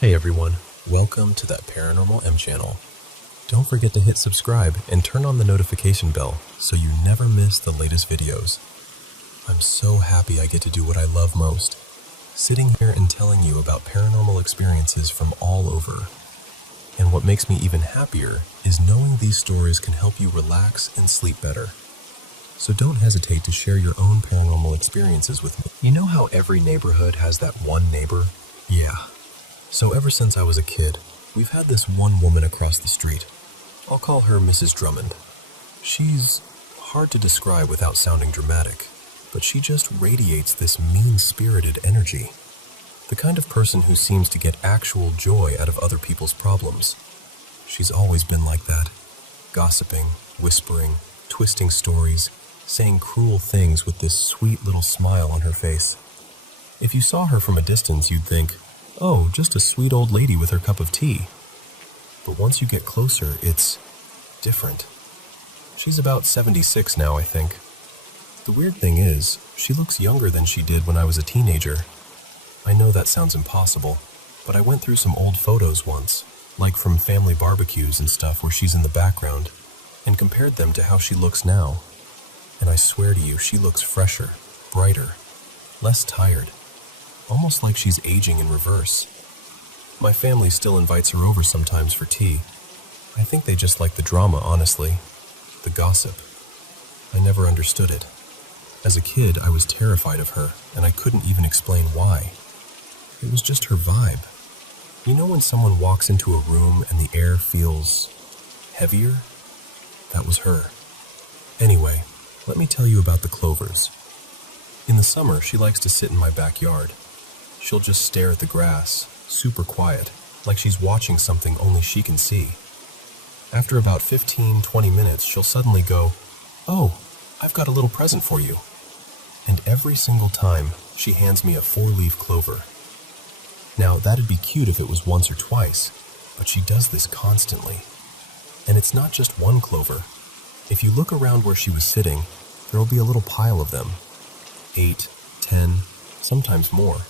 Hey everyone, welcome to that Paranormal M channel. Don't forget to hit subscribe and turn on the notification bell so you never miss the latest videos. I'm so happy I get to do what I love most, sitting here and telling you about paranormal experiences from all over. And what makes me even happier is knowing these stories can help you relax and sleep better. So don't hesitate to share your own paranormal experiences with me. You know how every neighborhood has that one neighbor? Yeah. So ever since I was a kid, we've had this one woman across the street. I'll call her Mrs. Drummond. She's hard to describe without sounding dramatic, but she just radiates this mean-spirited energy. The kind of person who seems to get actual joy out of other people's problems. She's always been like that. Gossiping, whispering, twisting stories, saying cruel things with this sweet little smile on her face. If you saw her from a distance, you'd think, oh, just a sweet old lady with her cup of tea. But once you get closer, it's different. She's about 76 now, I think. The weird thing is, she looks younger than she did when I was a teenager. I know that sounds impossible, but I went through some old photos once, like from family barbecues and stuff where she's in the background, and compared them to how she looks now. And I swear to you, she looks fresher, brighter, less tired. Almost like she's aging in reverse. My family still invites her over sometimes for tea. I think they just like the drama, honestly. The gossip. I never understood it. As a kid, I was terrified of her, and I couldn't even explain why. It was just her vibe. You know when someone walks into a room and the air feels heavier? That was her. Anyway, let me tell you about the Clovers. In the summer, she likes to sit in my backyard. She'll just stare at the grass, super quiet, like she's watching something only she can see. After about 15-20 minutes, she'll suddenly go, "Oh, I've got a little present for you." And every single time, she hands me a 4-leaf clover. Now, that'd be cute if it was once or twice, but she does this constantly. And it's not just one clover. If you look around where she was sitting, there'll be a little pile of them. 8, 10, sometimes more.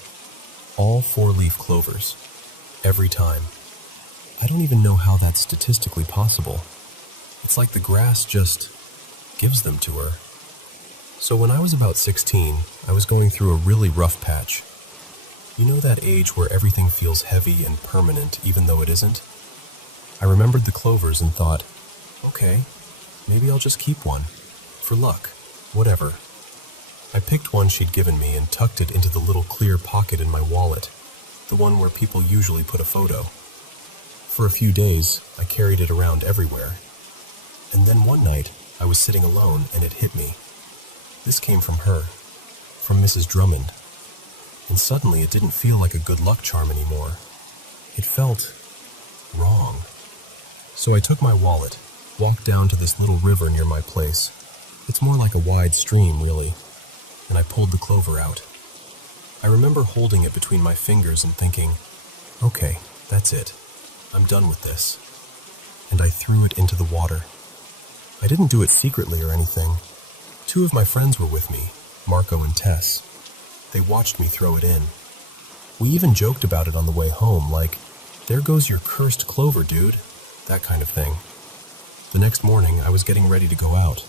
All 4-leaf clovers. Every time. I don't even know how that's statistically possible. It's like the grass just gives them to her. So when I was about 16, I was going through a really rough patch. You know that age where everything feels heavy and permanent even though it isn't? I remembered the clovers and thought, okay, maybe I'll just keep one. For luck. Whatever. I picked one she'd given me and tucked it into the little clear pocket in my wallet, the one where people usually put a photo. For a few days, I carried it around everywhere. And then one night, I was sitting alone and it hit me. This came from her, from Mrs. Drummond. And suddenly it didn't feel like a good luck charm anymore. It felt wrong. So I took my wallet, walked down to this little river near my place. It's more like a wide stream, really. And I pulled the clover out. I remember holding it between my fingers and thinking, okay, that's it. I'm done with this. And I threw it into the water. I didn't do it secretly or anything. 2 of my friends were with me, Marco and Tess. They watched me throw it in. We even joked about it on the way home, like, there goes your cursed clover, dude. That kind of thing. The next morning, I was getting ready to go out.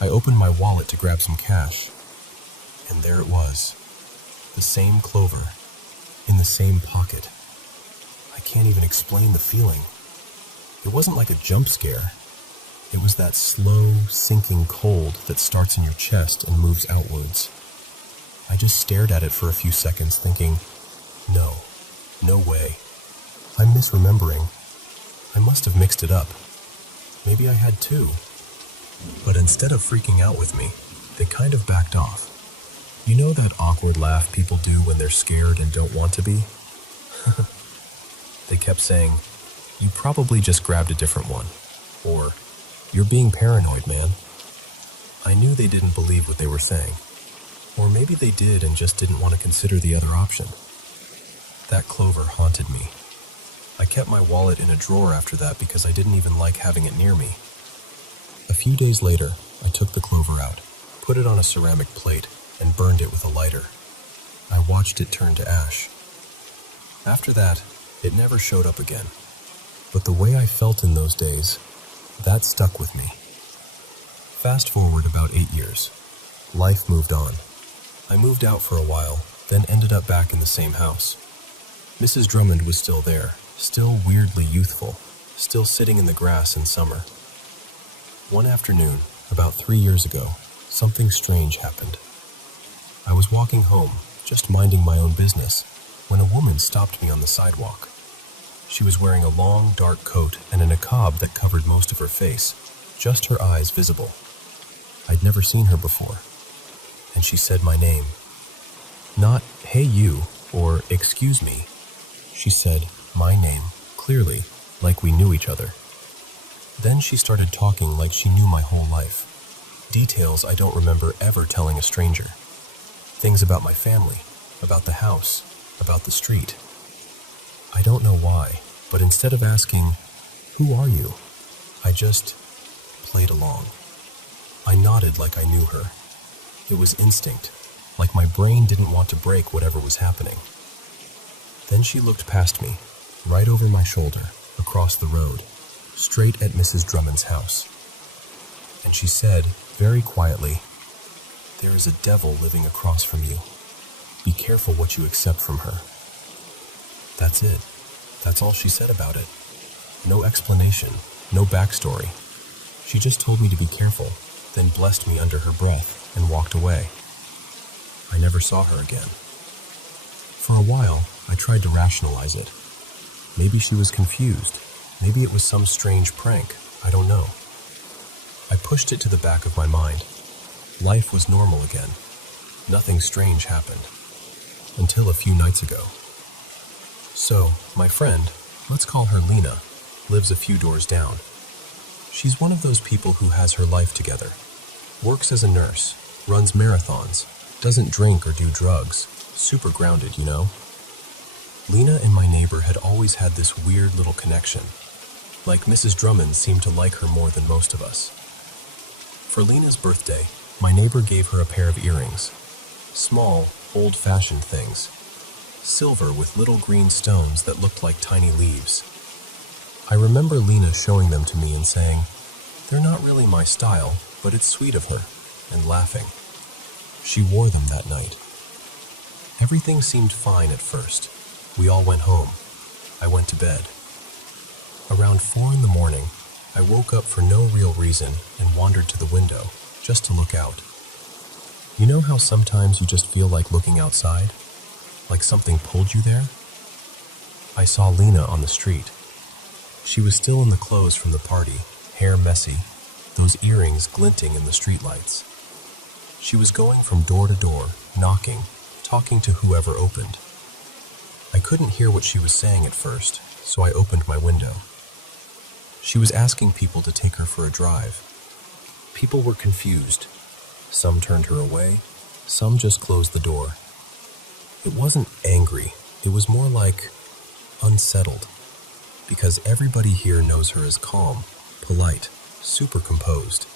I opened my wallet to grab some cash. And there it was, the same clover, in the same pocket. I can't even explain the feeling. It wasn't like a jump scare. It was that slow, sinking cold that starts in your chest and moves outwards. I just stared at it for a few seconds thinking, no way. I'm misremembering. I must have mixed it up. Maybe I had 2. But instead of freaking out with me, they kind of backed off. You know that awkward laugh people do when they're scared and don't want to be? They kept saying, you probably just grabbed a different one. Or, you're being paranoid, man. I knew they didn't believe what they were saying. Or maybe they did and just didn't want to consider the other option. That clover haunted me. I kept my wallet in a drawer after that because I didn't even like having it near me. A few days later, I took the clover out, put it on a ceramic plate, and burned it with a lighter. I watched it turn to ash. After that, It never showed up again. But the way I felt in those days, that stuck with me. Fast forward about 8 years. Life moved on. I moved out for a while, then ended up back in the same house. Mrs. Drummond was still there, still weirdly youthful, still sitting in the grass in summer. One afternoon, about 3 years ago, something strange happened. I was walking home, just minding my own business, when a woman stopped me on the sidewalk. She was wearing a long, dark coat and a niqab that covered most of her face, just her eyes visible. I'd never seen her before, and she said my name. Not, "Hey you," or "Excuse me." She said my name, clearly, like we knew each other. Then she started talking like she knew my whole life. Details I don't remember ever telling a stranger. Things about my family, about the house, about the street. I don't know why, but instead of asking, "Who are you?" I just played along. I nodded like I knew her. It was instinct, like my brain didn't want to break whatever was happening. Then she looked past me, right over my shoulder, across the road, straight at Mrs. Drummond's house. And she said, very quietly, "There is a devil living across from you. Be careful what you accept from her." That's it. That's all she said about it. No explanation, no backstory. She just told me to be careful, then blessed me under her breath and walked away. I never saw her again. For a while, I tried to rationalize it. Maybe she was confused. Maybe it was some strange prank. I don't know. I pushed it to the back of my mind. Life was normal again. Nothing strange happened. Until a few nights ago. So, my friend, let's call her Lena, lives a few doors down. She's one of those people who has her life together. Works as a nurse, runs marathons, doesn't drink or do drugs, super grounded, you know? Lena and my neighbor had always had this weird little connection. Like Mrs. Drummond seemed to like her more than most of us. For Lena's birthday, my neighbor gave her a pair of earrings. Small, old-fashioned things. Silver with little green stones that looked like tiny leaves. I remember Lena showing them to me and saying, "They're not really my style, but it's sweet of her," and laughing. She wore them that night. Everything seemed fine at first. We all went home. I went to bed. Around 4 in the morning, I woke up for no real reason and wandered to the window, just to look out. You know how sometimes you just feel like looking outside? Like something pulled you there? I saw Lena on the street. She was still in the clothes from the party, hair messy, those earrings glinting in the streetlights. She was going from door to door, knocking, talking to whoever opened. I couldn't hear what she was saying at first, so I opened my window. She was asking people to take her for a drive. People were confused. Some turned her away, some just closed the door. It wasn't angry, it was more like unsettled, because everybody here knows her as calm, polite, super composed.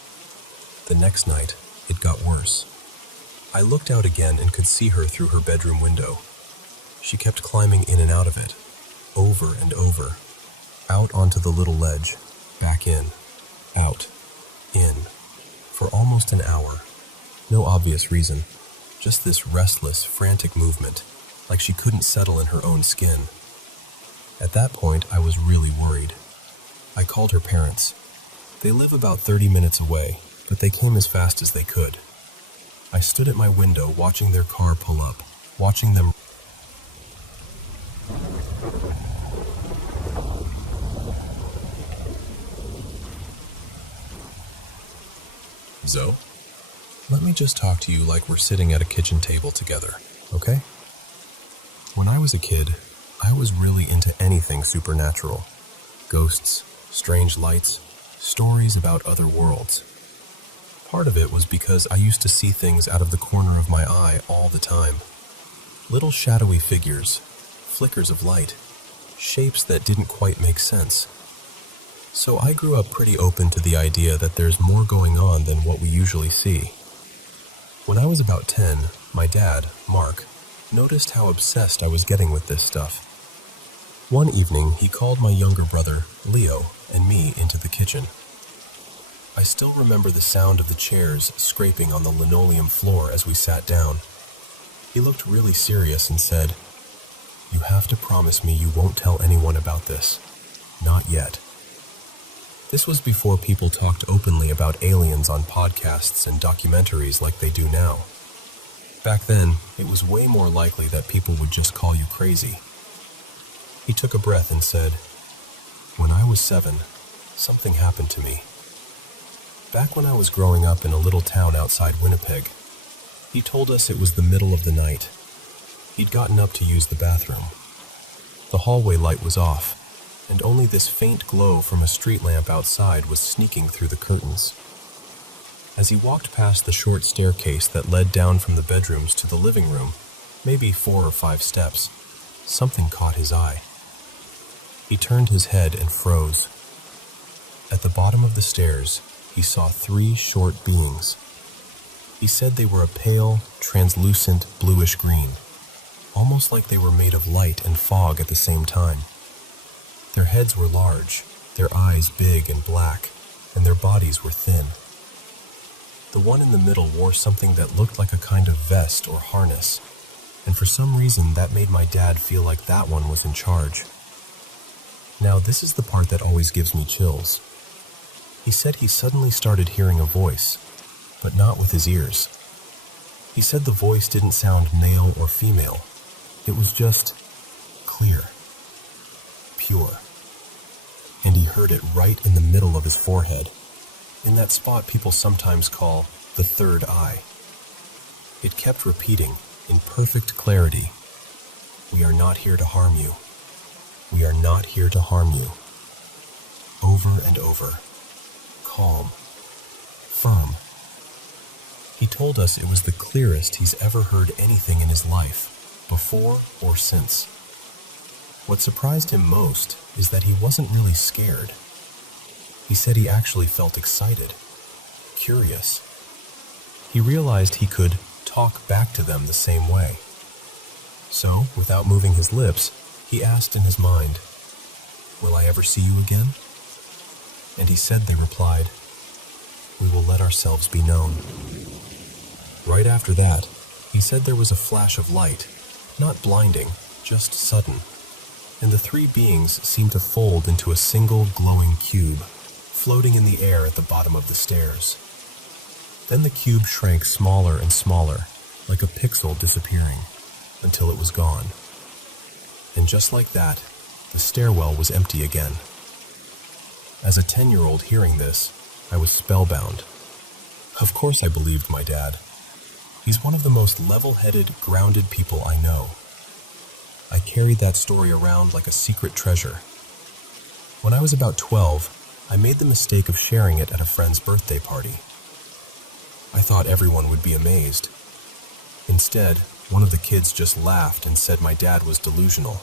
The next night, it got worse. I looked out again and could see her through her bedroom window. She kept climbing in and out of it, over and over, out onto the little ledge, back in, out, in, for almost an hour. No obvious reason, just this restless, frantic movement, like she couldn't settle in her own skin. At that point, I was really worried. I called her parents. They live about 30 minutes away, but they came as fast as they could. I stood at my window watching their car pull up, watching them. Zoe, let me just talk to you like we're sitting at a kitchen table together, okay? When I was a kid, I was really into anything supernatural. Ghosts, strange lights, stories about other worlds. Part of it was because I used to see things out of the corner of my eye all the time. Little shadowy figures, flickers of light, shapes that didn't quite make sense. So I grew up pretty open to the idea that there's more going on than what we usually see. When I was about 10, my dad, Mark, noticed how obsessed I was getting with this stuff. One evening, he called my younger brother, Leo, and me into the kitchen. I still remember the sound of the chairs scraping on the linoleum floor as we sat down. He looked really serious and said, "You have to promise me you won't tell anyone about this. Not yet." This was before people talked openly about aliens on podcasts and documentaries like they do now. Back then, it was way more likely that people would just call you crazy. He took a breath and said, "When I was 7, something happened to me. Back when I was growing up in a little town outside Winnipeg, he told us it was the middle of the night. He'd gotten up to use the bathroom. The hallway light was off, and only this faint glow from a street lamp outside was sneaking through the curtains. As he walked past the short staircase that led down from the bedrooms to the living room, maybe 4 or 5 steps, something caught his eye. He turned his head and froze. At the bottom of the stairs, he saw 3 short beings. He said they were a pale, translucent bluish green, almost like they were made of light and fog at the same time. Their heads were large, their eyes big and black, and their bodies were thin. The one in the middle wore something that looked like a kind of vest or harness, and for some reason that made my dad feel like that one was in charge. Now, this is the part that always gives me chills. He said he suddenly started hearing a voice, but not with his ears. He said the voice didn't sound male or female. It was just clear, pure. And he heard it right in the middle of his forehead, in that spot people sometimes call the third eye. It kept repeating in perfect clarity, "We are not here to harm you. We are not here to harm you." Over and over. Calm. Firm. He told us it was the clearest he's ever heard anything in his life, before or since. What surprised him most is that he wasn't really scared. He said he actually felt excited, curious. He realized he could talk back to them the same way. So, without moving his lips, he asked in his mind, "Will I ever see you again?" And he said they replied, "We will let ourselves be known." Right after that, he said there was a flash of light, not blinding, just sudden, and the 3 beings seemed to fold into a single glowing cube, floating in the air at the bottom of the stairs. Then the cube shrank smaller and smaller, like a pixel disappearing, until it was gone. And just like that, the stairwell was empty again. As a 10-year-old hearing this, I was spellbound. Of course I believed my dad. He's one of the most level-headed, grounded people I know. I carried that story around like a secret treasure. When I was about 12, I made the mistake of sharing it at a friend's birthday party. I thought everyone would be amazed. Instead, one of the kids just laughed and said my dad was delusional.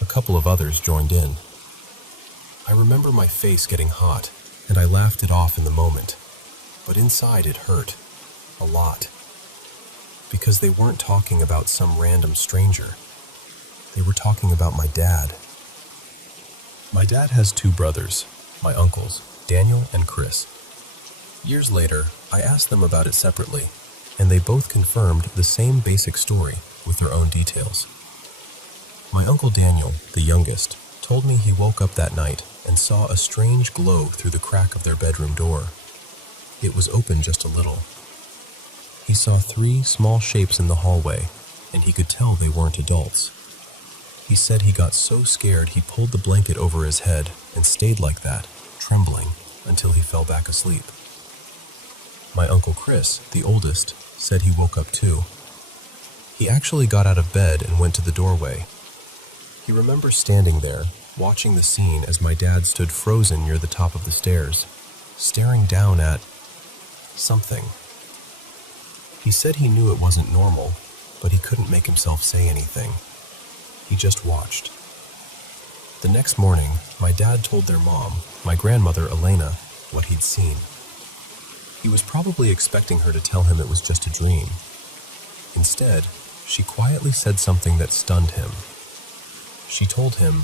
A couple of others joined in. I remember my face getting hot, and I laughed it off in the moment. But inside it hurt. A lot. Because they weren't talking about some random stranger. They were talking about my dad. My dad has 2 brothers, my uncles, Daniel and Chris. Years later, I asked them about it separately, and they both confirmed the same basic story with their own details. My uncle Daniel, the youngest, told me he woke up that night and saw a strange glow through the crack of their bedroom door. It was open just a little. He saw 3 small shapes in the hallway, and he could tell they weren't adults. He said he got so scared he pulled the blanket over his head and stayed like that, trembling, until he fell back asleep. My Uncle Chris, the oldest, said he woke up too. He actually got out of bed and went to the doorway. He remembers standing there, watching the scene as my dad stood frozen near the top of the stairs, staring down at something. He said he knew it wasn't normal, but he couldn't make himself say anything. He just watched. The next morning, my dad told their mom, my grandmother Elena, what he'd seen. He was probably expecting her to tell him it was just a dream. Instead, she quietly said something that stunned him. She told him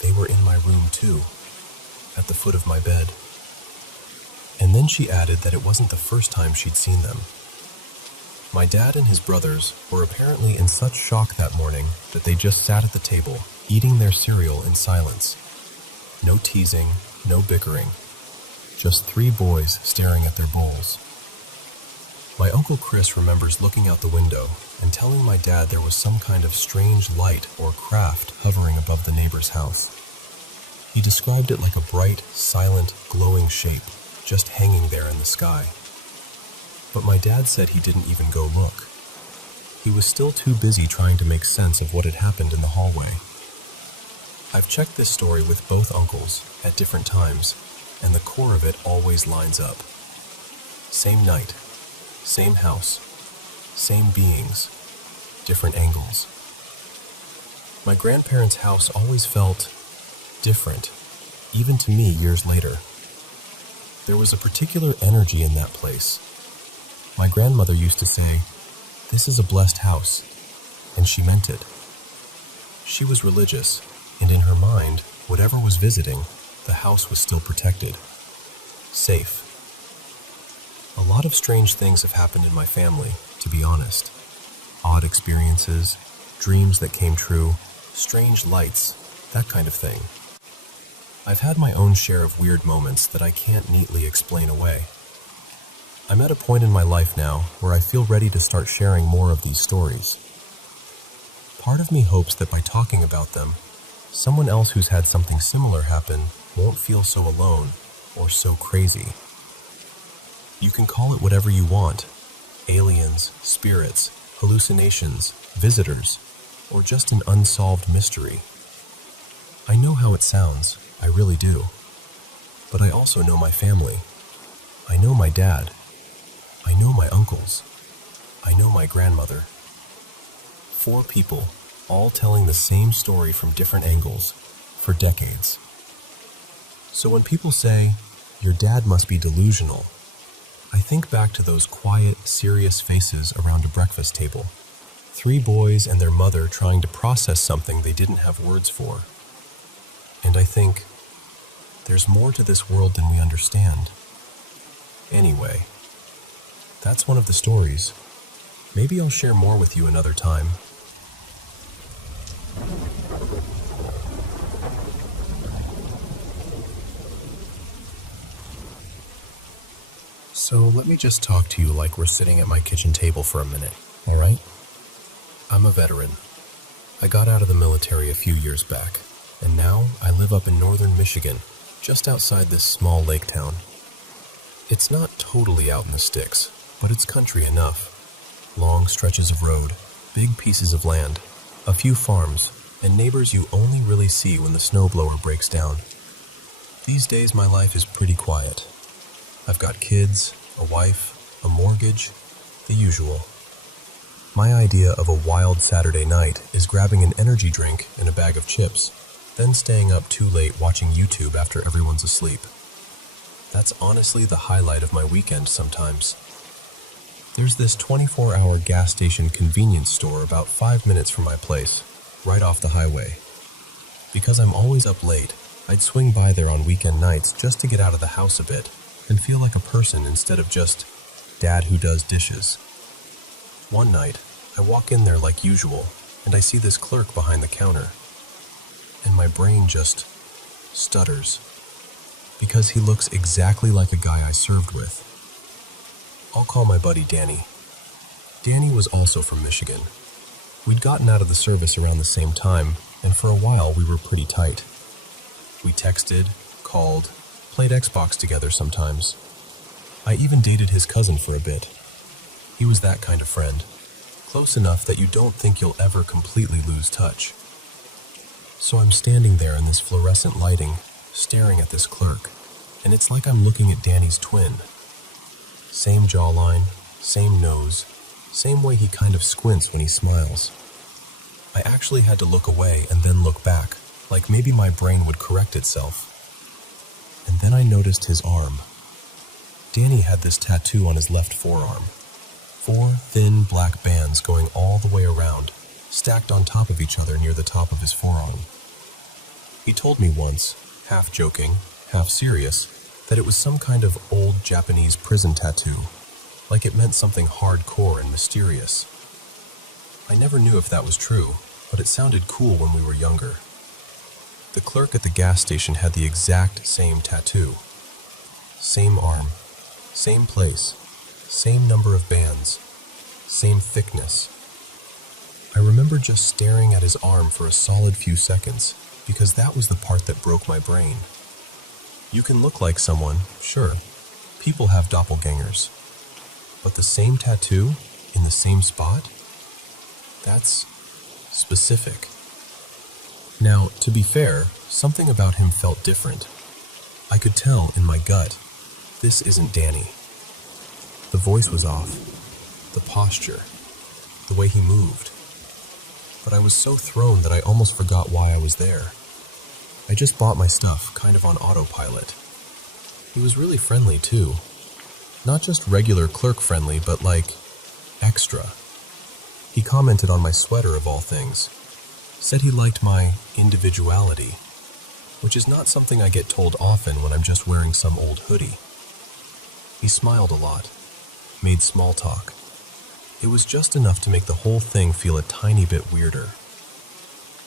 they were in my room too, at the foot of my bed. And then she added that it wasn't the first time she'd seen them. My dad and his brothers were apparently in such shock that morning that they just sat at the table, eating their cereal in silence. No teasing, no bickering. Just three boys staring at their bowls. My Uncle Chris remembers looking out the window and telling my dad there was some kind of strange light or craft hovering above the neighbor's house. He described it like a bright, silent, glowing shape, just hanging there in the sky. But my dad said he didn't even go look. He was still too busy trying to make sense of what had happened in the hallway. I've checked this story with both uncles at different times, and the core of it always lines up. Same night, same house, same beings, different angles. My grandparents' house always felt different, even to me years later. There was a particular energy in that place. My grandmother used to say, "This is a blessed house," and she meant it. She was religious, and in her mind, whatever was visiting, the house was still protected, safe. A lot of strange things have happened in my family, to be honest. Odd experiences, dreams that came true, strange lights, that kind of thing. I've had my own share of weird moments that I can't neatly explain away. I'm at a point in my life now where I feel ready to start sharing more of these stories. Part of me hopes that by talking about them, someone else who's had something similar happen won't feel so alone or so crazy. You can call it whatever you want: aliens, spirits, hallucinations, visitors, or just an unsolved mystery. I know how it sounds, I really do. But I also know my family. I know my dad. I know my uncles. I know my grandmother. 4 people, all telling the same story from different angles, for decades. So when people say, "Your dad must be delusional," I think back to those quiet, serious faces around a breakfast table. 3 boys and their mother trying to process something they didn't have words for. And I think, there's more to this world than we understand. Anyway, that's one of the stories. Maybe I'll share more with you another time. So let me just talk to you like we're sitting at my kitchen table for a minute, all right? I'm a veteran. I got out of the military a few years back, and now I live up in northern Michigan, just outside this small lake town. It's not totally out in the sticks, but it's country enough. Long stretches of road, big pieces of land, a few farms, and neighbors you only really see when the snowblower breaks down. These days my life is pretty quiet. I've got kids, a wife, a mortgage, the usual. My idea of a wild Saturday night is grabbing an energy drink and a bag of chips, then staying up too late watching YouTube after everyone's asleep. That's honestly the highlight of my weekend sometimes. There's this 24-hour gas station convenience store about 5 minutes from my place, right off the highway. Because I'm always up late, I'd swing by there on weekend nights just to get out of the house a bit and feel like a person instead of just dad who does dishes. One night, I walk in there like usual, and I see this clerk behind the counter. And my brain just stutters, because he looks exactly like a guy I served with. I'll call my buddy Danny. Danny was also from Michigan. We'd gotten out of the service around the same time, and for a while we were pretty tight. We texted, called, played Xbox together sometimes. I even dated his cousin for a bit. He was that kind of friend, close enough that you don't think you'll ever completely lose touch. So I'm standing there in this fluorescent lighting, staring at this clerk, and it's like I'm looking at Danny's twin. Same jawline, same nose, same way he kind of squints when he smiles. I actually had to look away and then look back, like maybe my brain would correct itself. And then I noticed his arm. Danny had this tattoo on his left forearm. 4 thin black bands going all the way around, stacked on top of each other near the top of his forearm. He told me once, half joking, half serious, that it was some kind of old Japanese prison tattoo, like it meant something hardcore and mysterious. I never knew if that was true, but it sounded cool when we were younger. The clerk at the gas station had the exact same tattoo. Same arm, same place, same number of bands, same thickness. I remember just staring at his arm for a solid few seconds, because that was the part that broke my brain. You can look like someone, sure. People have doppelgangers. But the same tattoo, in the same spot? That's specific. Now, to be fair, something about him felt different. I could tell in my gut, this isn't Danny. The voice was off, the posture, the way he moved. But I was so thrown that I almost forgot why I was there. I just bought my stuff, kind of on autopilot. He was really friendly, too. Not just regular clerk friendly, but like, extra. He commented on my sweater of all things. Said he liked my individuality, which is not something I get told often when I'm just wearing some old hoodie. He smiled a lot, made small talk. It was just enough to make the whole thing feel a tiny bit weirder.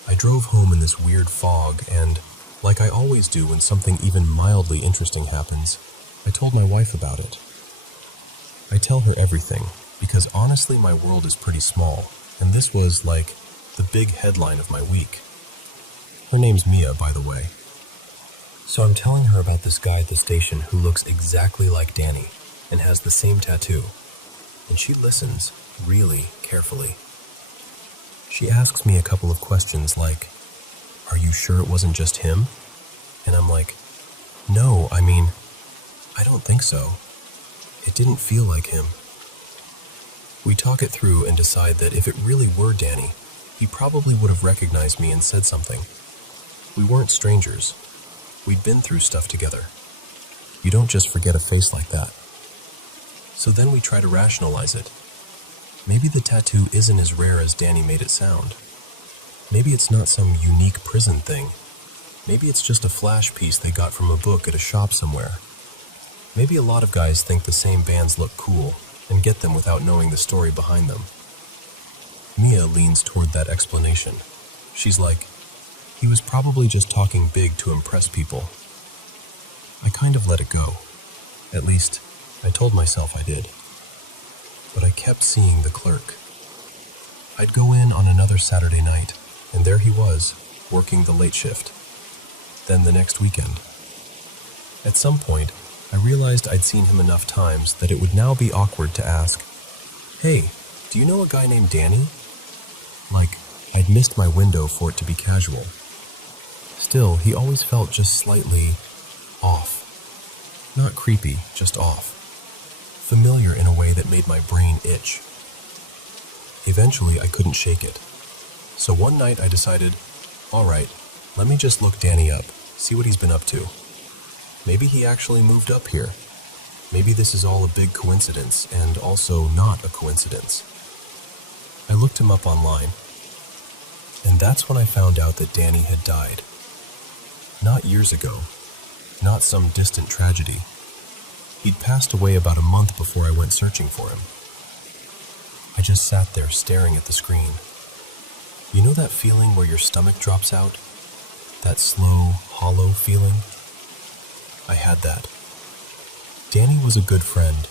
I drove home in this weird fog and, like I always do when something even mildly interesting happens, I told my wife about it. I tell her everything, because honestly my world is pretty small, and this was, like, the big headline of my week. Her name's Mia, by the way. So I'm telling her about this guy at the station who looks exactly like Danny and has the same tattoo. And she listens really carefully. She asks me a couple of questions like, "Are you sure it wasn't just him?" And I'm like, "No, I mean, I don't think so. It didn't feel like him." We talk it through and decide that if it really were Danny, he probably would have recognized me and said something. We weren't strangers. We'd been through stuff together. You don't just forget a face like that. So then we try to rationalize it. Maybe the tattoo isn't as rare as Danny made it sound. Maybe it's not some unique prison thing. Maybe it's just a flash piece they got from a book at a shop somewhere. Maybe a lot of guys think the same bands look cool and get them without knowing the story behind them. Mia leans toward that explanation. She's like, he was probably just talking big to impress people. I kind of let it go. At least, I told myself I did. But I kept seeing the clerk. I'd go in on another Saturday night, and there he was, working the late shift. Then the next weekend. At some point, I realized I'd seen him enough times that it would now be awkward to ask, "Hey, do you know a guy named Danny?" Like, I'd missed my window for it to be casual. Still, he always felt just slightly off. Not creepy, just off. Familiar in a way that made my brain itch. Eventually, I couldn't shake it. So one night I decided, all right, let me just look Danny up, see what he's been up to. Maybe he actually moved up here. Maybe this is all a big coincidence, and also not a coincidence. I looked him up online, and that's when I found out that Danny had died. Not years ago, not some distant tragedy. He'd passed away about a month before I went searching for him. I just sat there staring at the screen. You know that feeling where your stomach drops out? That slow, hollow feeling? I had that. Danny was a good friend.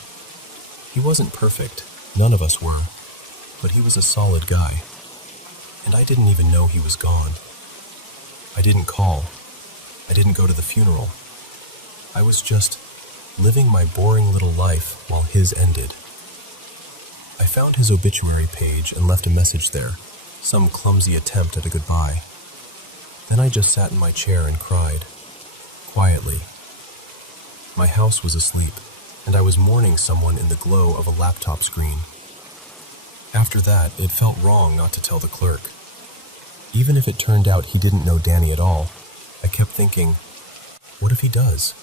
He wasn't perfect, none of us were, but he was a solid guy. And I didn't even know he was gone. I didn't call. I didn't go to the funeral. I was just living my boring little life while his ended. I found his obituary page and left a message there, some clumsy attempt at a goodbye. Then I just sat in my chair and cried, quietly. My house was asleep, and I was mourning someone in the glow of a laptop screen. After that, it felt wrong not to tell the clerk. Even if it turned out he didn't know Danny at all, I kept thinking, what if he does?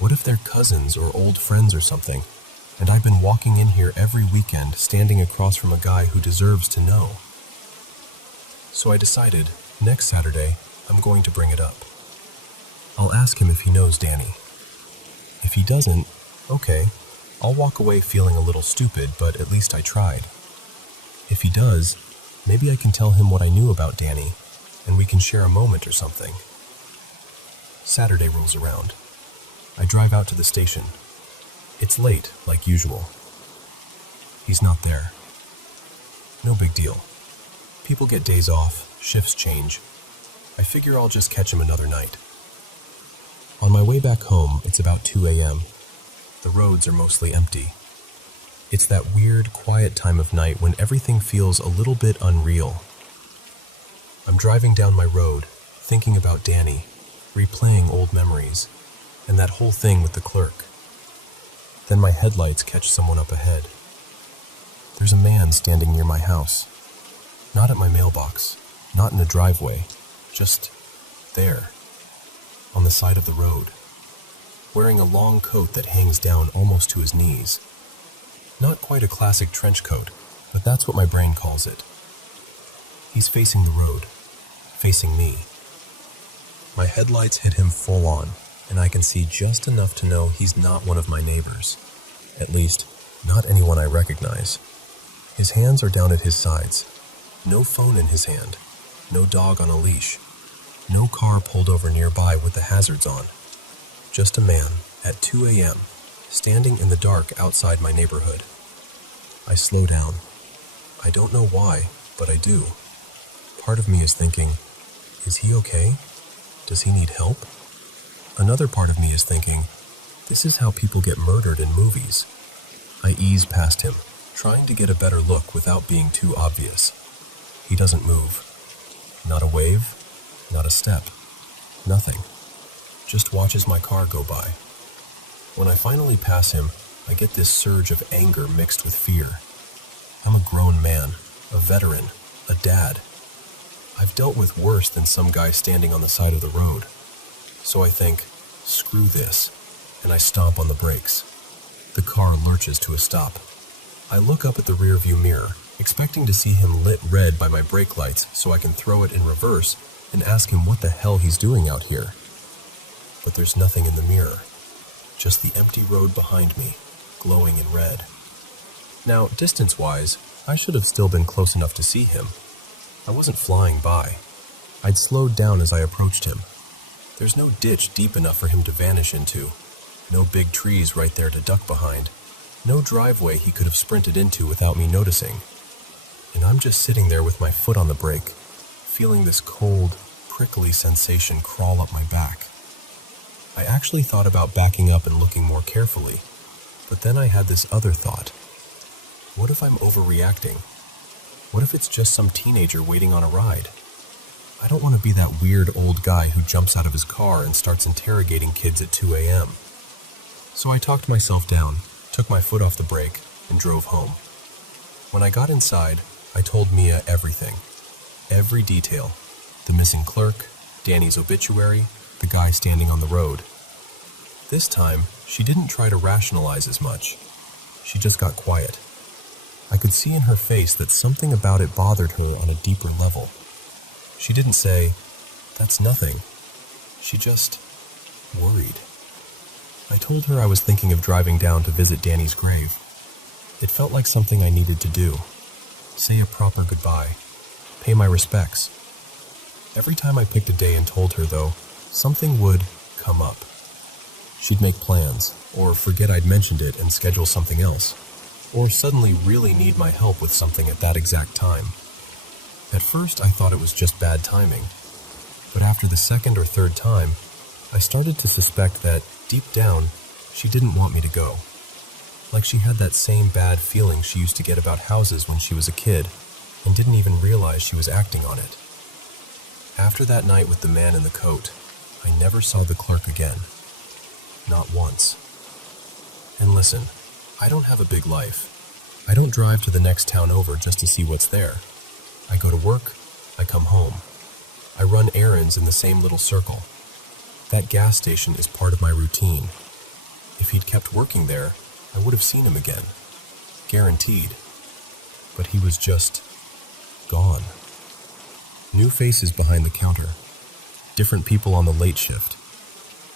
What if they're cousins or old friends or something, and I've been walking in here every weekend standing across from a guy who deserves to know? So I decided, next Saturday, I'm going to bring it up. I'll ask him if he knows Danny. If he doesn't, okay, I'll walk away feeling a little stupid, but at least I tried. If he does, maybe I can tell him what I knew about Danny, and we can share a moment or something. Saturday rolls around. I drive out to the station. It's late, like usual. He's not there. No big deal. People get days off, shifts change. I figure I'll just catch him another night. On my way back home, it's about 2 a.m. The roads are mostly empty. It's that weird, quiet time of night when everything feels a little bit unreal. I'm driving down my road, thinking about Danny, replaying old memories, and that whole thing with the clerk. Then my headlights catch someone up ahead. There's a man standing near my house. Not at my mailbox, not in a driveway, just there, on the side of the road, wearing a long coat that hangs down almost to his knees. Not quite a classic trench coat, but that's what my brain calls it. He's facing the road, facing me. My headlights hit him full on, and I can see just enough to know he's not one of my neighbors. At least, not anyone I recognize. His hands are down at his sides. No phone in his hand. No dog on a leash. No car pulled over nearby with the hazards on. Just a man, at 2 a.m., standing in the dark outside my neighborhood. I slow down. I don't know why, but I do. Part of me is thinking, is he okay? Does he need help? Another part of me is thinking, this is how people get murdered in movies. I ease past him, trying to get a better look without being too obvious. He doesn't move. Not a wave, not a step, nothing. Just watches my car go by. When I finally pass him, I get this surge of anger mixed with fear. I'm a grown man, a veteran, a dad. I've dealt with worse than some guy standing on the side of the road. So I think, screw this, and I stomp on the brakes. The car lurches to a stop. I look up at the rearview mirror, expecting to see him lit red by my brake lights so I can throw it in reverse and ask him what the hell he's doing out here. But there's nothing in the mirror, just the empty road behind me, glowing in red. Now, distance-wise, I should have still been close enough to see him. I wasn't flying by. I'd slowed down as I approached him. There's no ditch deep enough for him to vanish into, no big trees right there to duck behind, no driveway he could have sprinted into without me noticing. And I'm just sitting there with my foot on the brake, feeling this cold, prickly sensation crawl up my back. I actually thought about backing up and looking more carefully, but then I had this other thought. What if I'm overreacting? What if it's just some teenager waiting on a ride? I don't want to be that weird old guy who jumps out of his car and starts interrogating kids at 2 a.m. So I talked myself down, took my foot off the brake, and drove home. When I got inside, I told Mia everything. Every detail. The missing clerk, Danny's obituary, the guy standing on the road. This time, she didn't try to rationalize as much. She just got quiet. I could see in her face that something about it bothered her on a deeper level. She didn't say, "That's nothing." She just worried. I told her I was thinking of driving down to visit Danny's grave. It felt like something I needed to do. Say a proper goodbye. Pay my respects. Every time I picked a day and told her, though, something would come up. She'd make plans, or forget I'd mentioned it and schedule something else, or suddenly really need my help with something at that exact time. At first, I thought it was just bad timing, but after the second or third time, I started to suspect that, deep down, she didn't want me to go. Like she had that same bad feeling she used to get about houses when she was a kid, and didn't even realize she was acting on it. After that night with the man in the coat, I never saw the clerk again. Not once. And listen, I don't have a big life. I don't drive to the next town over just to see what's there. I go to work, I come home. I run errands in the same little circle. That gas station is part of my routine. If he'd kept working there, I would have seen him again. Guaranteed. But he was just gone. New faces behind the counter. Different people on the late shift.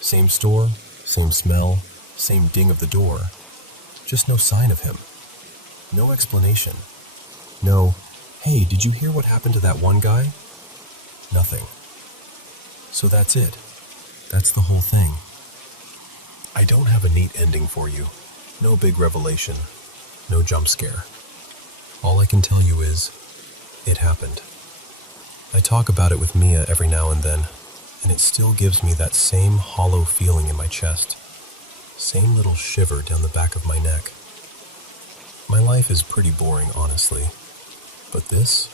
Same store, same smell, same ding of the door. Just no sign of him. No explanation. No, hey, did you hear what happened to that one guy? Nothing. So that's it. That's the whole thing. I don't have a neat ending for you. No big revelation. No jump scare. All I can tell you is, it happened. I talk about it with Mia every now and then, and it still gives me that same hollow feeling in my chest. Same little shiver down the back of my neck. My life is pretty boring, honestly. But this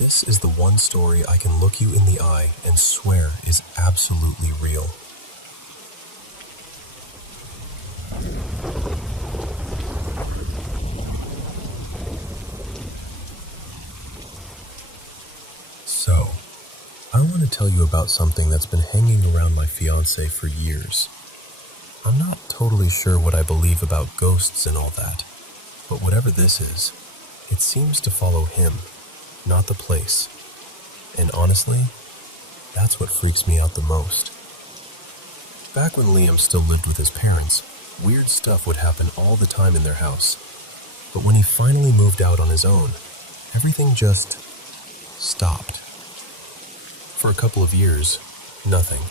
is the one story I can look you in the eye and swear is absolutely real. So, I want to tell you about something that's been hanging around my fiancé for years. I'm not totally sure what I believe about ghosts and all that, but whatever this is, it seems to follow him, not the place. And honestly, that's what freaks me out the most. Back when Liam still lived with his parents, weird stuff would happen all the time in their house. But when he finally moved out on his own, everything just stopped. For a couple of years, nothing.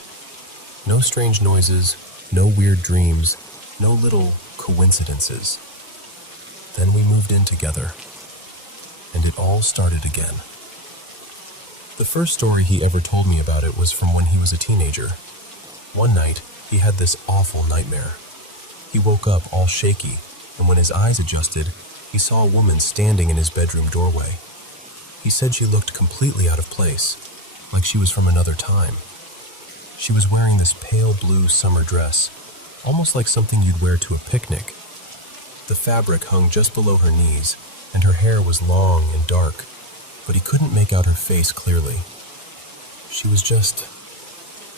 No strange noises, no weird dreams, no little coincidences. Then we moved in together, and it all started again. The first story he ever told me about it was from when he was a teenager. One night, he had this awful nightmare. He woke up all shaky, and when his eyes adjusted, he saw a woman standing in his bedroom doorway. He said she looked completely out of place, like she was from another time. She was wearing this pale blue summer dress, almost like something you'd wear to a picnic. The fabric hung just below her knees, and her hair was long and dark, but he couldn't make out her face clearly. She was just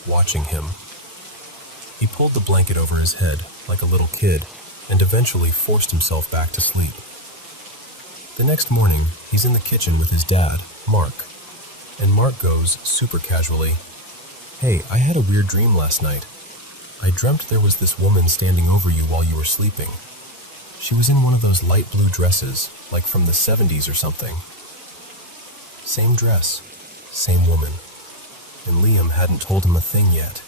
watching him. He pulled the blanket over his head like a little kid, and eventually forced himself back to sleep. The next morning, he's in the kitchen with his dad, Mark, and Mark goes, super casually, "Hey, I had a weird dream last night. I dreamt there was this woman standing over you while you were sleeping. She was in one of those light blue dresses, like from the 70s or something." Same dress, same woman, and Liam hadn't told him a thing yet.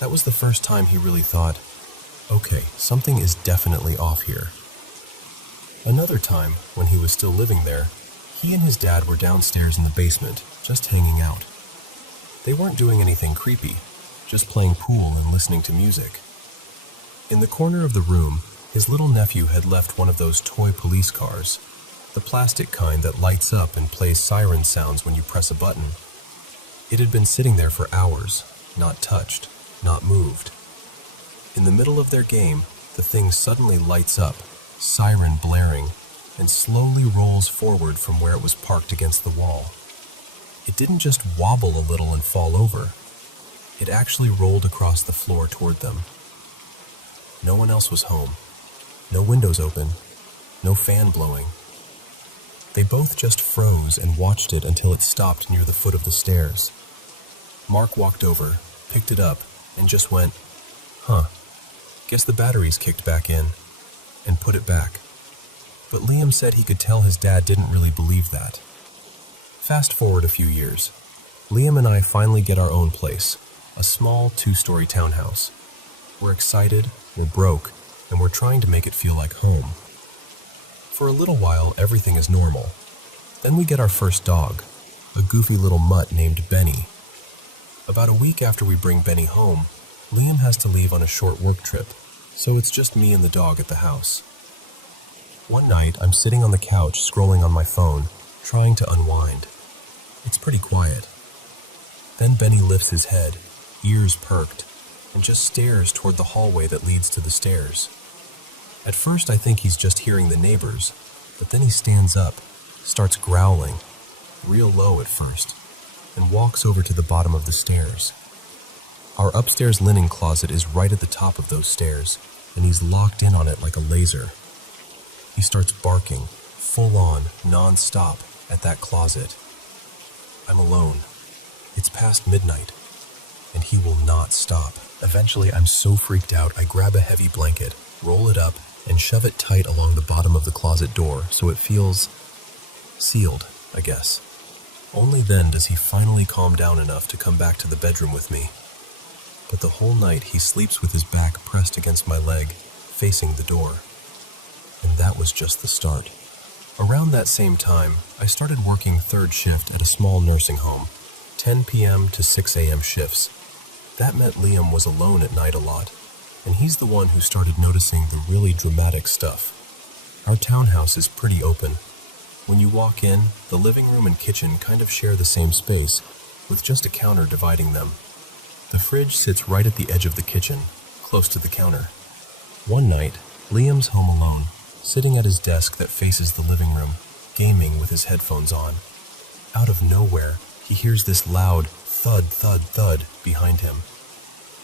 That was the first time he really thought, okay, something is definitely off here. Another time, when he was still living there, he and his dad were downstairs in the basement, just hanging out. They weren't doing anything creepy, just playing pool and listening to music. In the corner of the room, his little nephew had left one of those toy police cars, the plastic kind that lights up and plays siren sounds when you press a button. It had been sitting there for hours, not touched, not moved. In the middle of their game, the thing suddenly lights up, siren blaring, and slowly rolls forward from where it was parked against the wall. It didn't just wobble a little and fall over. It actually rolled across the floor toward them. No one else was home. No windows open. No fan blowing. They both just froze and watched it until it stopped near the foot of the stairs. Mark walked over, picked it up, and just went, "Huh, guess the batteries kicked back in," and put it back. But Liam said he could tell his dad didn't really believe that. Fast forward a few years. Liam and I finally get our own place, a small 2-story townhouse. We're excited, we're broke, and we're trying to make it feel like home. For a little while, everything is normal. Then we get our first dog, a goofy little mutt named Benny. About a week after we bring Benny home, Liam has to leave on a short work trip, so it's just me and the dog at the house. One night, I'm sitting on the couch scrolling on my phone, trying to unwind. It's pretty quiet. Then Benny lifts his head, ears perked, and just stares toward the hallway that leads to the stairs. At first, I think he's just hearing the neighbors, but then he stands up, starts growling, real low at first, and walks over to the bottom of the stairs. Our upstairs linen closet is right at the top of those stairs, and he's locked in on it like a laser. He starts barking, full on, non-stop, at that closet. I'm alone. It's past midnight, and he will not stop. Eventually, I'm so freaked out, I grab a heavy blanket, roll it up, and shove it tight along the bottom of the closet door so it feels sealed, I guess. Only then does he finally calm down enough to come back to the bedroom with me. But the whole night he sleeps with his back pressed against my leg, facing the door. And that was just the start. Around that same time, I started working third shift at a small nursing home, 10 p.m. to 6 a.m. shifts. That meant Liam was alone at night a lot, and he's the one who started noticing the really dramatic stuff. Our townhouse is pretty open. When you walk in, the living room and kitchen kind of share the same space, with just a counter dividing them. The fridge sits right at the edge of the kitchen, close to the counter. One night, Liam's home alone, sitting at his desk that faces the living room, gaming with his headphones on. Out of nowhere, he hears this loud thud, thud, thud behind him.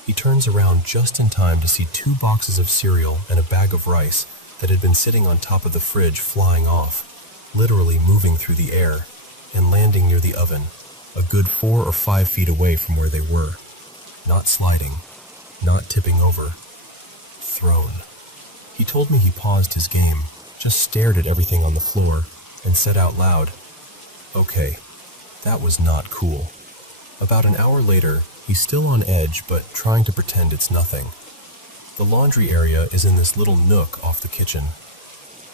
He turns around just in time to see 2 boxes of cereal and a bag of rice that had been sitting on top of the fridge flying off, literally moving through the air and landing near the oven, a good 4 or 5 feet away from where they were. Not sliding, not tipping over, thrown. He told me he paused his game, just stared at everything on the floor, and said out loud, "Okay, that was not cool." About an hour later, he's still on edge but trying to pretend it's nothing. The laundry area is in this little nook off the kitchen.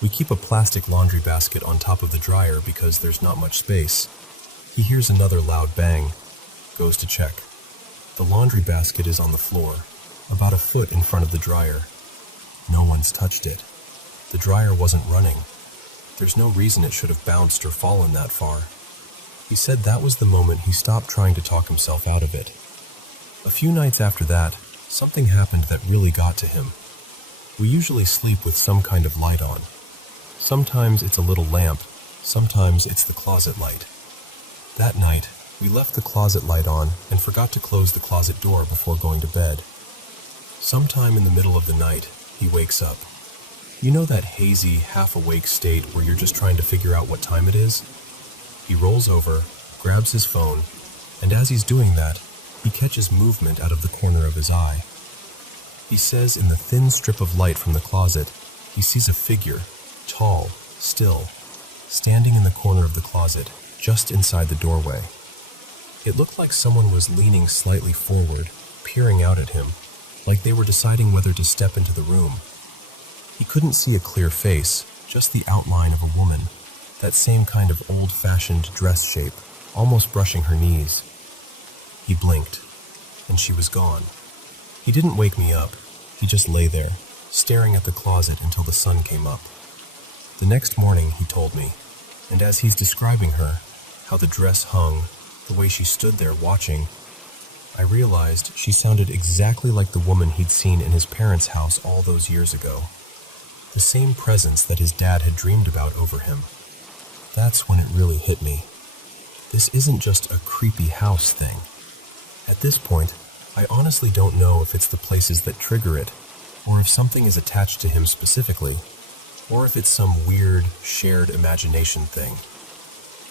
We keep a plastic laundry basket on top of the dryer because there's not much space. He hears another loud bang, goes to check. The laundry basket is on the floor, about a foot in front of the dryer. No one's touched it. The dryer wasn't running. There's no reason it should have bounced or fallen that far. He said that was the moment he stopped trying to talk himself out of it. A few nights after that, something happened that really got to him. We usually sleep with some kind of light on. Sometimes it's a little lamp, sometimes it's the closet light. That night, we left the closet light on and forgot to close the closet door before going to bed. Sometime in the middle of the night, he wakes up. You know that hazy, half-awake state where you're just trying to figure out what time it is? He rolls over, grabs his phone, and as he's doing that, he catches movement out of the corner of his eye. He says in the thin strip of light from the closet, he sees a figure, tall, still, standing in the corner of the closet, just inside the doorway. It looked like someone was leaning slightly forward, peering out at him, like they were deciding whether to step into the room. He couldn't see a clear face, just the outline of a woman, that same kind of old-fashioned dress shape, almost brushing her knees. He blinked, and she was gone. He didn't wake me up. He just lay there, staring at the closet until the sun came up. The next morning, he told me, and as he's describing her, how the dress hung, the way she stood there watching, I realized she sounded exactly like the woman he'd seen in his parents' house all those years ago. The same presence that his dad had dreamed about over him. That's when it really hit me. This isn't just a creepy house thing. At this point, I honestly don't know if it's the places that trigger it, or if something is attached to him specifically, or if it's some weird, shared imagination thing.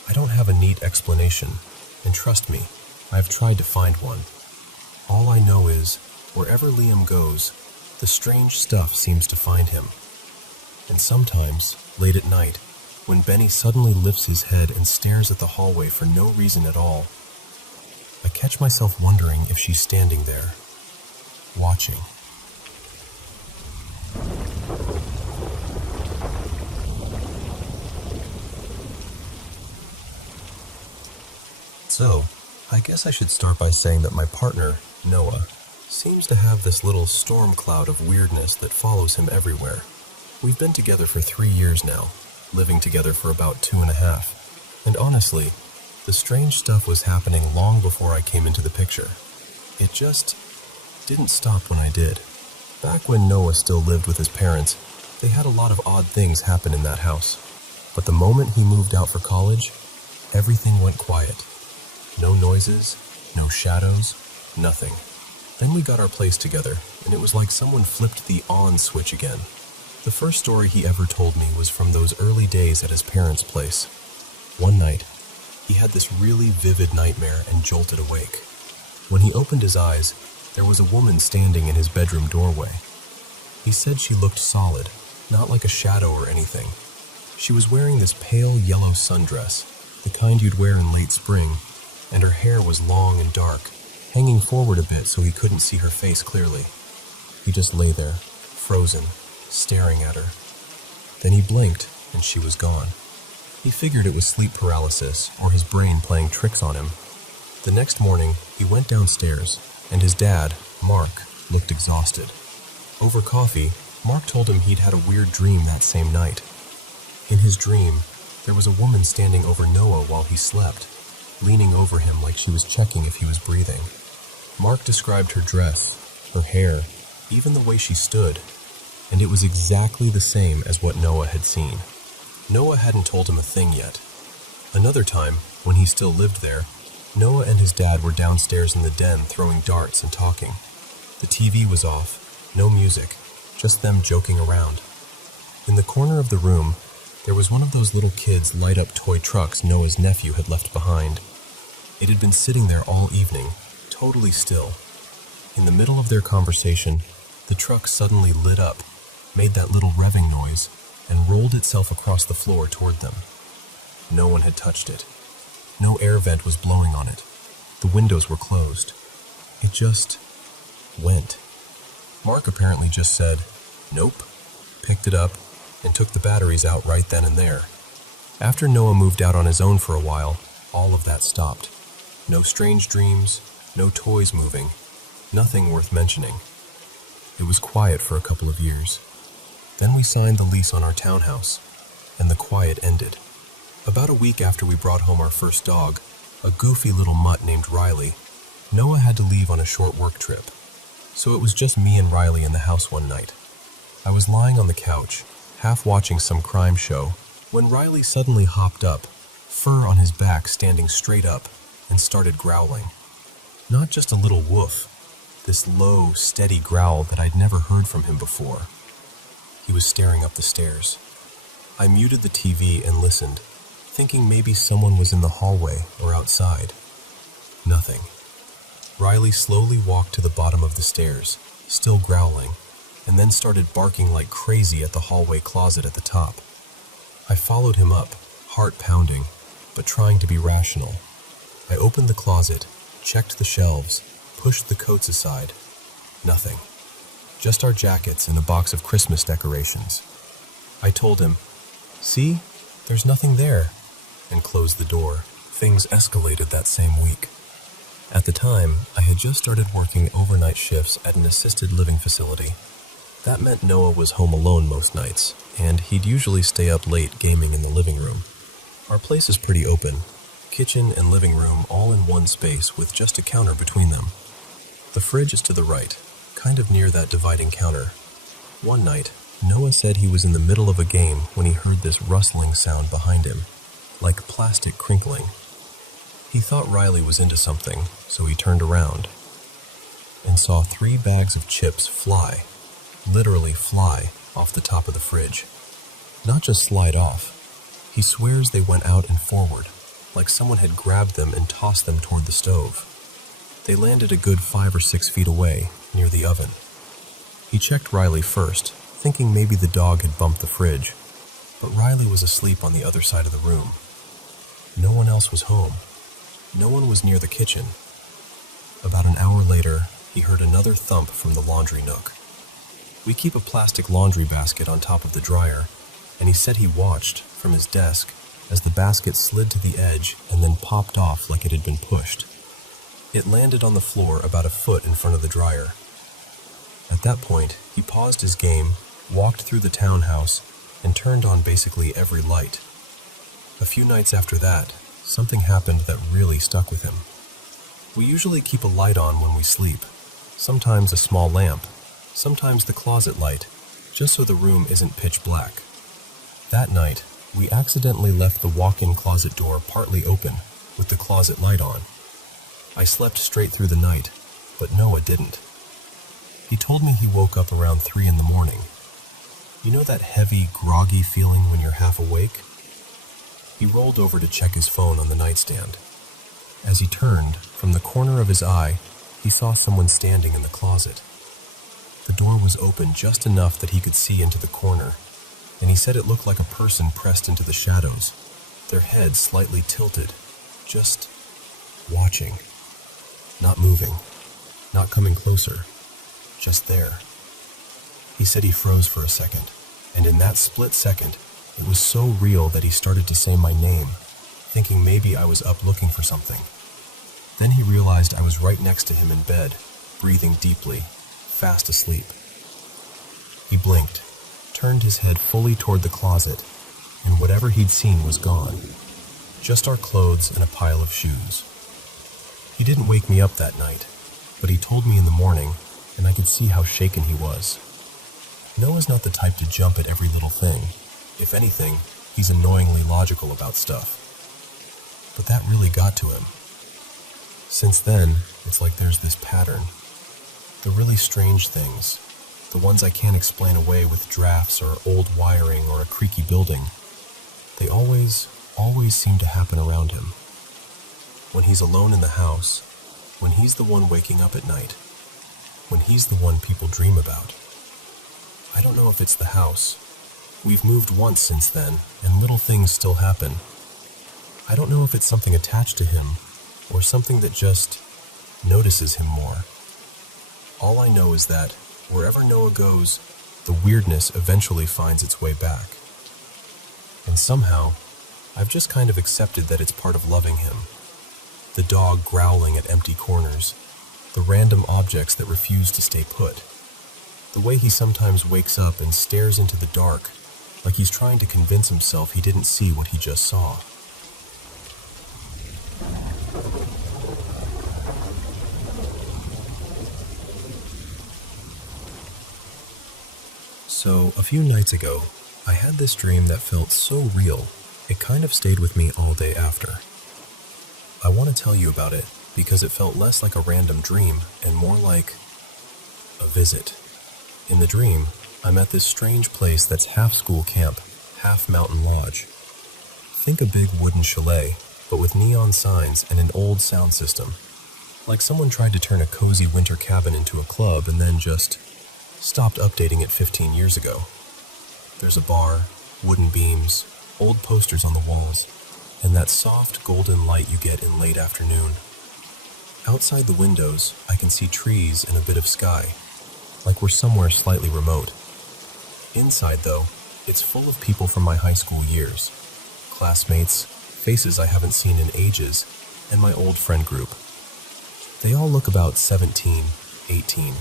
I don't have a neat explanation, and trust me, I've tried to find one. All I know is, wherever Liam goes, the strange stuff seems to find him. And sometimes, late at night, when Benny suddenly lifts his head and stares at the hallway for no reason at all, I catch myself wondering if she's standing there, watching. So, I guess I should start by saying that my partner, Noah, seems to have this little storm cloud of weirdness that follows him everywhere. We've been together for 3 years now, living together for about 2.5, and honestly, the strange stuff was happening long before I came into the picture. It just didn't stop when I did. Back when Noah still lived with his parents, they had a lot of odd things happen in that house. But the moment he moved out for college, everything went quiet. No noises, no shadows, nothing. Then we got our place together, and it was like someone flipped the on switch again. The first story he ever told me was from those early days at his parents' place. One night, He had this really vivid nightmare and jolted awake. When he opened his eyes, there was a woman standing in his bedroom doorway. He said she looked solid, not like a shadow or anything. She was wearing this pale yellow sundress, the kind you'd wear in late spring, and her hair was long and dark, hanging forward a bit so he couldn't see her face clearly. He just lay there, frozen, staring at her. Then he blinked, and she was gone. He figured it was sleep paralysis or his brain playing tricks on him. The next morning, he went downstairs, and his dad, Mark, looked exhausted. Over coffee, Mark told him he'd had a weird dream that same night. In his dream, there was a woman standing over Noah while he slept, leaning over him like she was checking if he was breathing. Mark described her dress, her hair, even the way she stood, and it was exactly the same as what Noah had seen. Noah hadn't told him a thing yet. Another time, when he still lived there, Noah and his dad were downstairs in the den throwing darts and talking. The TV was off, no music, just them joking around. In the corner of the room, there was one of those little kids' light-up toy trucks Noah's nephew had left behind. It had been sitting there all evening, totally still. In the middle of their conversation, the truck suddenly lit up, made that little revving noise, and rolled itself across the floor toward them. No one had touched it. No air vent was blowing on it. The windows were closed. It just went. Mark apparently just said, "Nope," picked it up, and took the batteries out right then and there. After Noah moved out on his own for a while, all of that stopped. No strange dreams, no toys moving, nothing worth mentioning. It was quiet for a couple of years. Then we signed the lease on our townhouse, and the quiet ended. About a week after we brought home our first dog, a goofy little mutt named Riley, Noah had to leave on a short work trip. So it was just me and Riley in the house one night. I was lying on the couch, half watching some crime show, when Riley suddenly hopped up, fur on his back standing straight up, and started growling. Not just a little woof, this low, steady growl that I'd never heard from him before. He was staring up the stairs. I muted the TV and listened, thinking maybe someone was in the hallway or outside. Nothing. Riley slowly walked to the bottom of the stairs, still growling, and then started barking like crazy at the hallway closet at the top. I followed him up, heart pounding, but trying to be rational. I opened the closet, checked the shelves, pushed the coats aside. Nothing. Just our jackets and a box of Christmas decorations. I told him, "See, there's nothing there," and closed the door. Things escalated that same week. At the time, I had just started working overnight shifts at an assisted living facility. That meant Noah was home alone most nights, and he'd usually stay up late gaming in the living room. Our place is pretty open, kitchen and living room all in one space with just a counter between them. The fridge is to the right, kind of near that dividing counter. One night, Noah said he was in the middle of a game when he heard this rustling sound behind him, like plastic crinkling. He thought Riley was into something, so he turned around and saw 3 bags of chips fly, literally fly, off the top of the fridge. Not just slide off. He swears they went out and forward, like someone had grabbed them and tossed them toward the stove. They landed a good 5 or 6 feet away, near the oven. He checked Riley first, thinking maybe the dog had bumped the fridge, but Riley was asleep on the other side of the room. No one else was home. No one was near the kitchen. About an hour later, he heard another thump from the laundry nook. We keep a plastic laundry basket on top of the dryer, and he said he watched, from his desk, as the basket slid to the edge and then popped off like it had been pushed. It landed on the floor about a foot in front of the dryer. At that point, he paused his game, walked through the townhouse, and turned on basically every light. A few nights after that, something happened that really stuck with him. We usually keep a light on when we sleep, sometimes a small lamp, sometimes the closet light, just so the room isn't pitch black. That night, we accidentally left the walk-in closet door partly open, with the closet light on. I slept straight through the night, but Noah didn't. He told me he woke up around 3 in the morning. You know that heavy, groggy feeling when you're half awake? He rolled over to check his phone on the nightstand. As he turned, from the corner of his eye, he saw someone standing in the closet. The door was open just enough that he could see into the corner, and he said it looked like a person pressed into the shadows, their heads slightly tilted, just watching, not moving, not coming closer, just there. He said he froze for a second, and in that split second, it was so real that he started to say my name, thinking maybe I was up looking for something. Then he realized I was right next to him in bed, breathing deeply, fast asleep. He blinked, turned his head fully toward the closet, and whatever he'd seen was gone. Just our clothes and a pile of shoes. He didn't wake me up that night, but he told me in the morning, and I could see how shaken he was. Noah's not the type to jump at every little thing. If anything, he's annoyingly logical about stuff. But that really got to him. Since then, it's like there's this pattern. The really strange things, the ones I can't explain away with drafts or old wiring or a creaky building, they always seem to happen around him. When he's alone in the house, when he's the one waking up at night, when he's the one people dream about. I don't know if it's the house. We've moved once since then, and little things still happen. I don't know if it's something attached to him, or something that just notices him more. All I know is that, wherever Noah goes, the weirdness eventually finds its way back. And somehow, I've just kind of accepted that it's part of loving him. The dog growling at empty corners, the random objects that refuse to stay put, the way he sometimes wakes up and stares into the dark, like he's trying to convince himself he didn't see what he just saw. So, a few nights ago, I had this dream that felt so real, it kind of stayed with me all day after. I want to tell you about it because it felt less like a random dream and more like a visit. In the dream, I'm at this strange place that's half school camp, half mountain lodge. Think a big wooden chalet, but with neon signs and an old sound system. Like someone tried to turn a cozy winter cabin into a club and then just stopped updating it 15 years ago. There's a bar, wooden beams, old posters on the walls, and that soft golden light you get in late afternoon. Outside the windows, I can see trees and a bit of sky, like we're somewhere slightly remote. Inside, though, it's full of people from my high school years, classmates, faces I haven't seen in ages, and my old friend group. They all look about 17, 18,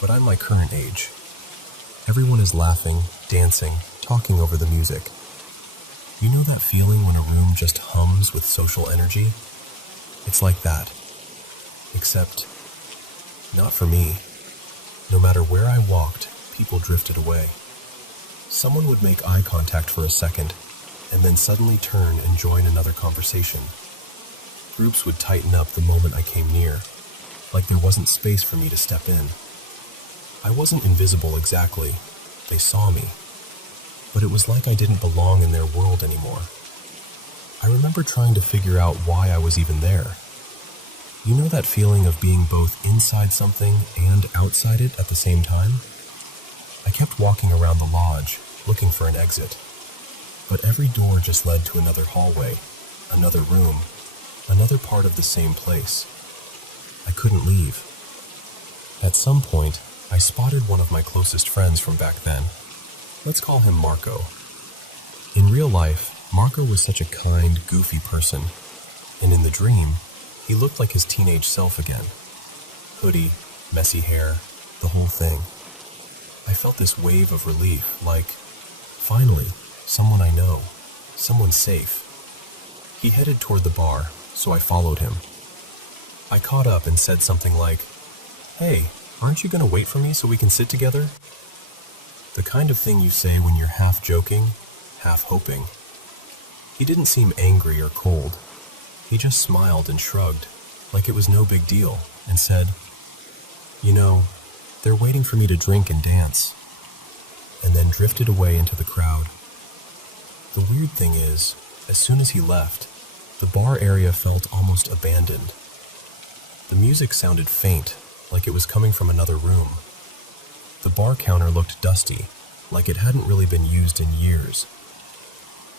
but I'm my current age. Everyone is laughing, dancing, talking over the music. You know that feeling when a room just hums with social energy? It's like that. Except, not for me. No matter where I walked, people drifted away. Someone would make eye contact for a second, and then suddenly turn and join another conversation. Groups would tighten up the moment I came near, like there wasn't space for me to step in. I wasn't invisible exactly. They saw me. But it was like I didn't belong in their world anymore. I remember trying to figure out why I was even there. You know that feeling of being both inside something and outside it at the same time? I kept walking around the lodge, looking for an exit. But every door just led to another hallway, another room, another part of the same place. I couldn't leave. At some point, I spotted one of my closest friends from back then. Let's call him Marco. In real life, Marco was such a kind, goofy person, and in the dream, he looked like his teenage self again. Hoodie, messy hair, the whole thing. I felt this wave of relief, like, finally, someone I know, someone safe. He headed toward the bar, so I followed him. I caught up and said something like, "Hey, aren't you going to wait for me so we can sit together?" The kind of thing you say when you're half joking, half hoping. He didn't seem angry or cold. He just smiled and shrugged, like it was no big deal, and said, "You know, they're waiting for me to drink and dance," and then drifted away into the crowd. The weird thing is, As soon as he left, the bar area felt almost abandoned. The music sounded faint, like it was coming from another room. The bar counter looked dusty, like it hadn't really been used in years.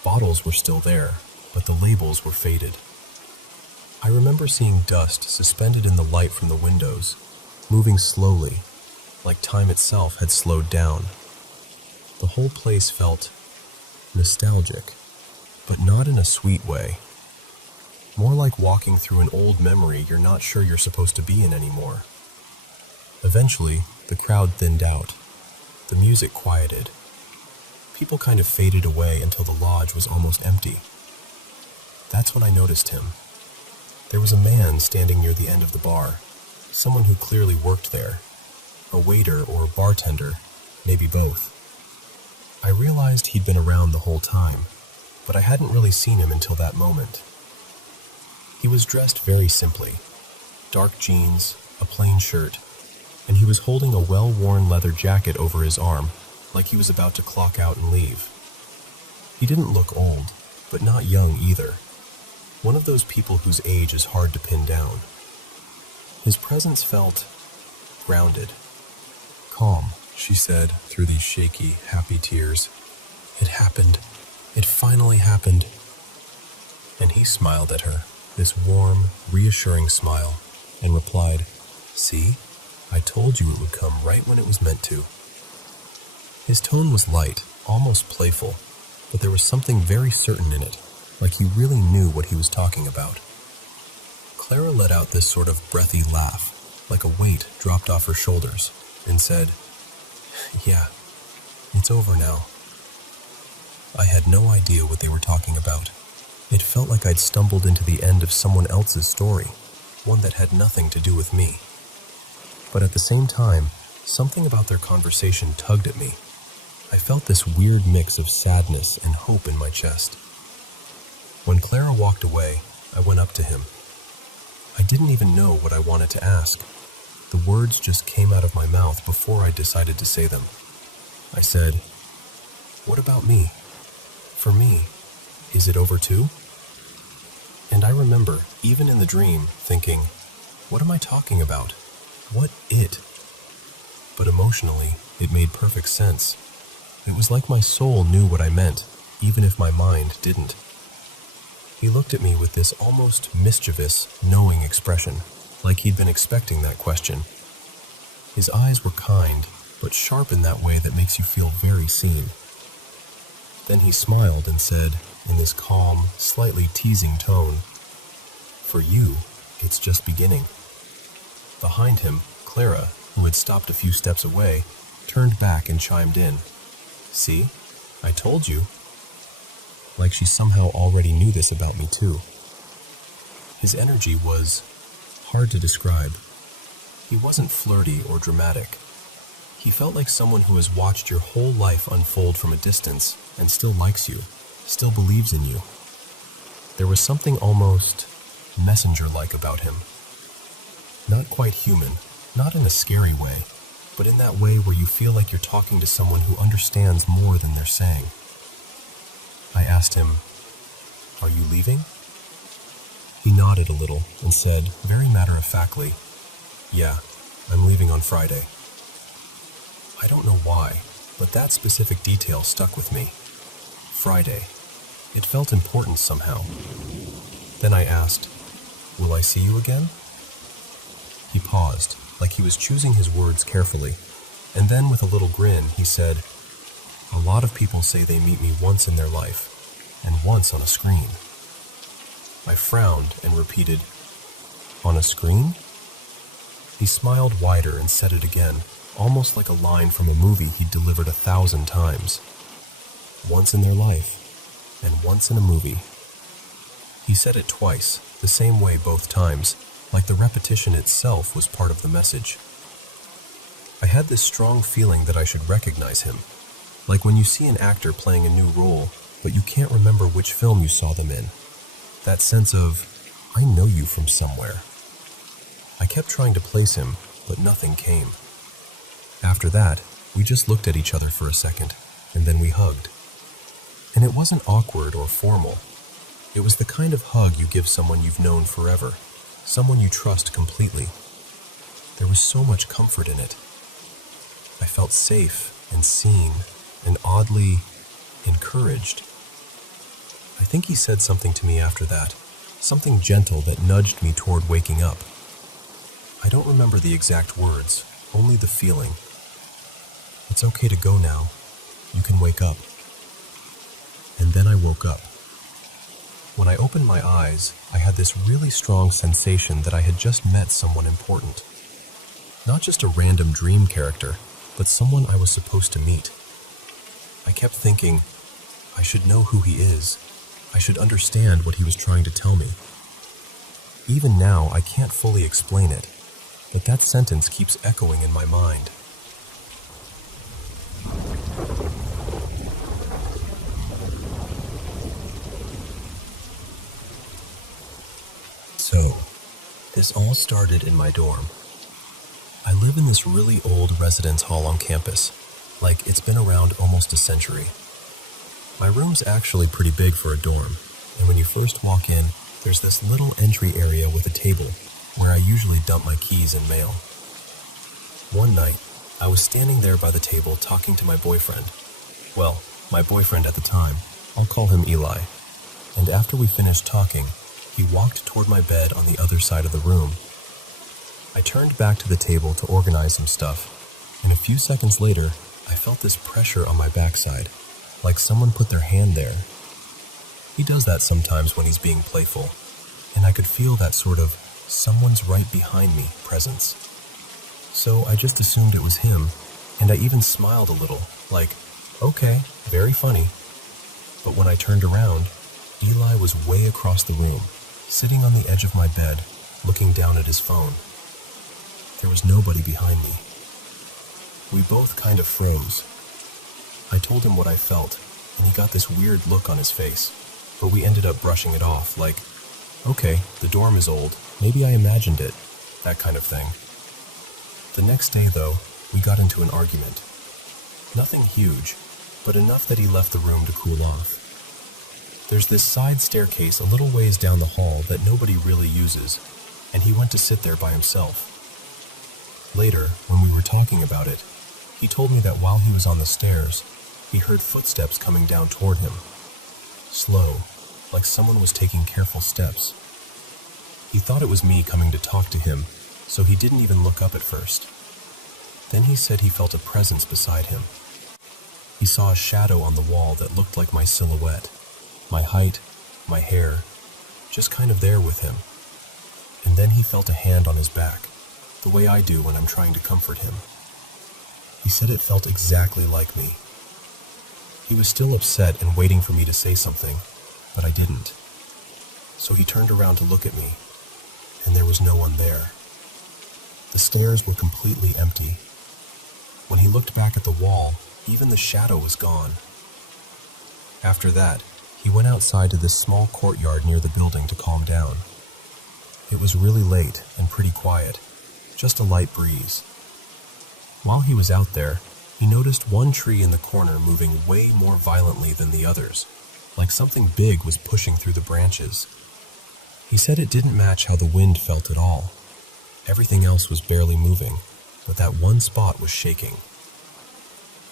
Bottles were still there, but the labels were faded. I remember seeing dust suspended in the light from the windows, moving slowly, like time itself had slowed down. The whole place felt nostalgic, but not in a sweet way. More like walking through an old memory you're not sure you're supposed to be in anymore. Eventually, the crowd thinned out. The music quieted. People kind of faded away until the lodge was almost empty. That's when I noticed him. There was a man standing near the end of the bar, someone who clearly worked there. A waiter or bartender, maybe both. I realized he'd been around the whole time, but I hadn't really seen him until that moment. He was dressed very simply. Dark jeans, a plain shirt, and he was holding a well-worn leather jacket over his arm, like he was about to clock out and leave. He didn't look old, but not young either. One of those people whose age is hard to pin down. His presence felt grounded. "Calm," she said through these shaky, happy tears. "It happened. It finally happened." And he smiled at her, this warm, reassuring smile, and replied, "See? I told you it would come right when it was meant to." His tone was light, almost playful, but there was something very certain in it, like he really knew what he was talking about. Clara let out this sort of breathy laugh, like a weight dropped off her shoulders, and said, "Yeah, it's over now." I had no idea what they were talking about. It felt like I'd stumbled into the end of someone else's story, one that had nothing to do with me. But at the same time, something about their conversation tugged at me. I felt this weird mix of sadness and hope in my chest. When Clara walked away, I went up to him. I didn't even know what I wanted to ask. The words just came out of my mouth before I decided to say them. I said, "What about me? For me, is it over too?" And I remember, even in the dream, thinking, what am I talking about? What it? But emotionally, it made perfect sense. It was like my soul knew what I meant, even if my mind didn't. He looked at me with this almost mischievous, knowing expression, like he'd been expecting that question. His eyes were kind, but sharp in that way that makes you feel very seen. Then he smiled and said, in this calm, slightly teasing tone, "For you, it's just beginning." Behind him, Clara, who had stopped a few steps away, turned back and chimed in. "See? I told you." Like she somehow already knew this about me too. His energy was hard to describe. He wasn't flirty or dramatic. He felt like someone who has watched your whole life unfold from a distance and still likes you, still believes in you. There was something almost messenger-like about him. Not quite human, not in a scary way, but in that way where you feel like you're talking to someone who understands more than they're saying. I asked him, "Are you leaving?" He nodded a little and said, very matter-of-factly, "Yeah, I'm leaving on Friday." I don't know why, but that specific detail stuck with me. Friday. It felt important somehow. Then I asked, "Will I see you again?" He paused, like he was choosing his words carefully, and then with a little grin, he said, "A lot of people say they meet me once in their life, and once on a screen." I frowned and repeated, "On a screen?" He smiled wider and said it again, almost like a line from a movie he'd delivered 1,000 times. Once in their life, and once in a movie. He said it twice, the same way both times, like the repetition itself was part of the message. I had this strong feeling that I should recognize him, like when you see an actor playing a new role, but you can't remember which film you saw them in. That sense of, I know you from somewhere. I kept trying to place him, but nothing came. After that, we just looked at each other for a second, and then we hugged. And it wasn't awkward or formal. It was the kind of hug you give someone you've known forever, someone you trust completely. There was so much comfort in it. I felt safe and seen and oddly encouraged. I think he said something to me after that, something gentle that nudged me toward waking up. I don't remember the exact words, only the feeling. It's okay to go now. You can wake up. And then I woke up. When I opened my eyes, I had this really strong sensation that I had just met someone important. Not just a random dream character, but someone I was supposed to meet. I kept thinking, I should know who he is. I should understand what he was trying to tell me. Even now, I can't fully explain it, but that sentence keeps echoing in my mind. So, this all started in my dorm. I live in this really old residence hall on campus, like it's been around almost a century. My room's actually pretty big for a dorm, and when you first walk in, there's this little entry area with a table where I usually dump my keys and mail. One night, I was standing there by the table talking to my boyfriend. Well, my boyfriend at the time. I'll call him Eli. And after we finished talking, he walked toward my bed on the other side of the room. I turned back to the table to organize some stuff, and a few seconds later, I felt this pressure on my backside, like someone put their hand there. He does that sometimes when he's being playful, and I could feel that sort of someone's right behind me presence. So I just assumed it was him, and I even smiled a little, like, okay, very funny. But when I turned around, Eli was way across the room, sitting on the edge of my bed, looking down at his phone. There was nobody behind me. We both kind of froze. I told him what I felt, and he got this weird look on his face, but we ended up brushing it off, like, okay, the dorm is old, maybe I imagined it, that kind of thing. The next day, though, we got into an argument. Nothing huge, but enough that he left the room to cool off. There's this side staircase a little ways down the hall that nobody really uses, and he went to sit there by himself. Later, when we were talking about it, he told me that while he was on the stairs, he heard footsteps coming down toward him. Slow, like someone was taking careful steps. He thought it was me coming to talk to him, so he didn't even look up at first. Then he said he felt a presence beside him. He saw a shadow on the wall that looked like my silhouette, my height, my hair, just kind of there with him. And then he felt a hand on his back, the way I do when I'm trying to comfort him. He said it felt exactly like me. He was still upset and waiting for me to say something, but I didn't. So he turned around to look at me, and there was no one there. The stairs were completely empty. When he looked back at the wall, even the shadow was gone. After that, he went outside to this small courtyard near the building to calm down. It was really late and pretty quiet, just a light breeze. While he was out there, he noticed one tree in the corner moving way more violently than the others, like something big was pushing through the branches. He said it didn't match how the wind felt at all. Everything else was barely moving, but that one spot was shaking.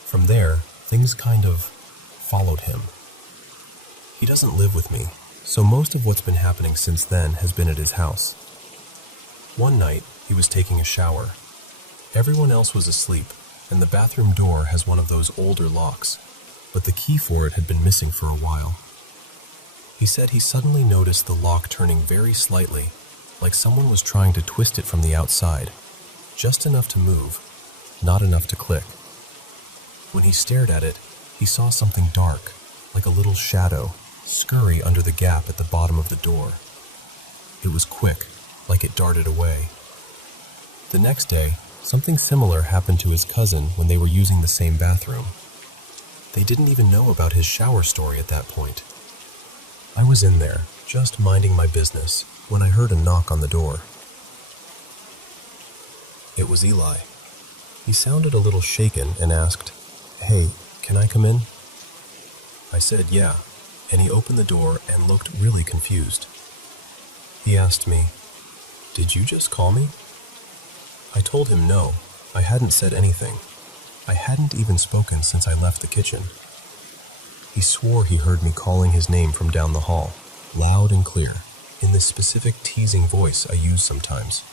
From there, things kind of followed him. He doesn't live with me, so most of what's been happening since then has been at his house. One night, he was taking a shower. Everyone else was asleep, and the bathroom door has one of those older locks, but the key for it had been missing for a while. He said he suddenly noticed the lock turning very slightly, like someone was trying to twist it from the outside, just enough to move, not enough to click. When he stared at it, he saw something dark, like a little shadow, scurry under the gap at the bottom of the door. It was quick, like it darted away. The next day, something similar happened to his cousin when they were using the same bathroom. They didn't even know about his shower story at that point. I was in there, just minding my business, when I heard a knock on the door. It was Eli. He sounded a little shaken and asked, "Hey, can I come in?" I said, "Yeah," and he opened the door and looked really confused. He asked me, "Did you just call me?" I told him no, I hadn't said anything. I hadn't even spoken since I left the kitchen. He swore he heard me calling his name from down the hall, loud and clear, in this specific teasing voice I use sometimes.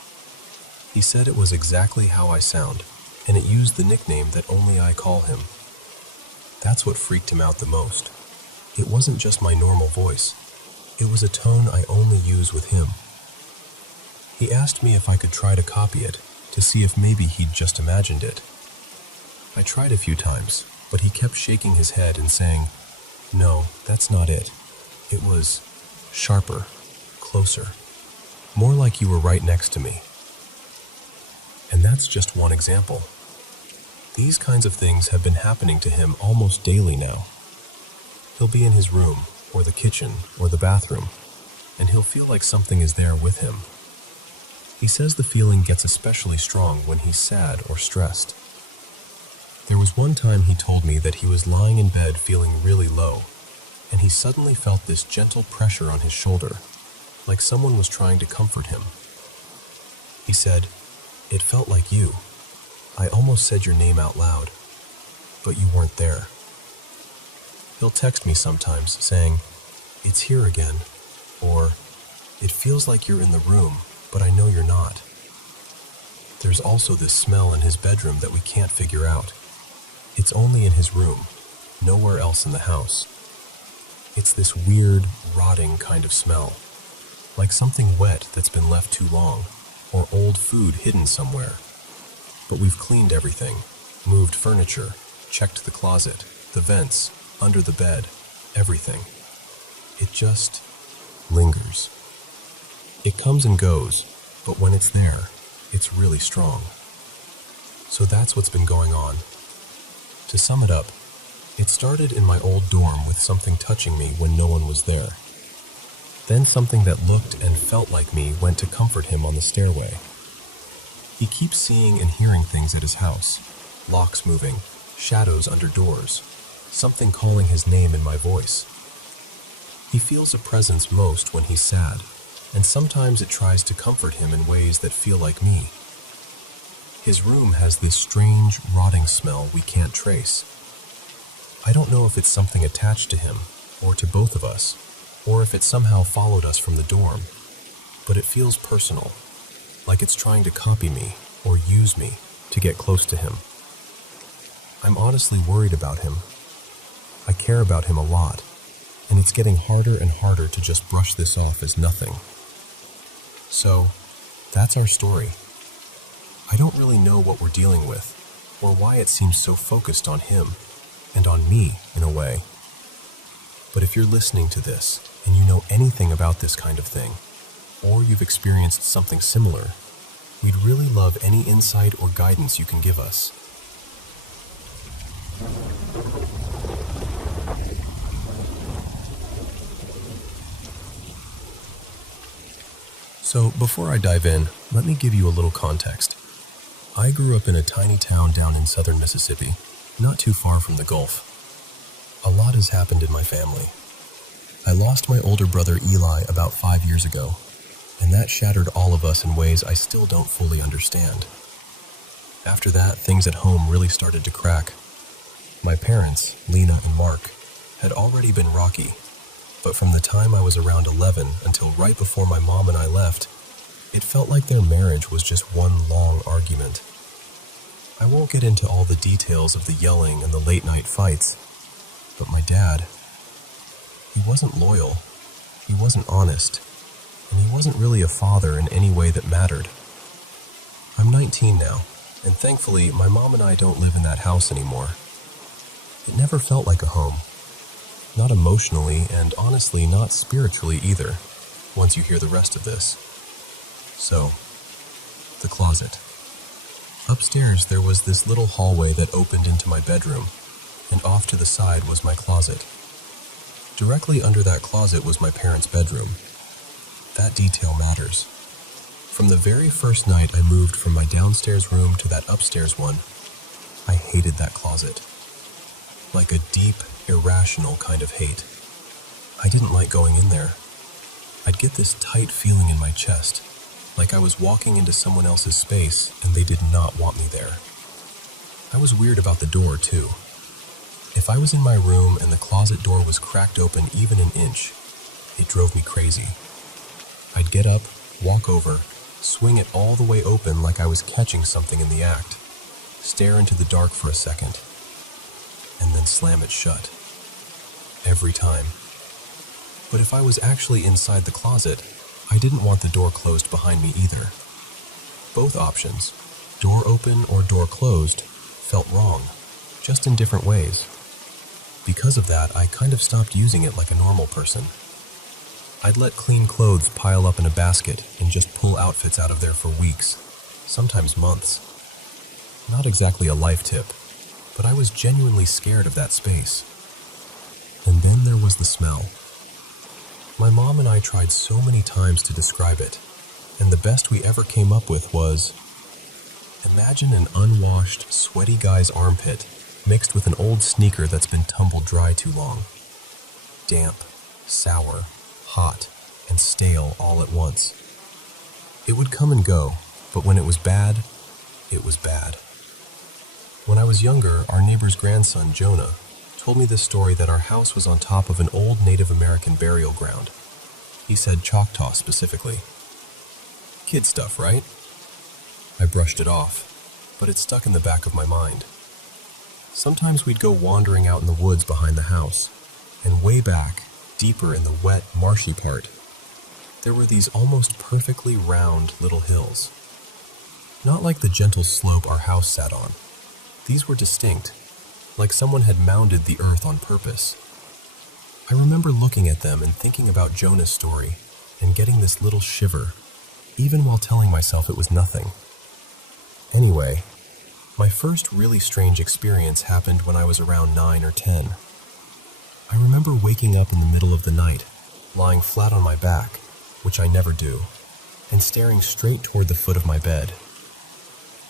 He said it was exactly how I sound, and it used the nickname that only I call him. That's what freaked him out the most. It wasn't just my normal voice. It was a tone I only use with him. He asked me if I could try to copy it, to see if maybe he'd just imagined it. I tried a few times, but he kept shaking his head and saying, "No, that's not it. It was sharper, closer, more like you were right next to me." And that's just one example. These kinds of things have been happening to him almost daily now. He'll be in his room, or the kitchen, or the bathroom, and he'll feel like something is there with him. He says the feeling gets especially strong when he's sad or stressed. There was one time he told me that he was lying in bed feeling really low, and he suddenly felt this gentle pressure on his shoulder, like someone was trying to comfort him. He said, "It felt like you. I almost said your name out loud, but you weren't there." He'll text me sometimes saying, "It's here again," or "It feels like you're in the room, but I know you're not." There's also this smell in his bedroom that we can't figure out. It's only in his room, nowhere else in the house. It's this weird, rotting kind of smell, like something wet that's been left too long, or old food hidden somewhere. But we've cleaned everything, moved furniture, checked the closet, the vents, under the bed, everything. It just lingers. It comes and goes, but when it's there, it's really strong. So that's what's been going on. To sum it up, it started in my old dorm with something touching me when no one was there. Then something that looked and felt like me went to comfort him on the stairway. He keeps seeing and hearing things at his house, locks moving, shadows under doors, something calling his name in my voice. He feels a presence most when he's sad, and sometimes it tries to comfort him in ways that feel like me. His room has this strange, rotting smell we can't trace. I don't know if it's something attached to him, or to both of us, or if it somehow followed us from the dorm, but it feels personal, like it's trying to copy me or use me to get close to him. I'm honestly worried about him. I care about him a lot, and it's getting harder and harder to just brush this off as nothing. So, that's our story. I don't really know what we're dealing with, or why it seems so focused on him, and on me, in a way. But if you're listening to this, and you know anything about this kind of thing, or you've experienced something similar, we'd really love any insight or guidance you can give us. So, before I dive in, let me give you a little context. I grew up in a tiny town down in southern Mississippi, not too far from the Gulf. A lot has happened in my family. I lost my older brother Eli about 5 years ago, and that shattered all of us in ways I still don't fully understand. After that, things at home really started to crack. My parents, Lena and Mark, had already been rocky, but from the time I was around 11 until right before my mom and I left, it felt like their marriage was just one long argument. I won't get into all the details of the yelling and the late-night fights, but my dad, he wasn't loyal, he wasn't honest, and he wasn't really a father in any way that mattered. I'm 19 now, and thankfully my mom and I don't live in that house anymore. It never felt like a home. Not emotionally, and honestly not spiritually either, once you hear the rest of this. So, the closet. Upstairs there was this little hallway that opened into my bedroom, and off to the side was my closet. Directly under that closet was my parents' bedroom. That detail matters. From the very first night I moved from my downstairs room to that upstairs one, I hated that closet. Like a deep, irrational kind of hate. I didn't like going in there. I'd get this tight feeling in my chest, like I was walking into someone else's space and they did not want me there. I was weird about the door, too. If I was in my room and the closet door was cracked open even an inch, it drove me crazy. I'd get up, walk over, swing it all the way open like I was catching something in the act, stare into the dark for a second, and then slam it shut. Every time. But if I was actually inside the closet, I didn't want the door closed behind me either. Both options, door open or door closed, felt wrong, just in different ways. Because of that, I kind of stopped using it like a normal person. I'd let clean clothes pile up in a basket and just pull outfits out of there for weeks, sometimes months. Not exactly a life tip, but I was genuinely scared of that space. And then there was the smell. My mom and I tried so many times to describe it, and the best we ever came up with was, imagine an unwashed, sweaty guy's armpit mixed with an old sneaker that's been tumbled dry too long. Damp, sour, hot, and stale all at once. It would come and go, but when it was bad, it was bad. When I was younger, our neighbor's grandson, Jonah, told me this story that our house was on top of an old Native American burial ground. He said Choctaw specifically. Kid stuff, right? I brushed it off, but it stuck in the back of my mind. Sometimes we'd go wandering out in the woods behind the house, and way back, deeper in the wet, marshy part, there were these almost perfectly round little hills. Not like the gentle slope our house sat on. These were distinct, like someone had mounded the earth on purpose. I remember looking at them and thinking about Jonah's story and getting this little shiver, even while telling myself it was nothing. Anyway, my first really strange experience happened when I was around 9 or 10. I remember waking up in the middle of the night, lying flat on my back, which I never do, and staring straight toward the foot of my bed.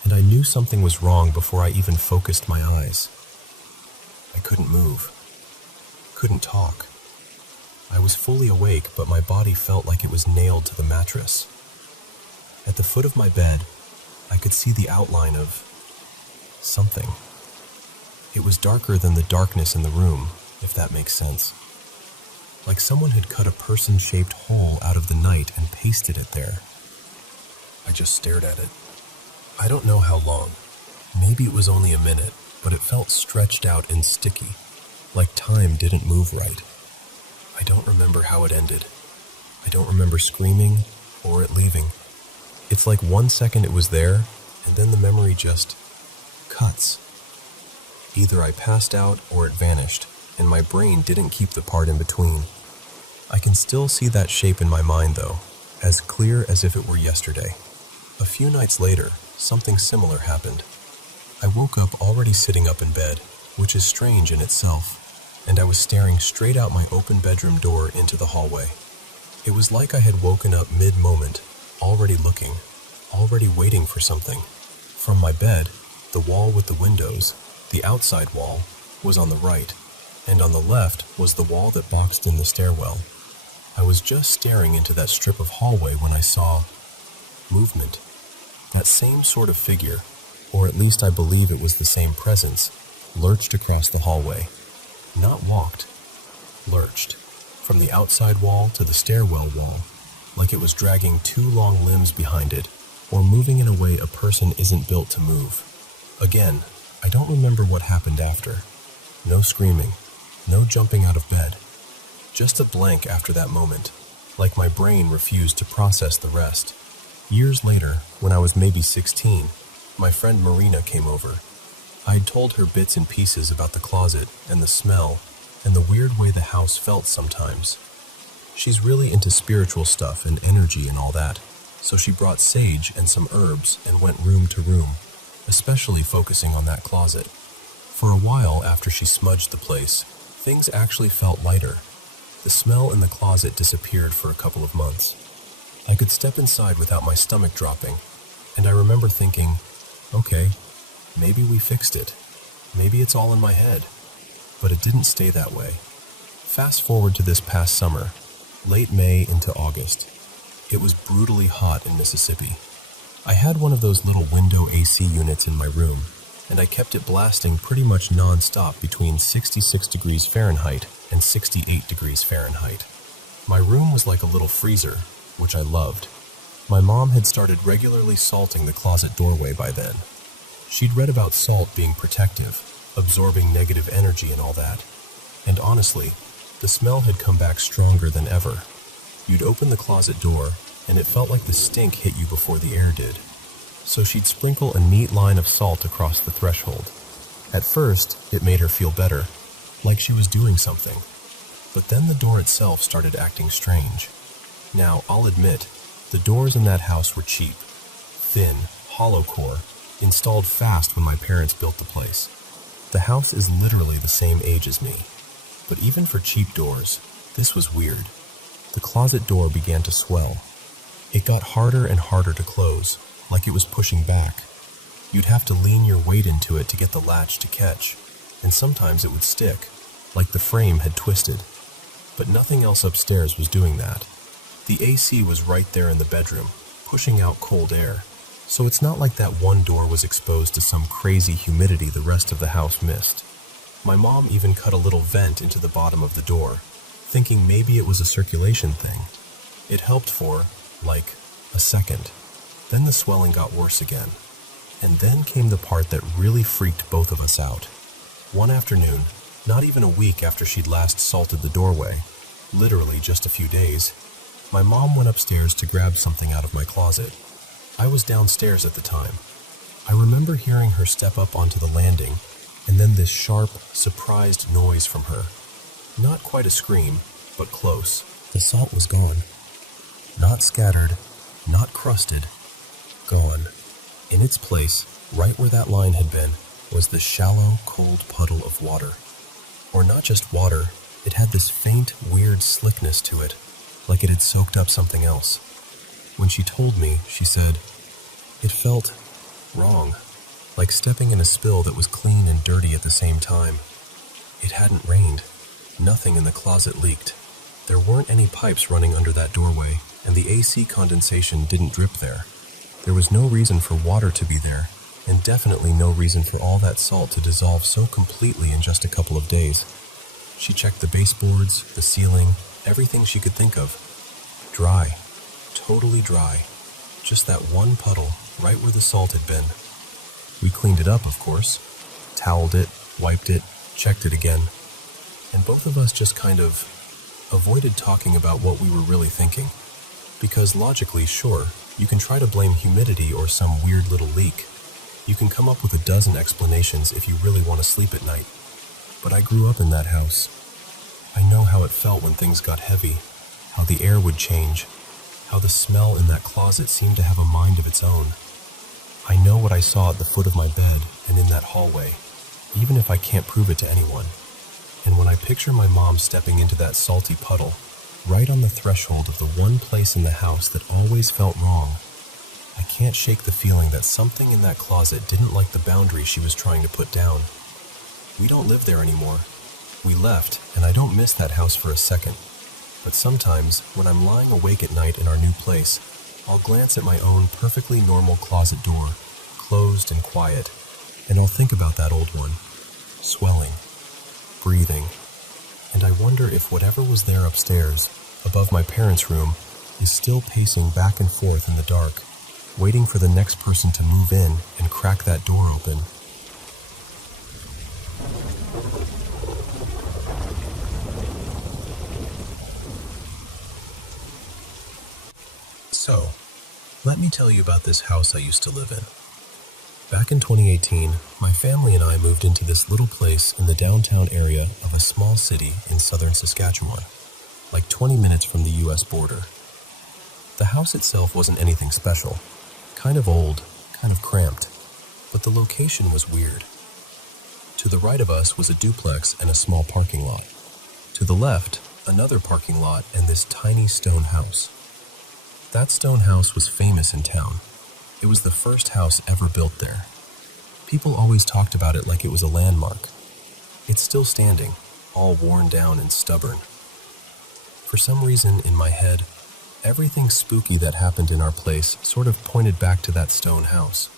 And I knew something was wrong before I even focused my eyes. I couldn't move, couldn't talk. I was fully awake, but my body felt like it was nailed to the mattress. At the foot of my bed, I could see the outline of something. It was darker than the darkness in the room, if that makes sense. Like someone had cut a person-shaped hole out of the night and pasted it there. I just stared at it. I don't know how long. Maybe it was only a minute, but it felt stretched out and sticky, like time didn't move right. I don't remember how it ended. I don't remember screaming or it leaving. It's like 1 second it was there, and then the memory just cuts. Either I passed out or it vanished, and my brain didn't keep the part in between. I can still see that shape in my mind, though, as clear as if it were yesterday. A few nights later, something similar happened. I woke up already sitting up in bed, which is strange in itself, and I was staring straight out my open bedroom door into the hallway. It was like I had woken up mid-moment, already looking, already waiting for something. From my bed, the wall with the windows, the outside wall, was on the right, and on the left was the wall that boxed in the stairwell. I was just staring into that strip of hallway when I saw movement. That same sort of figure, or at least I believe it was the same presence, lurched across the hallway. Not walked, lurched, from the outside wall to the stairwell wall, like it was dragging 2 long limbs behind it, or moving in a way a person isn't built to move. Again, I don't remember what happened after. No screaming, no jumping out of bed. Just a blank after that moment, like my brain refused to process the rest. Years later, when I was maybe 16, my friend Marina came over. I'd told her bits and pieces about the closet and the smell and the weird way the house felt sometimes. She's really into spiritual stuff and energy and all that, so she brought sage and some herbs and went room to room, especially focusing on that closet. For a while after she smudged the place, things actually felt lighter. The smell in the closet disappeared for a couple of months. I could step inside without my stomach dropping, and I remember thinking, okay, maybe we fixed it. Maybe it's all in my head. But it didn't stay that way. Fast forward to this past summer, late May into August. It was brutally hot in Mississippi. I had one of those little window AC units in my room, and I kept it blasting pretty much non-stop between 66 degrees Fahrenheit and 68 degrees Fahrenheit. My room was like a little freezer, which I loved. My mom had started regularly salting the closet doorway by then. She'd read about salt being protective, absorbing negative energy and all that. And honestly, the smell had come back stronger than ever. You'd open the closet door, and it felt like the stink hit you before the air did. So she'd sprinkle a neat line of salt across the threshold. At first, it made her feel better, like she was doing something. But then the door itself started acting strange. Now, I'll admit, the doors in that house were cheap, thin, hollow core, installed fast when my parents built the place. The house is literally the same age as me. But even for cheap doors, this was weird. The closet door began to swell. It got harder and harder to close, like it was pushing back. You'd have to lean your weight into it to get the latch to catch, and sometimes it would stick, like the frame had twisted. But nothing else upstairs was doing that. The AC was right there in the bedroom, pushing out cold air, so it's not like that one door was exposed to some crazy humidity the rest of the house missed. My mom even cut a little vent into the bottom of the door, thinking maybe it was a circulation thing. It helped for, like, a second. Then the swelling got worse again. And then came the part that really freaked both of us out. One afternoon, not even a week after she'd last salted the doorway, literally just a few days, my mom went upstairs to grab something out of my closet. I was downstairs at the time. I remember hearing her step up onto the landing, and then this sharp, surprised noise from her. Not quite a scream, but close. The salt was gone. Not scattered, not crusted, gone. In its place, right where that line had been, was the shallow, cold puddle of water. Or not just water, it had this faint, weird slickness to it, like it had soaked up something else. When she told me, she said, it felt wrong, like stepping in a spill that was clean and dirty at the same time. It hadn't rained. Nothing in the closet leaked. There weren't any pipes running under that doorway, and the AC condensation didn't drip there. There was no reason for water to be there, and definitely no reason for all that salt to dissolve so completely in just a couple of days. She checked the baseboards, the ceiling, everything she could think of. Dry. Totally dry. Just that one puddle, right where the salt had been. We cleaned it up, of course. Toweled it, wiped it, checked it again. And both of us just kind of avoided talking about what we were really thinking. Because logically, sure, you can try to blame humidity or some weird little leak. You can come up with a dozen explanations if you really want to sleep at night. But I grew up in that house. I know how it felt when things got heavy, how the air would change, how the smell in that closet seemed to have a mind of its own. I know what I saw at the foot of my bed and in that hallway, even if I can't prove it to anyone. And when I picture my mom stepping into that salty puddle, right on the threshold of the one place in the house that always felt wrong, I can't shake the feeling that something in that closet didn't like the boundary she was trying to put down. We don't live there anymore. We left, and I don't miss that house for a second. But sometimes, when I'm lying awake at night in our new place, I'll glance at my own perfectly normal closet door, closed and quiet, and I'll think about that old one, swelling, breathing, and I wonder if whatever was there upstairs, above my parents' room, is still pacing back and forth in the dark, waiting for the next person to move in and crack that door open. So, let me tell you about this house I used to live in. Back in 2018, my family and I moved into this little place in the downtown area of a small city in southern Saskatchewan, like 20 minutes from the US border. The house itself wasn't anything special, kind of old, kind of cramped, but the location was weird. To the right of us was a duplex and a small parking lot. To the left, another parking lot and this tiny stone house. That stone house was famous in town. It was the first house ever built there. People always talked about it like it was a landmark. It's still standing, all worn down and stubborn. For some reason, in my head, everything spooky that happened in our place sort of pointed back to that stone house.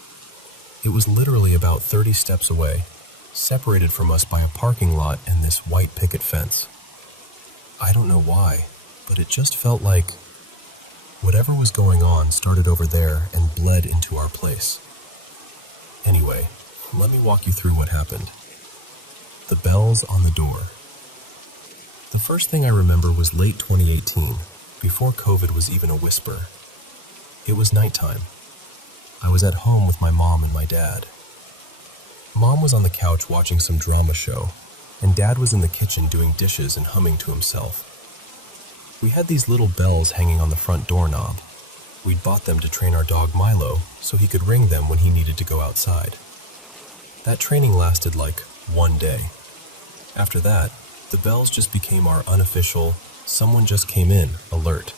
It was literally about 30 steps away, separated from us by a parking lot and this white picket fence. I don't know why, but it just felt like whatever was going on started over there and bled into our place. Anyway, let me walk you through what happened. The bells on the door. The first thing I remember was late 2018, before COVID was even a whisper. It was nighttime. I was at home with my mom and my dad. Mom was on the couch watching some drama show, and Dad was in the kitchen doing dishes and humming to himself. We had these little bells hanging on the front doorknob. We'd bought them to train our dog Milo so he could ring them when he needed to go outside. That training lasted like 1 day. After that, the bells just became our unofficial, someone just came in alert.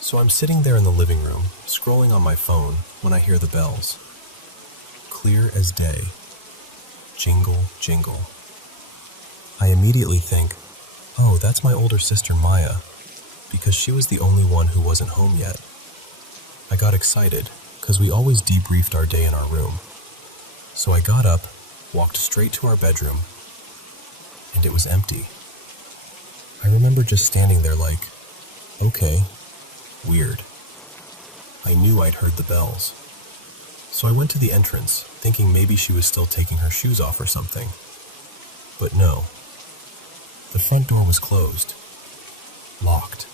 So I'm sitting there in the living room, scrolling on my phone when I hear the bells. Clear as day. Jingle, jingle. I immediately think, oh, that's my older sister Maya, because she was the only one who wasn't home yet. I got excited, because we always debriefed our day in our room. So I got up, walked straight to our bedroom, and it was empty. I remember just standing there like, okay, weird. I knew I'd heard the bells. So I went to the entrance, thinking maybe she was still taking her shoes off or something. But no. The front door was closed. Locked.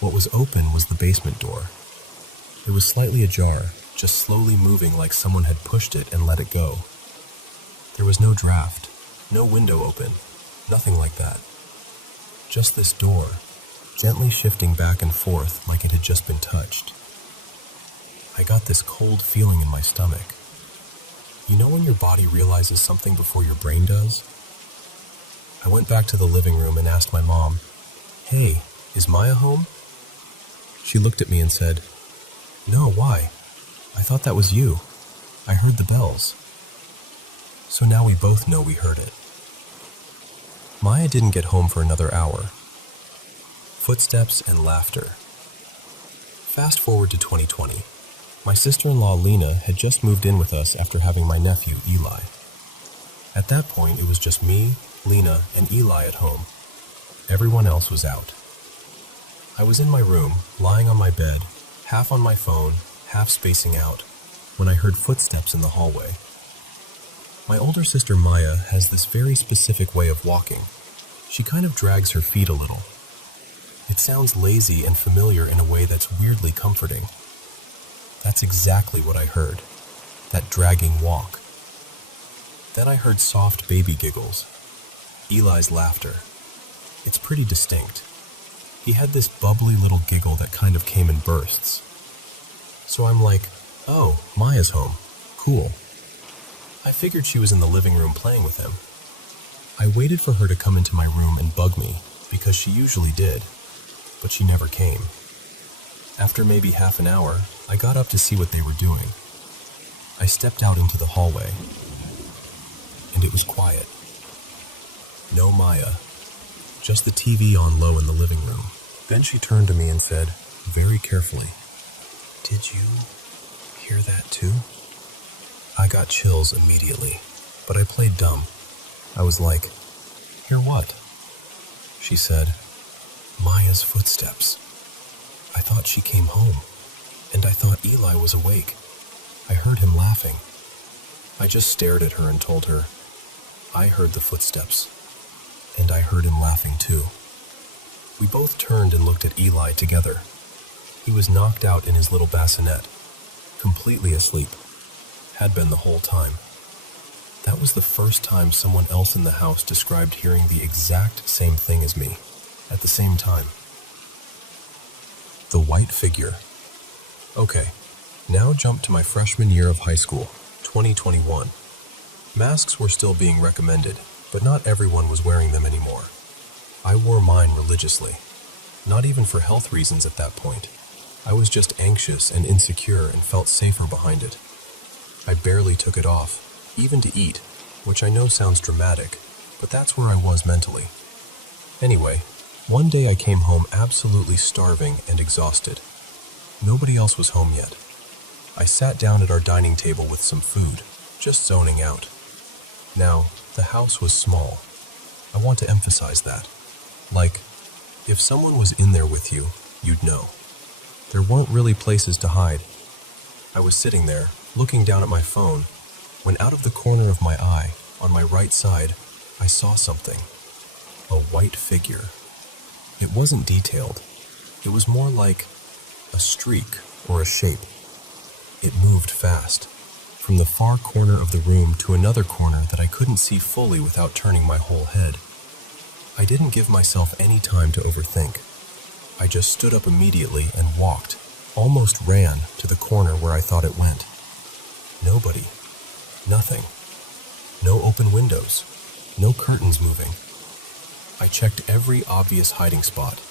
What was open was the basement door. It was slightly ajar, just slowly moving like someone had pushed it and let it go. There was no draft, no window open, nothing like that. Just this door, gently shifting back and forth like it had just been touched. I got this cold feeling in my stomach. You know when your body realizes something before your brain does? I went back to the living room and asked my mom, "Hey, is Maya home?" She looked at me and said, "No, why? I thought that was you. I heard the bells." So now we both know we heard it. Maya didn't get home for another hour. Footsteps and laughter. Fast forward to 2020. My sister-in-law Lena had just moved in with us after having my nephew Eli. At that point, it was just me, Lena, and Eli at home. Everyone else was out. I was in my room, lying on my bed, half on my phone, half spacing out, when I heard footsteps in the hallway. My older sister Maya has this very specific way of walking. She kind of drags her feet a little. It sounds lazy and familiar in a way that's weirdly comforting. That's exactly what I heard, that dragging walk. Then I heard soft baby giggles, Eli's laughter. It's pretty distinct. He had this bubbly little giggle that kind of came in bursts. So I'm like, oh, Maya's home. Cool. I figured she was in the living room playing with him. I waited for her to come into my room and bug me, because she usually did, but she never came. After maybe half an hour, I got up to see what they were doing. I stepped out into the hallway, and it was quiet. No Maya, just the TV on low in the living room. Then she turned to me and said, very carefully, "Did you hear that too?" I got chills immediately, but I played dumb. I was like, "Hear what?" She said, "Maya's footsteps. I thought she came home, and I thought Eli was awake. I heard him laughing." I just stared at her and told her, I heard the footsteps, and I heard him laughing too. We both turned and looked at Eli together. He was knocked out in his little bassinet, completely asleep. Had been the whole time. That was the first time someone else in the house described hearing the exact same thing as me, at the same time. The white figure. Okay, now jump to my freshman year of high school, 2021. Masks were still being recommended, but not everyone was wearing them anymore. I wore mine religiously, not even for health reasons at that point. I was just anxious and insecure and felt safer behind it. I barely took it off, even to eat, which I know sounds dramatic, but that's where I was mentally. Anyway, one day I came home absolutely starving and exhausted. Nobody else was home yet. I sat down at our dining table with some food, just zoning out. Now, the house was small. I want to emphasize that. Like, if someone was in there with you, you'd know. There weren't really places to hide. I was sitting there, looking down at my phone, when out of the corner of my eye, on my right side, I saw something. A white figure. It wasn't detailed. It was more like a streak or a shape. It moved fast, from the far corner of the room to another corner that I couldn't see fully without turning my whole head. I didn't give myself any time to overthink. I just stood up immediately and walked, almost ran, to the corner where I thought it went. Nobody. Nothing. No open windows. No curtains moving. I checked every obvious hiding spot,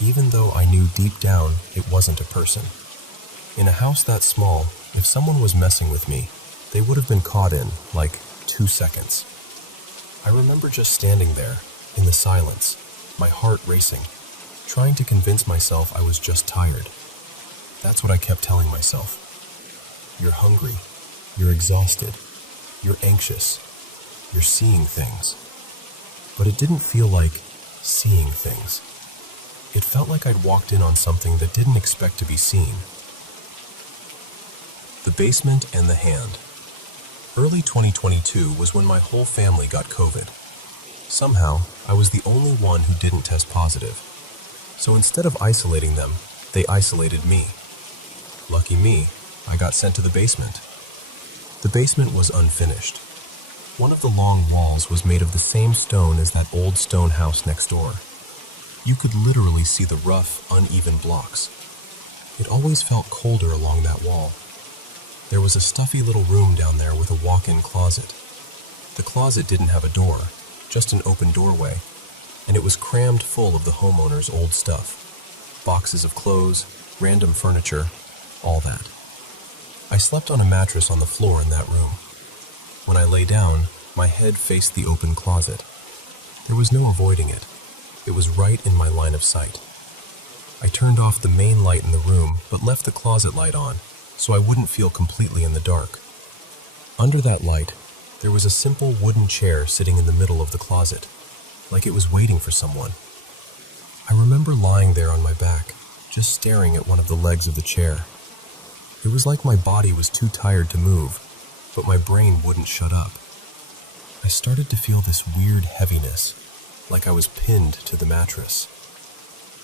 even though I knew deep down it wasn't a person. In a house that small, if someone was messing with me, they would have been caught in, like, 2 seconds. I remember just standing there, in the silence, my heart racing, trying to convince myself I was just tired. That's what I kept telling myself. You're hungry. You're exhausted. You're anxious. You're seeing things. But it didn't feel like seeing things. It felt like I'd walked in on something that didn't expect to be seen. The basement and the hand. Early 2022 was when my whole family got COVID. Somehow, I was the only one who didn't test positive. So instead of isolating them, they isolated me. Lucky me, I got sent to the basement. The basement was unfinished. One of the long walls was made of the same stone as that old stone house next door. You could literally see the rough, uneven blocks. It always felt colder along that wall. There was a stuffy little room down there with a walk-in closet. The closet didn't have a door, just an open doorway, and it was crammed full of the homeowner's old stuff. Boxes of clothes, random furniture, all that. I slept on a mattress on the floor in that room. When I lay down, my head faced the open closet. There was no avoiding it. It was right in my line of sight. I turned off the main light in the room, but left the closet light on, so I wouldn't feel completely in the dark. Under that light, there was a simple wooden chair sitting in the middle of the closet, like it was waiting for someone. I remember lying there on my back, just staring at one of the legs of the chair. It was like my body was too tired to move, but my brain wouldn't shut up. I started to feel this weird heaviness, like I was pinned to the mattress.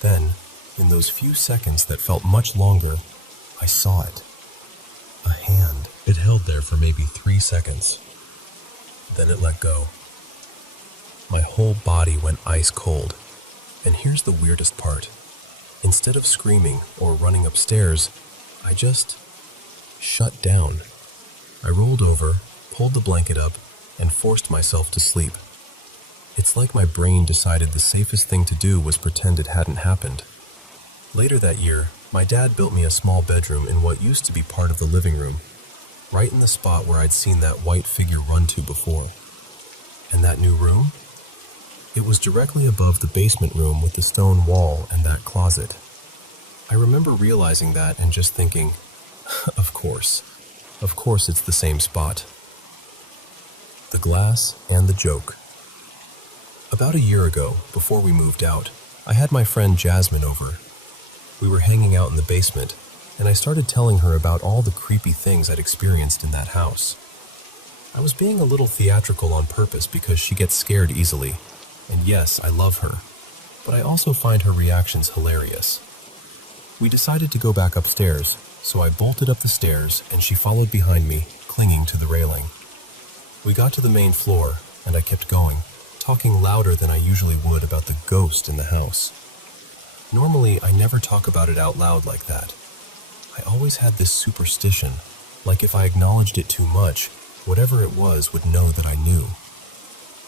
Then, in those few seconds that felt much longer, I saw it. A hand. It held there for maybe 3 seconds. Then it let go. My whole body went ice cold. And here's the weirdest part. Instead of screaming or running upstairs, I just shut down. I rolled over, pulled the blanket up, and forced myself to sleep. It's like my brain decided the safest thing to do was pretend it hadn't happened. Later that year, my dad built me a small bedroom in what used to be part of the living room, right in the spot where I'd seen that white figure run to before. And that new room? It was directly above the basement room with the stone wall and that closet. I remember realizing that and just thinking, of course it's the same spot. The glass and the joke. About a year ago, before we moved out, I had my friend Jasmine over. We were hanging out in the basement, and I started telling her about all the creepy things I'd experienced in that house. I was being a little theatrical on purpose because she gets scared easily, and yes, I love her, but I also find her reactions hilarious. We decided to go back upstairs, so I bolted up the stairs and she followed behind me, clinging to the railing. We got to the main floor, and I kept going, talking louder than I usually would about the ghost in the house. Normally, I never talk about it out loud like that. I always had this superstition, like if I acknowledged it too much, whatever it was would know that I knew.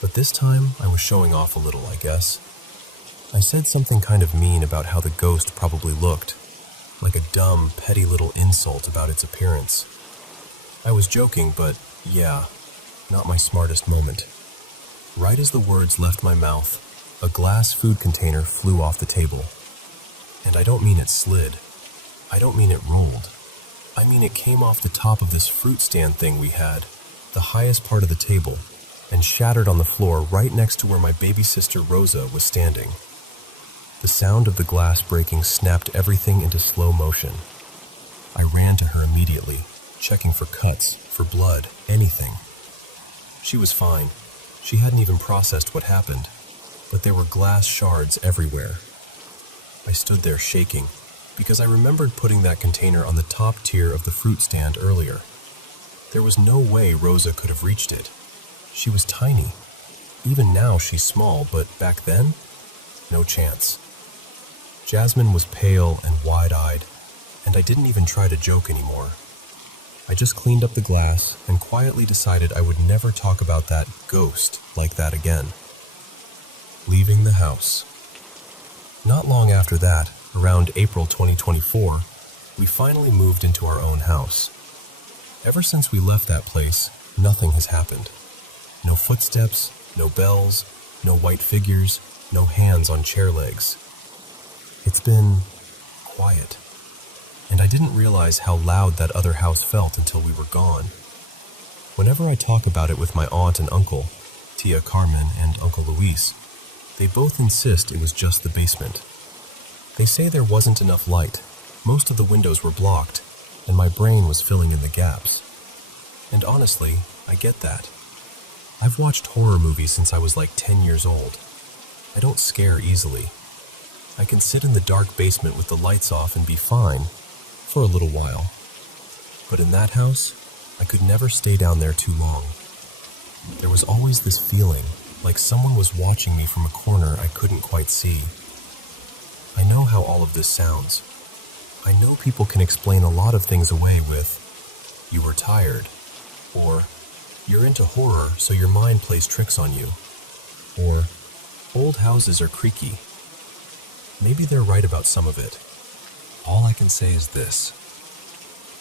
But this time, I was showing off a little, I guess. I said something kind of mean about how the ghost probably looked, like a dumb, petty little insult about its appearance. I was joking, but yeah, not my smartest moment. Right as the words left my mouth, a glass food container flew off the table. And I don't mean it slid. I don't mean it rolled. I mean it came off the top of this fruit stand thing we had, the highest part of the table, and shattered on the floor right next to where my baby sister Rosa was standing. The sound of the glass breaking snapped everything into slow motion. I ran to her immediately, checking for cuts, for blood, anything. She was fine. She hadn't even processed what happened, but there were glass shards everywhere. I stood there shaking, because I remembered putting that container on the top tier of the fruit stand earlier. There was no way Rosa could have reached it. She was tiny. Even now she's small, but back then, no chance. Jasmine was pale and wide-eyed, and I didn't even try to joke anymore. I just cleaned up the glass and quietly decided I would never talk about that ghost like that again. Leaving the house. Not long after that, around April 2024, we finally moved into our own house. Ever since we left that place, nothing has happened. No footsteps, no bells, no white figures, no hands on chair legs. It's been quiet. And I didn't realize how loud that other house felt until we were gone. Whenever I talk about it with my aunt and uncle, Tia Carmen and Uncle Luis, they both insist it was just the basement. They say there wasn't enough light, most of the windows were blocked, and my brain was filling in the gaps. And honestly, I get that. I've watched horror movies since I was like 10 years old. I don't scare easily. I can sit in the dark basement with the lights off and be fine, for a little while. But in that house, I could never stay down there too long. There was always this feeling, like someone was watching me from a corner I couldn't quite see. I know how all of this sounds. I know people can explain a lot of things away with, "You were tired," or "You're into horror, so your mind plays tricks on you," or "Old houses are creaky." Maybe they're right about some of it. All I can say is this.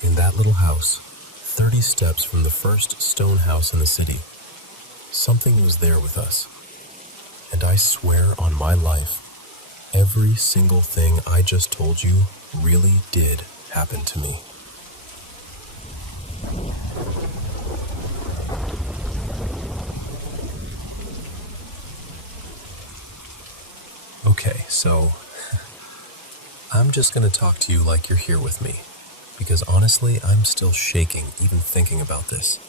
In that little house, 30 steps from the first stone house in the city, something was there with us. And I swear on my life, every single thing I just told you really did happen to me. Okay, so I'm just going to talk to you like you're here with me, because honestly, I'm still shaking even thinking about this.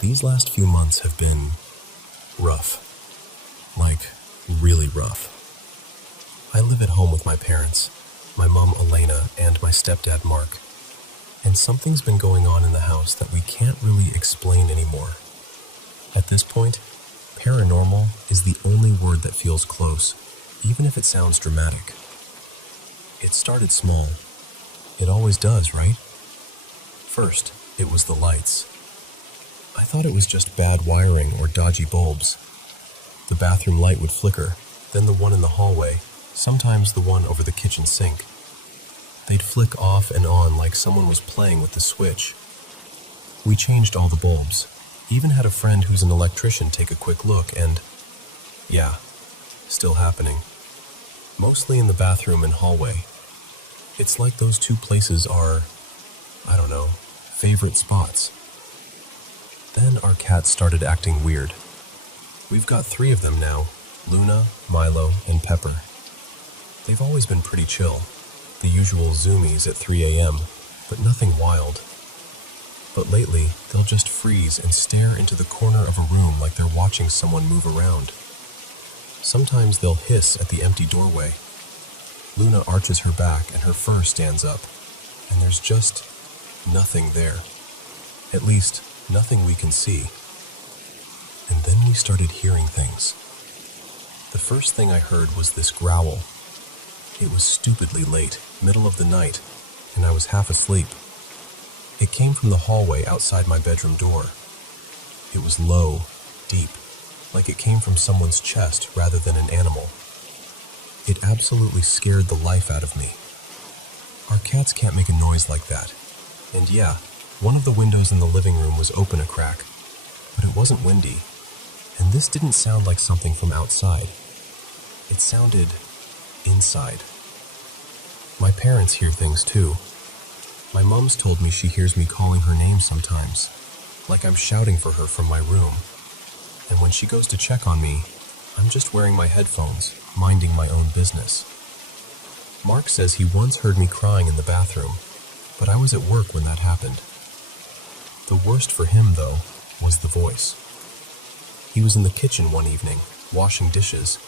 These last few months have been rough, like really rough. I live at home with my parents, my mom Elena and my stepdad Mark, and something's been going on in the house that we can't really explain anymore. At this point, paranormal is the only word that feels close, even if it sounds dramatic. It started small. It always does, right? First, it was the lights. I thought it was just bad wiring or dodgy bulbs. The bathroom light would flicker, then the one in the hallway, sometimes the one over the kitchen sink. They'd flick off and on like someone was playing with the switch. We changed all the bulbs, even had a friend who's an electrician take a quick look, and yeah, still happening. Mostly in the bathroom and hallway. It's like those two places are, I don't know, favorite spots. Then our cats started acting weird. We've got 3 of them now, Luna, Milo, and Pepper. They've always been pretty chill, the usual zoomies at 3 a.m., but nothing wild. But lately, they'll just freeze and stare into the corner of a room like they're watching someone move around. Sometimes they'll hiss at the empty doorway. Luna arches her back and her fur stands up, and there's just nothing there. At least, nothing we can see. And then we started hearing things. The first thing I heard was this growl. It was stupidly late, middle of the night, and I was half asleep. It came from the hallway outside my bedroom door. It was low, deep, like it came from someone's chest rather than an animal. It absolutely scared the life out of me. Our cats can't make a noise like that. And yeah, one of the windows in the living room was open a crack, but it wasn't windy. And this didn't sound like something from outside. It sounded inside. My parents hear things too. My mom's told me she hears me calling her name sometimes, like I'm shouting for her from my room. And when she goes to check on me, I'm just wearing my headphones, minding my own business. Mark says he once heard me crying in the bathroom, but I was at work when that happened. The worst for him, though, was the voice. He was in the kitchen one evening, washing dishes,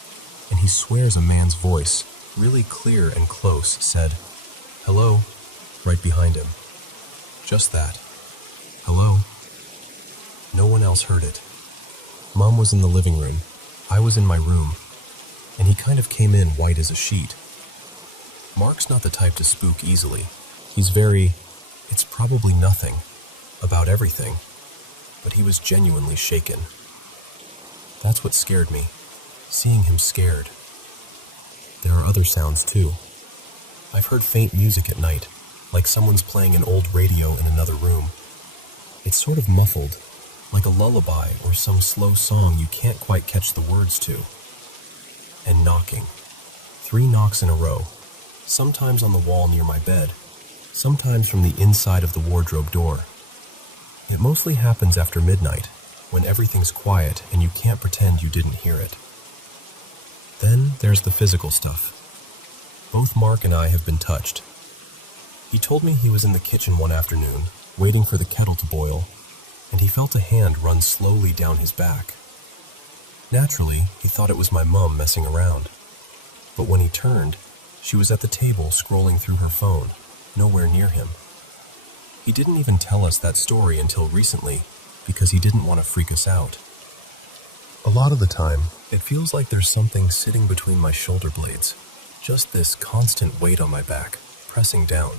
and he swears a man's voice, really clear and close, said, "Hello," right behind him. Just that. Hello. No one else heard it. Mom was in the living room, I was in my room, and he kind of came in white as a sheet. Mark's not the type to spook easily. He's very, "It's probably nothing," about everything, but he was genuinely shaken. That's what scared me, seeing him scared. There are other sounds too. I've heard faint music at night, like someone's playing an old radio in another room. It's sort of muffled, like a lullaby or some slow song you can't quite catch the words to. And knocking. 3 knocks in a row, sometimes on the wall near my bed, sometimes from the inside of the wardrobe door. It mostly happens after midnight, when everything's quiet and you can't pretend you didn't hear it. Then there's the physical stuff. Both Mark and I have been touched. He told me he was in the kitchen one afternoon, waiting for the kettle to boil, and he felt a hand run slowly down his back. Naturally, he thought it was my mom messing around. But when he turned, she was at the table scrolling through her phone, nowhere near him. He didn't even tell us that story until recently, because he didn't want to freak us out. A lot of the time, it feels like there's something sitting between my shoulder blades, just this constant weight on my back, pressing down.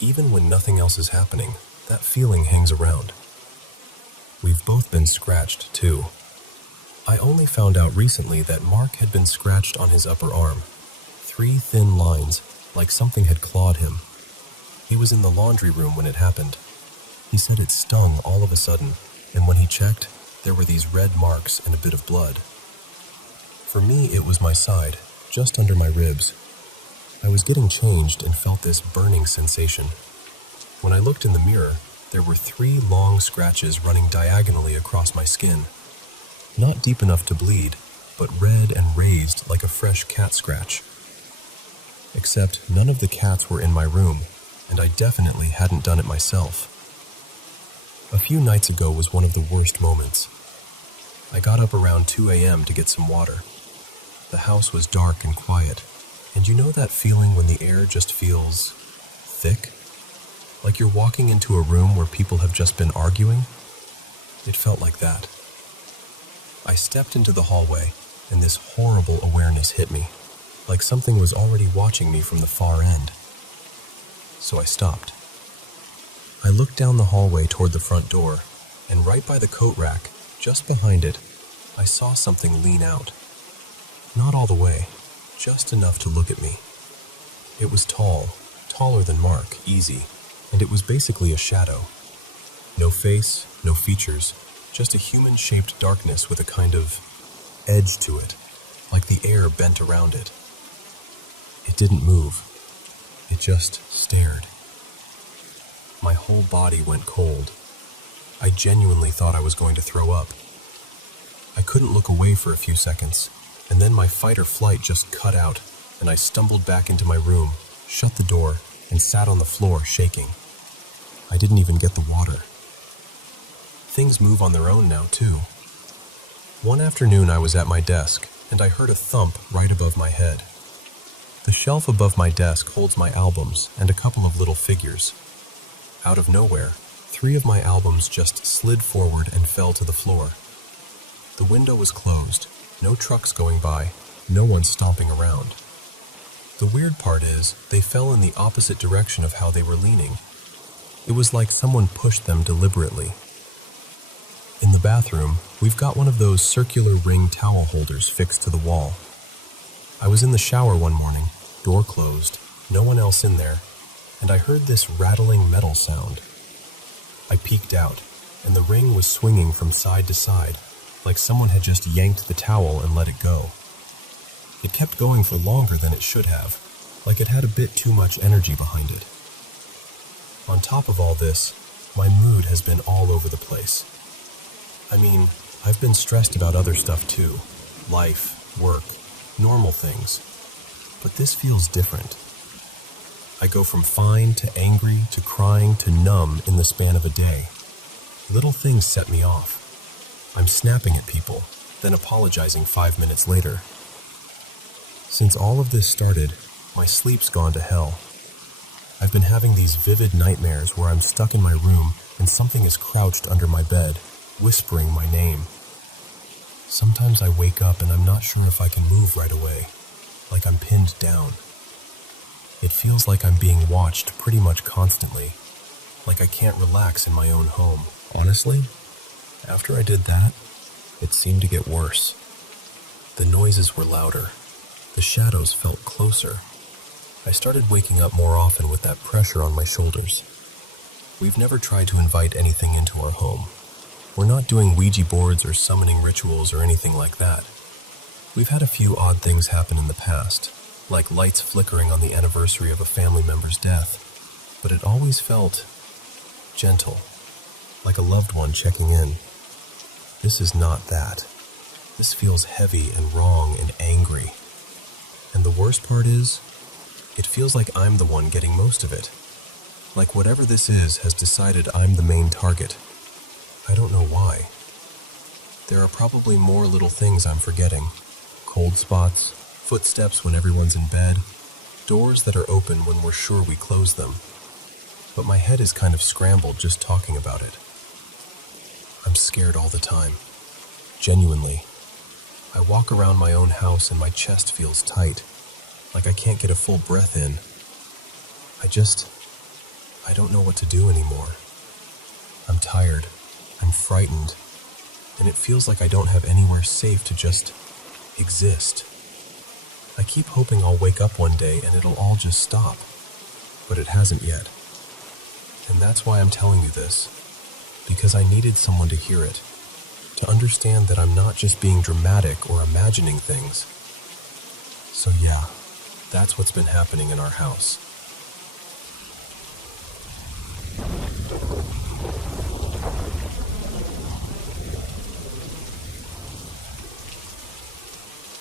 Even when nothing else is happening, that feeling hangs around. We've both been scratched, too. I only found out recently that Mark had been scratched on his upper arm. 3 thin lines, like something had clawed him. He was in the laundry room when it happened. He said it stung all of a sudden, and when he checked, there were these red marks and a bit of blood. For me, it was my side, just under my ribs. I was getting changed and felt this burning sensation. When I looked in the mirror, there were 3 long scratches running diagonally across my skin. Not deep enough to bleed, but red and raised like a fresh cat scratch. Except none of the cats were in my room, and I definitely hadn't done it myself. A few nights ago was one of the worst moments. I got up around 2 a.m. to get some water. The house was dark and quiet, and you know that feeling when the air just feels thick? Like you're walking into a room where people have just been arguing? It felt like that. I stepped into the hallway, and this horrible awareness hit me, like something was already watching me from the far end. So I stopped. I looked down the hallway toward the front door, and right by the coat rack, just behind it, I saw something lean out. Not all the way, just enough to look at me. It was tall, taller than Mark, easy, and it was basically a shadow. No face, no features, just a human-shaped darkness with a kind of edge to it, like the air bent around it. It didn't move. It just stared. My whole body went cold. I genuinely thought I was going to throw up. I couldn't look away for a few seconds, and then my fight or flight just cut out, and I stumbled back into my room, shut the door, and sat on the floor shaking. I didn't even get the water. Things move on their own now, too. One afternoon I was at my desk, and I heard a thump right above my head. The shelf above my desk holds my albums and a couple of little figures. Out of nowhere, 3 of my albums just slid forward and fell to the floor. The window was closed, no trucks going by, no one stomping around. The weird part is, they fell in the opposite direction of how they were leaning. It was like someone pushed them deliberately. In the bathroom, we've got one of those circular ring towel holders fixed to the wall. I was in the shower one morning, door closed, no one else in there, and I heard this rattling metal sound. I peeked out, and the ring was swinging from side to side, like someone had just yanked the towel and let it go. It kept going for longer than it should have, like it had a bit too much energy behind it. On top of all this, my mood has been all over the place. I mean, I've been stressed about other stuff too. Life, work, normal things. But this feels different. I go from fine to angry to crying to numb in the span of a day. Little things set me off. I'm snapping at people, then apologizing 5 minutes later. Since all of this started, my sleep's gone to hell. I've been having these vivid nightmares where I'm stuck in my room and something is crouched under my bed, whispering my name. Sometimes I wake up and I'm not sure if I can move right away, like I'm pinned down. It feels like I'm being watched pretty much constantly, like I can't relax in my own home. Honestly, after I did that, it seemed to get worse. The noises were louder. The shadows felt closer. I started waking up more often with that pressure on my shoulders. We've never tried to invite anything into our home. We're not doing Ouija boards or summoning rituals or anything like that. We've had a few odd things happen in the past, like lights flickering on the anniversary of a family member's death, but it always felt gentle, like a loved one checking in. This is not that. This feels heavy and wrong and angry. And the worst part is, it feels like I'm the one getting most of it. Like whatever this is has decided I'm the main target. I don't know why. There are probably more little things I'm forgetting. Cold spots, footsteps when everyone's in bed, doors that are open when we're sure we close them. But my head is kind of scrambled just talking about it. I'm scared all the time. Genuinely. I walk around my own house and my chest feels tight, like I can't get a full breath in. I don't know what to do anymore. I'm tired, I'm frightened, and it feels like I don't have anywhere safe to just exist. I keep hoping I'll wake up one day and it'll all just stop, but it hasn't yet. And that's why I'm telling you this, because I needed someone to hear it, to understand that I'm not just being dramatic or imagining things. So yeah, that's what's been happening in our house.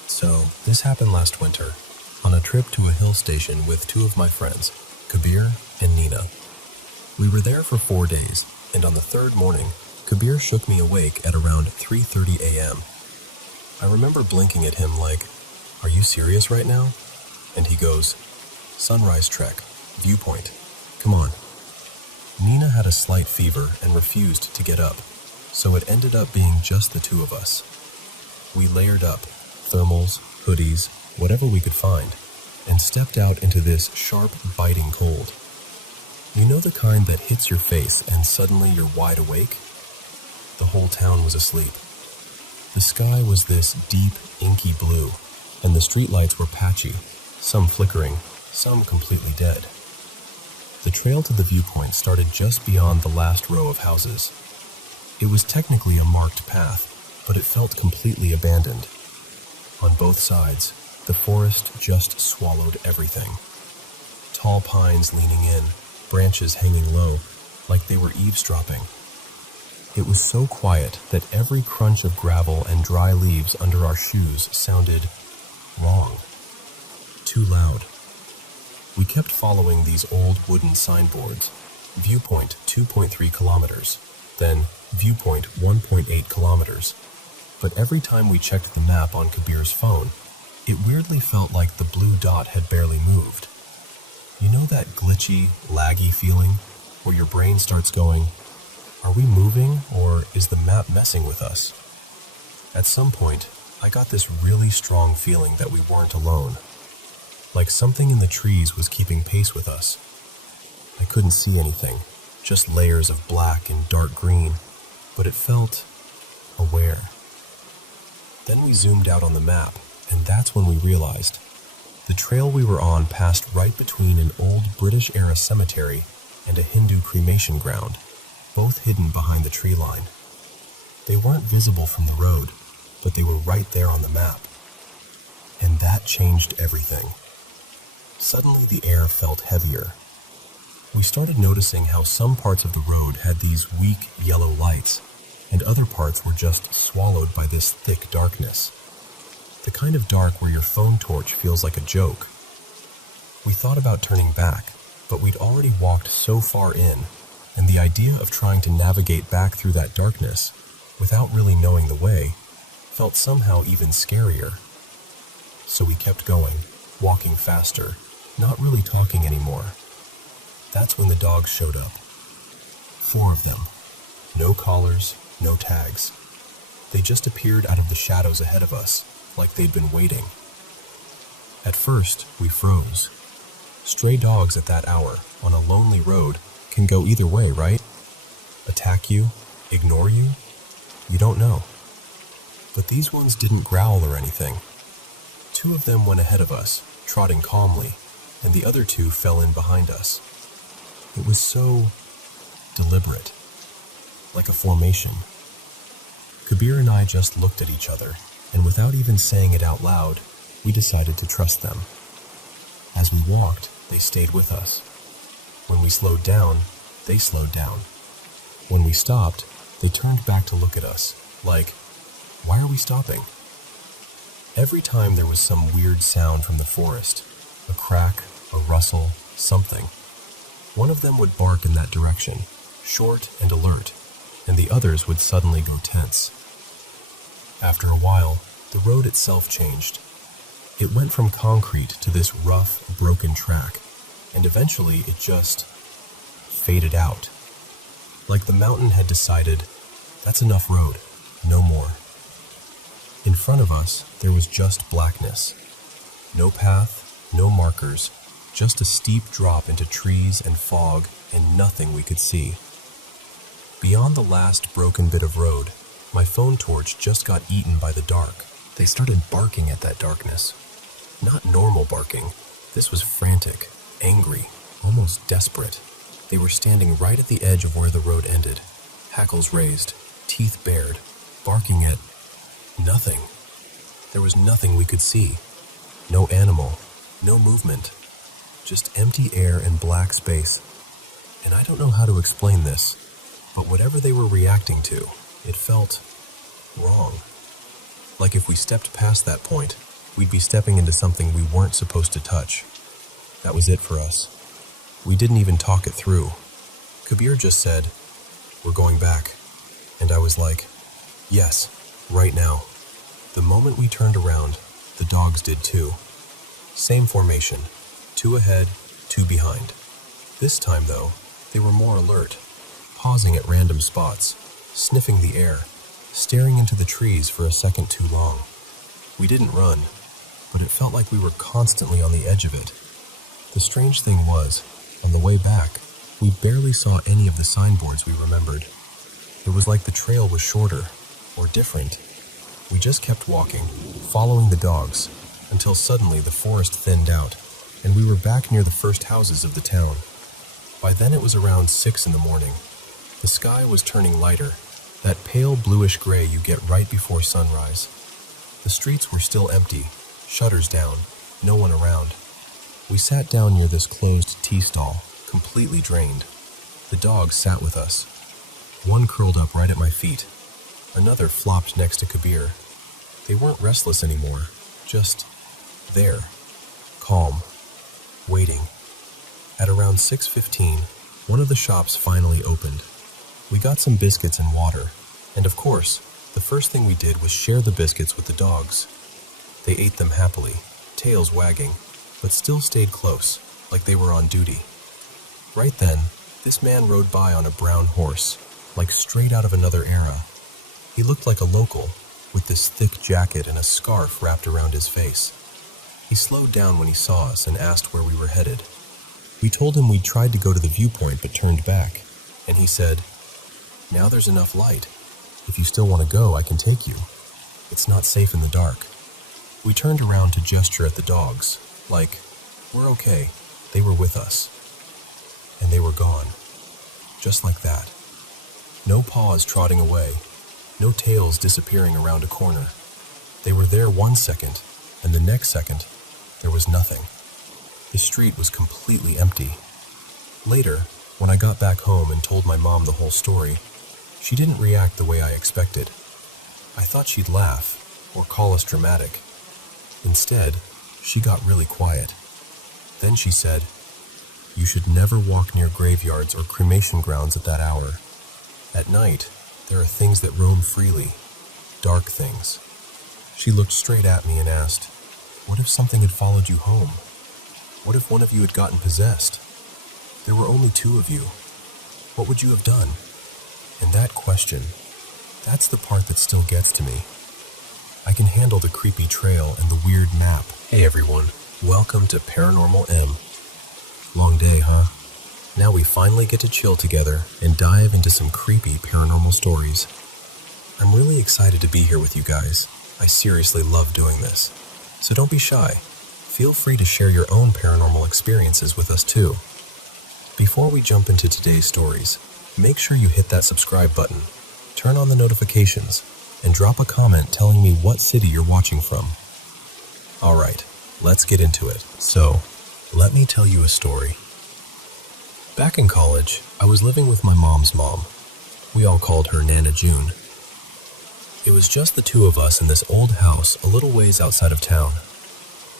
So, this happened last winter, on a trip to a hill station with two of my friends, Kabir and Nina. We were there for 4 days, and on the third morning, Kabir shook me awake at around 3:30 a.m. I remember blinking at him like, "Are you serious right now?" And he goes, "Sunrise trek, viewpoint, come on." Nina had a slight fever and refused to get up, so it ended up being just the two of us. We layered up, thermals, hoodies, whatever we could find, and stepped out into this sharp, biting cold. You know the kind that hits your face and suddenly you're wide awake? The whole town was asleep. The sky was this deep, inky blue, and the streetlights were patchy, some flickering, some completely dead. The trail to the viewpoint started just beyond the last row of houses. It was technically a marked path, but it felt completely abandoned. On both sides, the forest just swallowed everything. Tall pines leaning in, branches hanging low, like they were eavesdropping. It was so quiet that every crunch of gravel and dry leaves under our shoes sounded wrong. Too loud. We kept following these old wooden signboards. Viewpoint 2.3 kilometers, then viewpoint 1.8 kilometers. But every time we checked the map on Kabir's phone, it weirdly felt like the blue dot had barely moved. You know that glitchy, laggy feeling where your brain starts going, "Are we moving, or is the map messing with us?" At some point, I got this really strong feeling that we weren't alone. Like something in the trees was keeping pace with us. I couldn't see anything, just layers of black and dark green, but it felt aware. Then we zoomed out on the map, and that's when we realized the trail we were on passed right between an old British-era cemetery and a Hindu cremation ground, both hidden behind the tree line. They weren't visible from the road, but they were right there on the map. And that changed everything. Suddenly the air felt heavier. We started noticing how some parts of the road had these weak yellow lights, and other parts were just swallowed by this thick darkness. The kind of dark where your phone torch feels like a joke. We thought about turning back, but we'd already walked so far in, and the idea of trying to navigate back through that darkness, without really knowing the way, felt somehow even scarier. So we kept going, walking faster, not really talking anymore. That's when the dogs showed up. 4 of them. No collars, no tags. They just appeared out of the shadows ahead of us, like they'd been waiting. At first, we froze. Stray dogs at that hour, on a lonely road, can go either way, right? Attack you? Ignore you? You don't know. But these ones didn't growl or anything. 2 of them went ahead of us, trotting calmly, and the other 2 fell in behind us. It was so deliberate, like a formation. Kabir and I just looked at each other, and without even saying it out loud, we decided to trust them. As we walked, they stayed with us. When we slowed down, they slowed down. When we stopped, they turned back to look at us, like, why are we stopping? Every time there was some weird sound from the forest, a crack, a rustle, something, one of them would bark in that direction, short and alert, and the others would suddenly go tense. After a while, the road itself changed. It went from concrete to this rough, broken track, and eventually it just faded out. Like the mountain had decided, that's enough road, no more. In front of us, there was just blackness. No path, no markers, just a steep drop into trees and fog and nothing we could see. Beyond the last broken bit of road, my phone torch just got eaten by the dark. They started barking at that darkness. Not normal barking. This was frantic, angry, almost desperate. They were standing right at the edge of where the road ended, hackles raised, teeth bared, barking at nothing. There was nothing we could see. No animal, no movement. Just empty air and black space. And I don't know how to explain this, but whatever they were reacting to, it felt wrong. Like if we stepped past that point, we'd be stepping into something we weren't supposed to touch. That was it for us. We didn't even talk it through. Kabir just said, "We're going back." And I was like, yes, right now. The moment we turned around, the dogs did too. Same formation, 2 ahead, 2 behind. This time, though, they were more alert, pausing at random spots, sniffing the air, staring into the trees for a second too long. We didn't run, but it felt like we were constantly on the edge of it. The strange thing was, on the way back, we barely saw any of the signboards we remembered. It was like the trail was shorter, or different. We just kept walking, following the dogs, until suddenly the forest thinned out, and we were back near the first houses of the town. By then it was around 6 in the morning. The sky was turning lighter, that pale bluish gray you get right before sunrise. The streets were still empty, shutters down, no one around. We sat down near this closed tea stall, completely drained. The dogs sat with us. One curled up right at my feet. Another flopped next to Kabir. They weren't restless anymore, just there, calm, waiting. At around 6:15, one of the shops finally opened. We got some biscuits and water, and of course, the first thing we did was share the biscuits with the dogs. They ate them happily, tails wagging, but still stayed close, like they were on duty. Right then, this man rode by on a brown horse, like straight out of another era. He looked like a local, with this thick jacket and a scarf wrapped around his face. He slowed down when he saw us and asked where we were headed. We told him we'd tried to go to the viewpoint but turned back, and he said, "Now there's enough light. If you still want to go, I can take you. It's not safe in the dark." We turned around to gesture at the dogs, like, we're okay, they were with us. And they were gone. Just like that. No paws trotting away. No tails disappearing around a corner. They were there 1 second, and the next second, there was nothing. The street was completely empty. Later, when I got back home and told my mom the whole story, she didn't react the way I expected. I thought she'd laugh or call us dramatic. Instead, she got really quiet. Then she said, "You should never walk near graveyards or cremation grounds at that hour. At night, there are things that roam freely, dark things." She looked straight at me and asked, "What if something had followed you home? What if one of you had gotten possessed? There were only 2 of you. What would you have done?" And that question, that's the part that still gets to me. I can handle the creepy trail and the weird map. Hey everyone, welcome to Paranormal M. Long day, huh? Now we finally get to chill together and dive into some creepy paranormal stories. I'm really excited to be here with you guys. I seriously love doing this. So don't be shy. Feel free to share your own paranormal experiences with us too. Before we jump into today's stories, make sure you hit that subscribe button, turn on the notifications, and drop a comment telling me what city you're watching from. Alright, let's get into it. So, let me tell you a story. Back in college, I was living with my mom's mom. We all called her Nana June. It was just the 2 of us in this old house a little ways outside of town.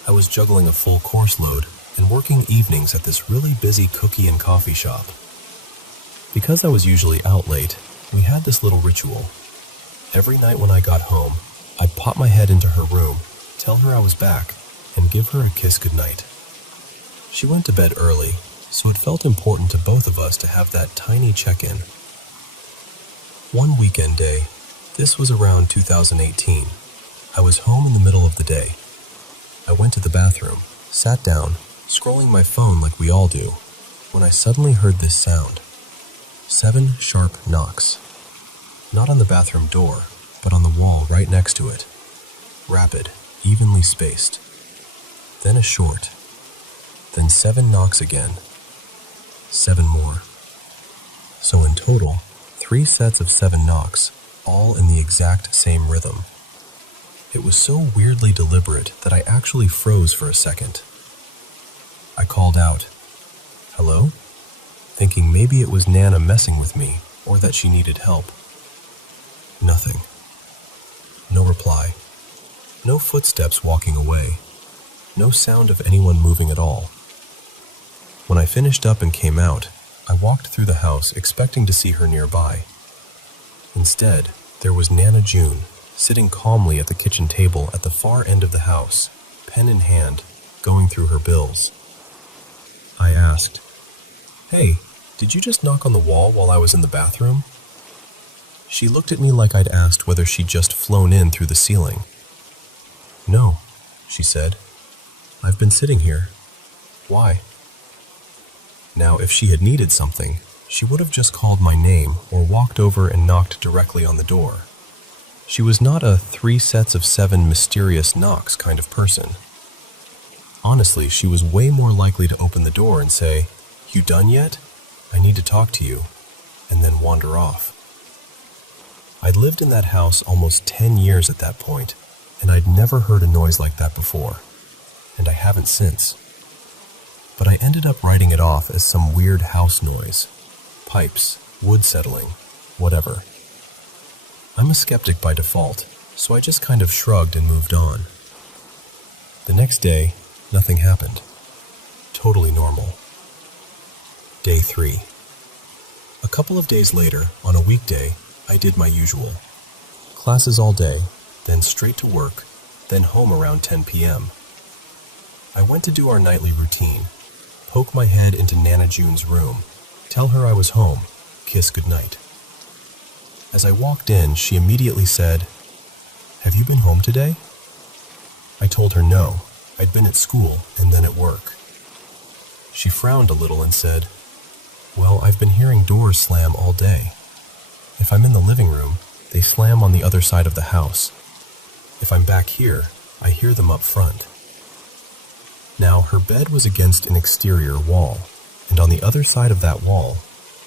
I was juggling a full course load and working evenings at this really busy cookie and coffee shop. Because I was usually out late, we had this little ritual. Every night when I got home, I'd pop my head into her room, tell her I was back, and give her a kiss goodnight. She went to bed early, so it felt important to both of us to have that tiny check-in. One weekend day, this was around 2018, I was home in the middle of the day. I went to the bathroom, sat down, scrolling my phone like we all do, when I suddenly heard this sound. 7 sharp knocks. Not on the bathroom door, but on the wall right next to it. Rapid, evenly spaced. Then a short. Then 7 knocks again. 7 more. So in total, 3 sets of 7 knocks, all in the exact same rhythm. It was so weirdly deliberate that I actually froze for a second. I called out, "Hello?" thinking maybe it was Nana messing with me or that she needed help. Nothing. No reply. No footsteps walking away. No sound of anyone moving at all. When I finished up and came out, I walked through the house expecting to see her nearby. Instead, there was Nana June, sitting calmly at the kitchen table at the far end of the house, pen in hand, going through her bills. I asked, "Hey, did you just knock on the wall while I was in the bathroom?" She looked at me like I'd asked whether she'd just flown in through the ceiling. "No," she said. "I've been sitting here. Why?" Now, if she had needed something, she would have just called my name or walked over and knocked directly on the door. She was not a 3 sets of 7 mysterious knocks kind of person. Honestly, she was way more likely to open the door and say, "You done yet? I need to talk to you," and then wander off. I'd lived in that house almost 10 years at that point, and I'd never heard a noise like that before, and I haven't since. But I ended up writing it off as some weird house noise. Pipes, wood settling, whatever. I'm a skeptic by default, so I just kind of shrugged and moved on. The next day, nothing happened. Totally normal. Day 3. A couple of days later, on a weekday, I did my usual. Classes all day, then straight to work, then home around 10 p.m. I went to do our nightly routine, poke my head into Nana June's room, tell her I was home, kiss goodnight. As I walked in, she immediately said, "Have you been home today?" I told her no, I'd been at school and then at work. She frowned a little and said, "Well, I've been hearing doors slam all day. If I'm in the living room, they slam on the other side of the house. If I'm back here, I hear them up front." Now, her bed was against an exterior wall, and on the other side of that wall,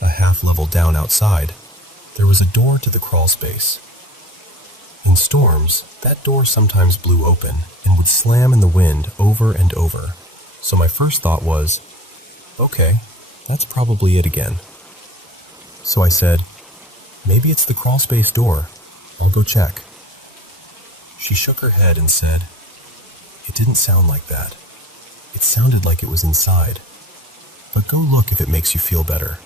a half level down outside, there was a door to the crawl space. In storms, that door sometimes blew open and would slam in the wind over and over. So my first thought was, okay, that's probably it again. So I said, maybe it's the crawlspace door. I'll go check. She shook her head and said, it didn't sound like that. It sounded like it was inside. But go look if it makes you feel better.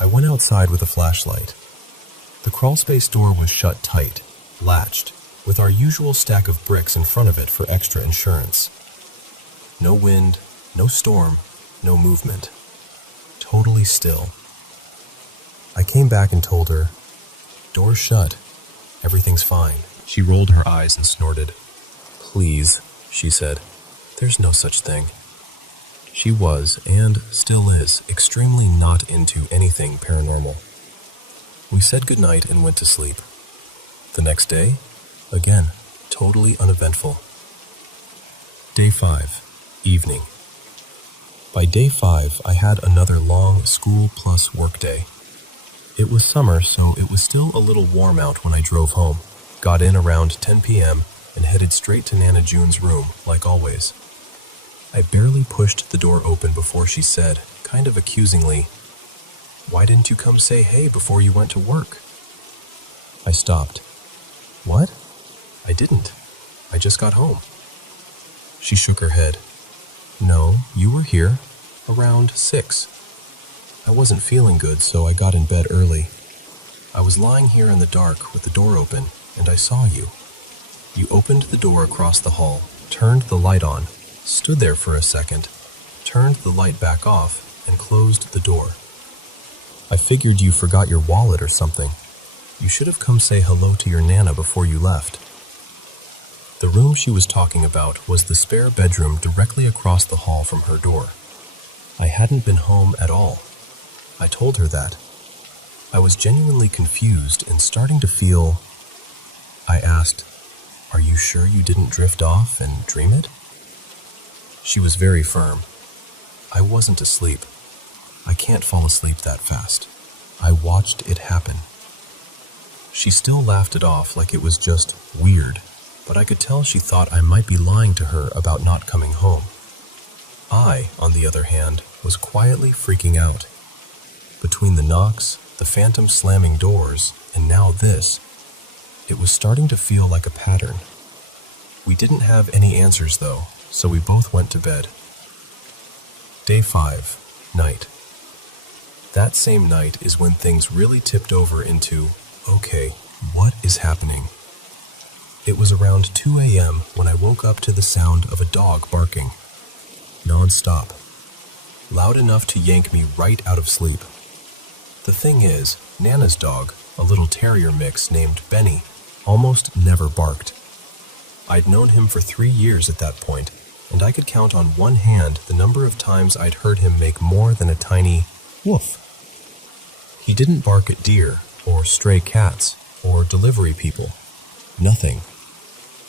I went outside with a flashlight. The crawlspace door was shut tight, latched, with our usual stack of bricks in front of it for extra insurance. No wind, no storm, no movement. Totally still. I came back and told her, door's shut. Everything's fine. She rolled her eyes and snorted. Please, she said. There's no such thing. She was, and still is, extremely not into anything paranormal. We said goodnight and went to sleep. The next day, again, totally uneventful. Day 5, evening. By day 5, I had another long school plus work day. It was summer, so it was still a little warm out when I drove home, got in around 10 p.m., and headed straight to Nana June's room, like always. I barely pushed the door open before she said, kind of accusingly, why didn't you come say hey before you went to work? I stopped. What? I didn't. I just got home. She shook her head. No, you were here, around 6. I wasn't feeling good, so I got in bed early. I was lying here in the dark with the door open, and I saw you. You opened the door across the hall, turned the light on, stood there for a second, turned the light back off, and closed the door. I figured you forgot your wallet or something. You should have come say hello to your Nana before you left. The room she was talking about was the spare bedroom directly across the hall from her door. I hadn't been home at all. I told her that. I was genuinely confused and starting to feel... I asked, are you sure you didn't drift off and dream it? She was very firm. I wasn't asleep. I can't fall asleep that fast. I watched it happen. She still laughed it off like it was just weird, but I could tell she thought I might be lying to her about not coming home. I, on the other hand, was quietly freaking out. Between the knocks, the phantom slamming doors, and now this, it was starting to feel like a pattern. We didn't have any answers though, so we both went to bed. Day 5, night. That same night is when things really tipped over into, okay, what is happening? It was around 2 a.m. when I woke up to the sound of a dog barking. Non-stop. Loud enough to yank me right out of sleep. The thing is, Nana's dog, a little terrier mix named Benny, almost never barked. I'd known him for 3 years at that point, and I could count on one hand the number of times I'd heard him make more than a tiny woof. He didn't bark at deer, or stray cats, or delivery people. Nothing.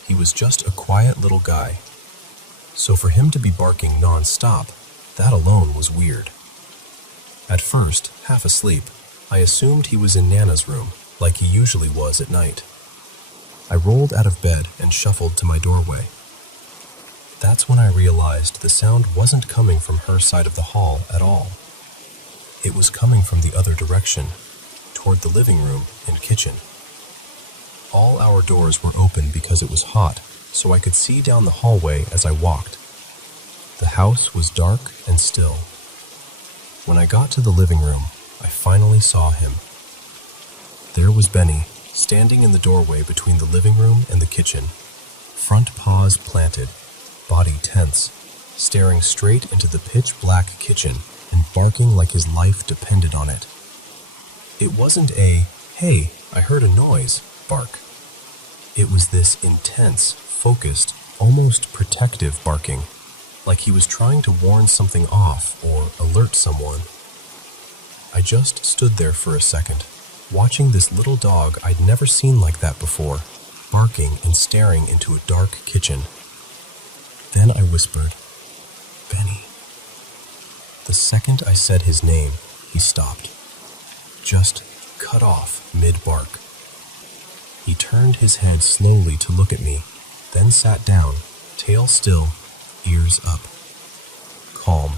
He was just a quiet little guy. So for him to be barking non-stop, that alone was weird. At first, half asleep, I assumed he was in Nana's room, like he usually was at night. I rolled out of bed and shuffled to my doorway. That's when I realized the sound wasn't coming from her side of the hall at all. It was coming from the other direction, toward the living room and kitchen. All our doors were open because it was hot, so I could see down the hallway as I walked. The house was dark and still. When I got to the living room, I finally saw him. There was Benny, standing in the doorway between the living room and the kitchen, front paws planted, body tense, staring straight into the pitch-black kitchen and barking like his life depended on it. It wasn't a, hey, I heard a noise, bark. It was this intense, focused, almost protective barking, like he was trying to warn something off or alert someone. I just stood there for a second, watching this little dog I'd never seen like that before, barking and staring into a dark kitchen. Then I whispered, Benny. The second I said his name, he stopped. Just cut off mid-bark. He turned his head slowly to look at me, then sat down, tail still, ears up. Calm,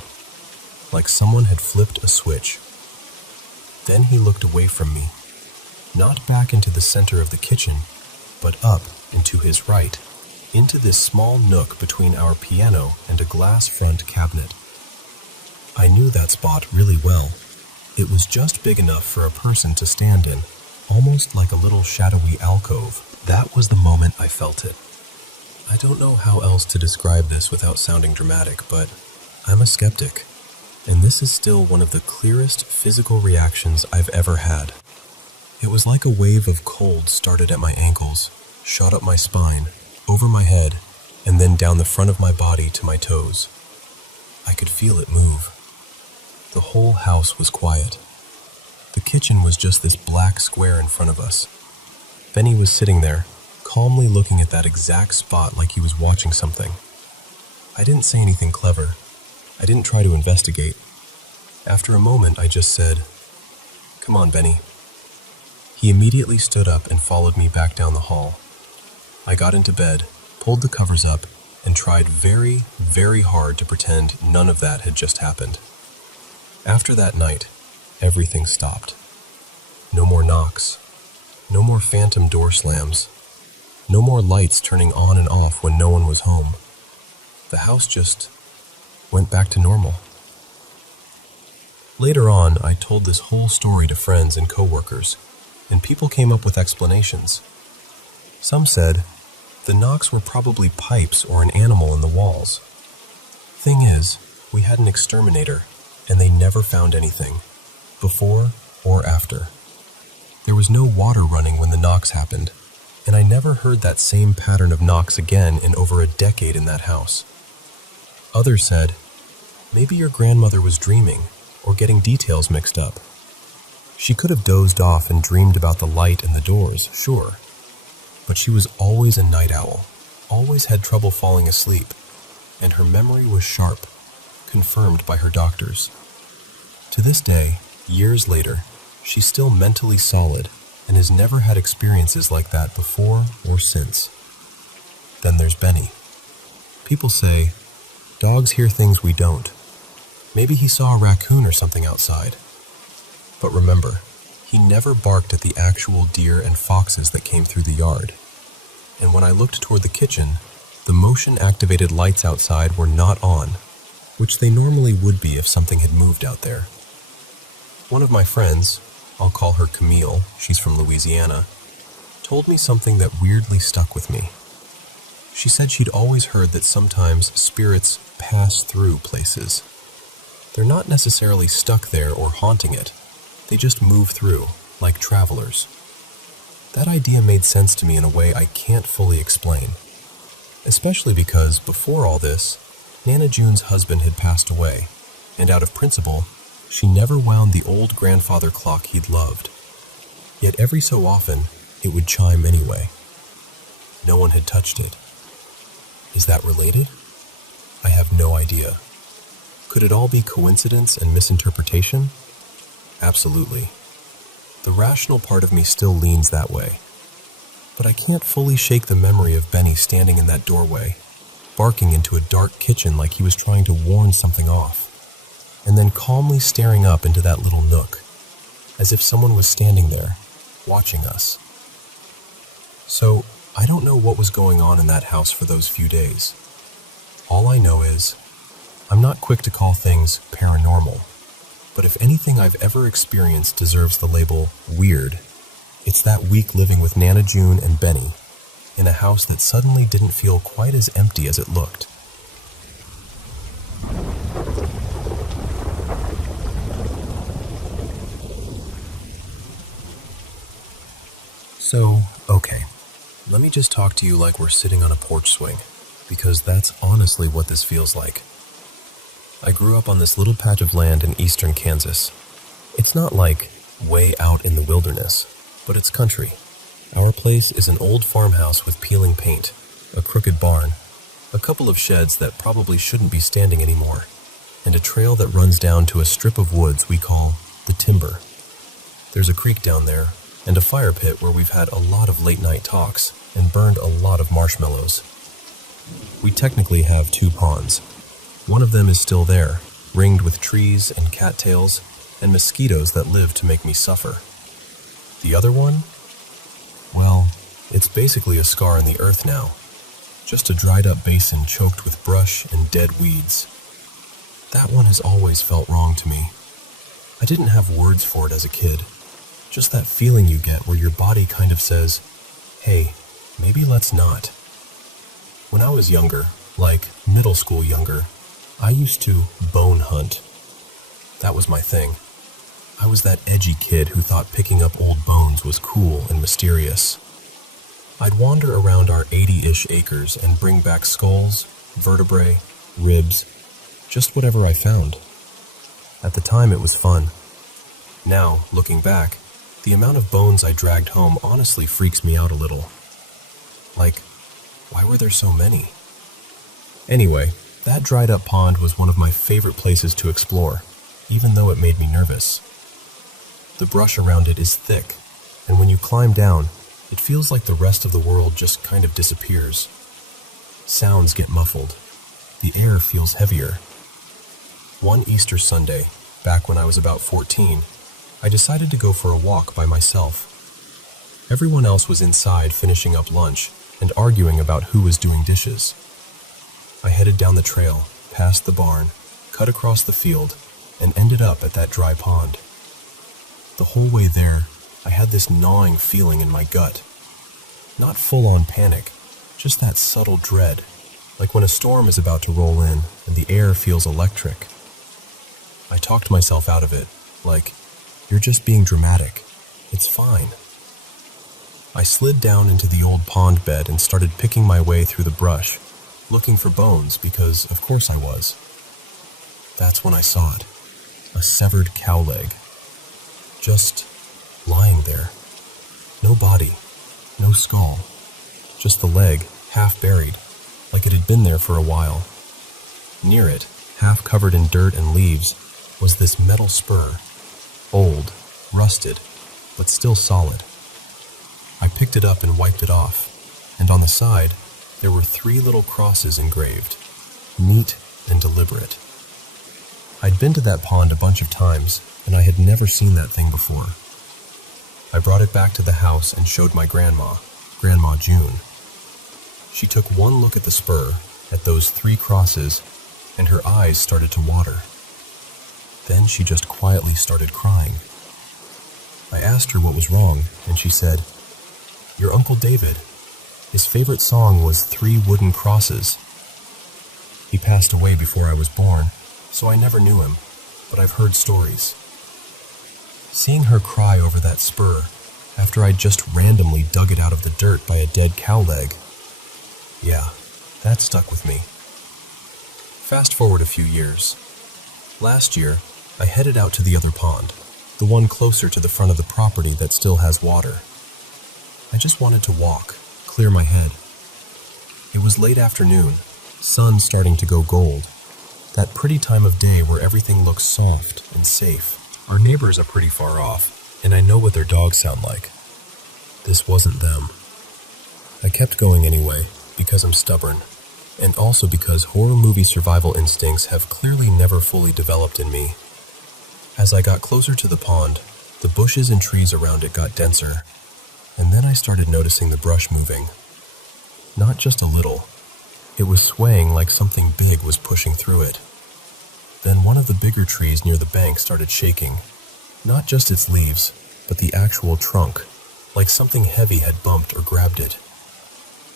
like someone had flipped a switch. Then he looked away from me, not back into the center of the kitchen, but up and to his right, into this small nook between our piano and a glass front cabinet. I knew that spot really well. It was just big enough for a person to stand in, almost like a little shadowy alcove. That was the moment I felt it. I don't know how else to describe this without sounding dramatic, but I'm a skeptic, and this is still one of the clearest physical reactions I've ever had. It was like a wave of cold started at my ankles, shot up my spine, over my head, and then down the front of my body to my toes. I could feel it move. The whole house was quiet. The kitchen was just this black square in front of us. Benny was sitting there, calmly looking at that exact spot like he was watching something. I didn't say anything clever. I didn't try to investigate. After a moment, I just said, "Come on, Benny." He immediately stood up and followed me back down the hall. I got into bed, pulled the covers up, and tried very, very hard to pretend none of that had just happened. After that night, everything stopped. No more knocks. No more phantom door slams. No more lights turning on and off when no one was home. The house just went back to normal. Later on, I told this whole story to friends and coworkers, and people came up with explanations. Some said the knocks were probably pipes or an animal in the walls. Thing is, we had an exterminator, and they never found anything, before or after. There was no water running when the knocks happened, and I never heard that same pattern of knocks again in over a decade in that house. Others said, maybe your grandmother was dreaming or getting details mixed up. She could have dozed off and dreamed about the light and the doors, sure, but she was always a night owl, always had trouble falling asleep, and her memory was sharp, confirmed by her doctors. To this day, years later, she's still mentally solid and has never had experiences like that before or since. Then there's Benny. People say, dogs hear things we don't. Maybe he saw a raccoon or something outside. But remember, he never barked at the actual deer and foxes that came through the yard. And when I looked toward the kitchen, the motion-activated lights outside were not on, which they normally would be if something had moved out there. One of my friends, I'll call her Camille, she's from Louisiana, told me something that weirdly stuck with me. She said she'd always heard that sometimes spirits pass through places. They're not necessarily stuck there or haunting it. They just move through, like travelers. That idea made sense to me in a way I can't fully explain. Especially because, before all this, Nana June's husband had passed away, and out of principle, she never wound the old grandfather clock he'd loved. Yet every so often, it would chime anyway. No one had touched it. Is that related? I have no idea. Could it all be coincidence and misinterpretation? Absolutely. The rational part of me still leans that way. But I can't fully shake the memory of Benny standing in that doorway, barking into a dark kitchen like he was trying to warn something off, and then calmly staring up into that little nook, as if someone was standing there, watching us. So, I don't know what was going on in that house for those few days. All I know is, I'm not quick to call things paranormal, but if anything I've ever experienced deserves the label weird, it's that week living with Nana June and Benny in a house that suddenly didn't feel quite as empty as it looked. So, okay, let me just talk to you like we're sitting on a porch swing, because that's honestly what this feels like. I grew up on this little patch of land in eastern Kansas. It's not like way out in the wilderness, but it's country. Our place is an old farmhouse with peeling paint, a crooked barn, a couple of sheds that probably shouldn't be standing anymore, and a trail that runs down to a strip of woods we call the timber. There's a creek down there, and a fire pit where we've had a lot of late-night talks and burned a lot of marshmallows. We technically have 2 ponds. One of them is still there, ringed with trees and cattails and mosquitoes that live to make me suffer. The other one? Well, it's basically a scar in the earth now. Just a dried-up basin choked with brush and dead weeds. That one has always felt wrong to me. I didn't have words for it as a kid. Just that feeling you get where your body kind of says, hey, maybe let's not. When I was younger, like middle school younger, I used to bone hunt. That was my thing. I was that edgy kid who thought picking up old bones was cool and mysterious. I'd wander around our 80-ish acres and bring back skulls, vertebrae, ribs, just whatever I found. At the time, it was fun. Now, looking back, the amount of bones I dragged home honestly freaks me out a little. Like, why were there so many? Anyway, that dried-up pond was one of my favorite places to explore, even though it made me nervous. The brush around it is thick, and when you climb down, it feels like the rest of the world just kind of disappears. Sounds get muffled. The air feels heavier. One Easter Sunday, back when I was about 14, I decided to go for a walk by myself. Everyone else was inside finishing up lunch and arguing about who was doing dishes. I headed down the trail, past the barn, cut across the field, and ended up at that dry pond. The whole way there, I had this gnawing feeling in my gut. Not full-on panic, just that subtle dread, like when a storm is about to roll in and the air feels electric. I talked myself out of it, like, you're just being dramatic. It's fine. I slid down into the old pond bed and started picking my way through the brush, looking for bones because, of course, I was. That's when I saw it. A severed cow leg. Just lying there. No body, no skull. Just the leg, half buried, like it had been there for a while. Near it, half covered in dirt and leaves, was this metal spur. Old, rusted, but still solid. I picked it up and wiped it off, and on the side, there were 3 little crosses engraved, neat and deliberate. I'd been to that pond a bunch of times, and I had never seen that thing before. I brought it back to the house and showed my Grandma June. She took one look at the spur, at those 3 crosses, and her eyes started to water. Then she just quietly started crying. I asked her what was wrong, and she said, "Your Uncle David, his favorite song was 3 wooden crosses. He passed away before I was born, so I never knew him, but I've heard stories." Seeing her cry over that spur, after I'd just randomly dug it out of the dirt by a dead cow leg, yeah, that stuck with me. Fast forward a few years. Last year, I headed out to the other pond, the one closer to the front of the property that still has water. I just wanted to walk, clear my head. It was late afternoon, sun starting to go gold, that pretty time of day where everything looks soft and safe. Our neighbors are pretty far off, and I know what their dogs sound like. This wasn't them. I kept going anyway, because I'm stubborn, and also because horror movie survival instincts have clearly never fully developed in me. As I got closer to the pond, the bushes and trees around it got denser, and then I started noticing the brush moving. Not just a little. It was swaying like something big was pushing through it. Then one of the bigger trees near the bank started shaking. Not just its leaves, but the actual trunk, like something heavy had bumped or grabbed it.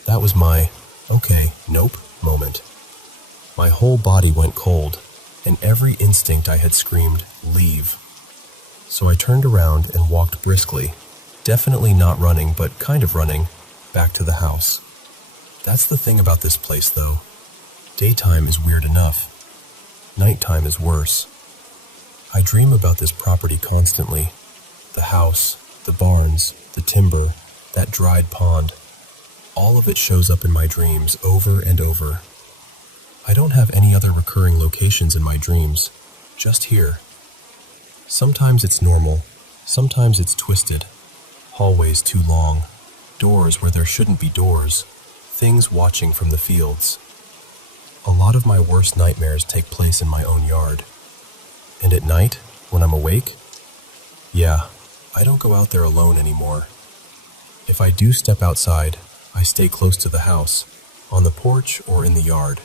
That was my, okay, nope, moment. My whole body went cold, and every instinct I had screamed, leave. So I turned around and walked briskly, definitely not running, but kind of running, back to the house. That's the thing about this place, though. Daytime is weird enough. Nighttime is worse. I dream about this property constantly. The house, the barns, the timber, that dried pond. All of it shows up in my dreams over and over. I don't have any other recurring locations in my dreams, just here. Sometimes it's normal, sometimes it's twisted, hallways too long, doors where there shouldn't be doors, things watching from the fields. A lot of my worst nightmares take place in my own yard. And at night, when I'm awake, yeah, I don't go out there alone anymore. If I do step outside, I stay close to the house, on the porch or in the yard.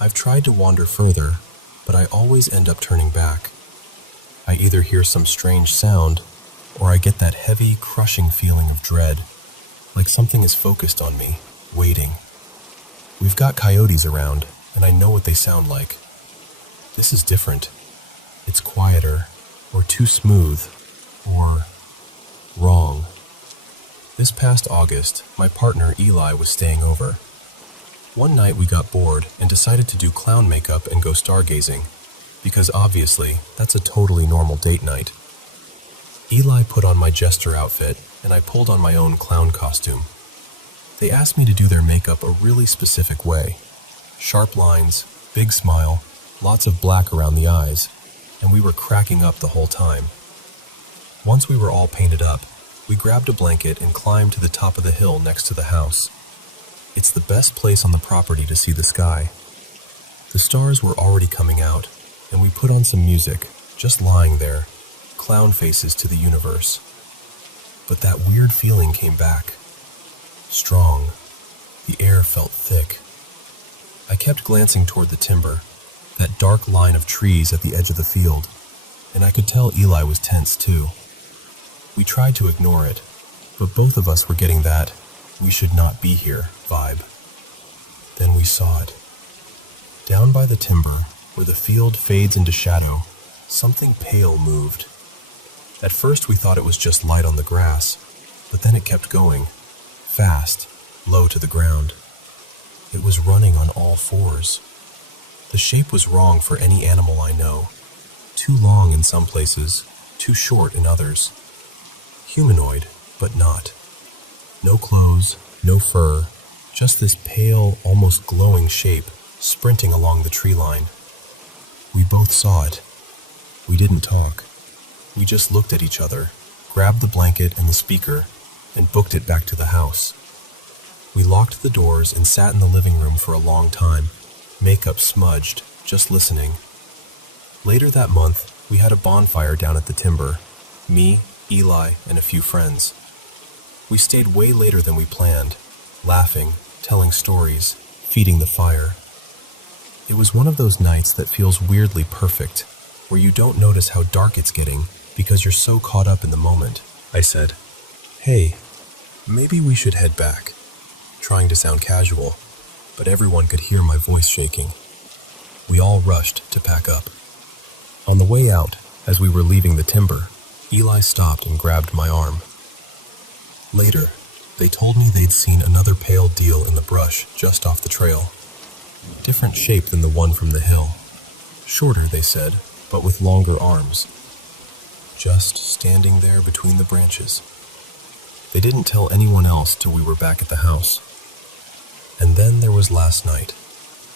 I've tried to wander further, but I always end up turning back. I either hear some strange sound, or I get that heavy, crushing feeling of dread, like something is focused on me, waiting. We've got coyotes around, and I know what they sound like. This is different. It's quieter, or too smooth, or wrong. This past August, my partner Eli was staying over. One night we got bored and decided to do clown makeup and go stargazing, because obviously that's a totally normal date night. Eli put on my jester outfit and I pulled on my own clown costume. They asked me to do their makeup a really specific way. Sharp lines, big smile, lots of black around the eyes, and we were cracking up the whole time. Once we were all painted up, we grabbed a blanket and climbed to the top of the hill next to the house. It's the best place on the property to see the sky. The stars were already coming out, and we put on some music, just lying there, clown faces to the universe. But that weird feeling came back. Strong. The air felt thick. I kept glancing toward the timber, that dark line of trees at the edge of the field, and I could tell Eli was tense too. We tried to ignore it, but both of us were getting that we should not be here vibe. Then we saw it. Down by the timber, where the field fades into shadow, something pale moved. At first we thought it was just light on the grass, but then it kept going, fast, low to the ground. It was running on all fours. The shape was wrong for any animal I know. Too long in some places, too short in others. Humanoid, but not. No clothes, no fur, just this pale, almost glowing shape sprinting along the tree line. We both saw it. We didn't talk. We just looked at each other, grabbed the blanket and the speaker, and booked it back to the house. We locked the doors and sat in the living room for a long time, makeup smudged, just listening. Later that month, we had a bonfire down at the timber, me, Eli, and a few friends. We stayed way later than we planned, laughing, telling stories, feeding the fire. It was one of those nights that feels weirdly perfect, where you don't notice how dark it's getting because you're so caught up in the moment. I said, "Hey, maybe we should head back," trying to sound casual, but everyone could hear my voice shaking. We all rushed to pack up. On the way out, as we were leaving the timber, Eli stopped and grabbed my arm. Later, they told me they'd seen another pale deal in the brush just off the trail. Different shape than the one from the hill. Shorter, they said, but with longer arms. Just standing there between the branches. They didn't tell anyone else till we were back at the house. And then there was last night.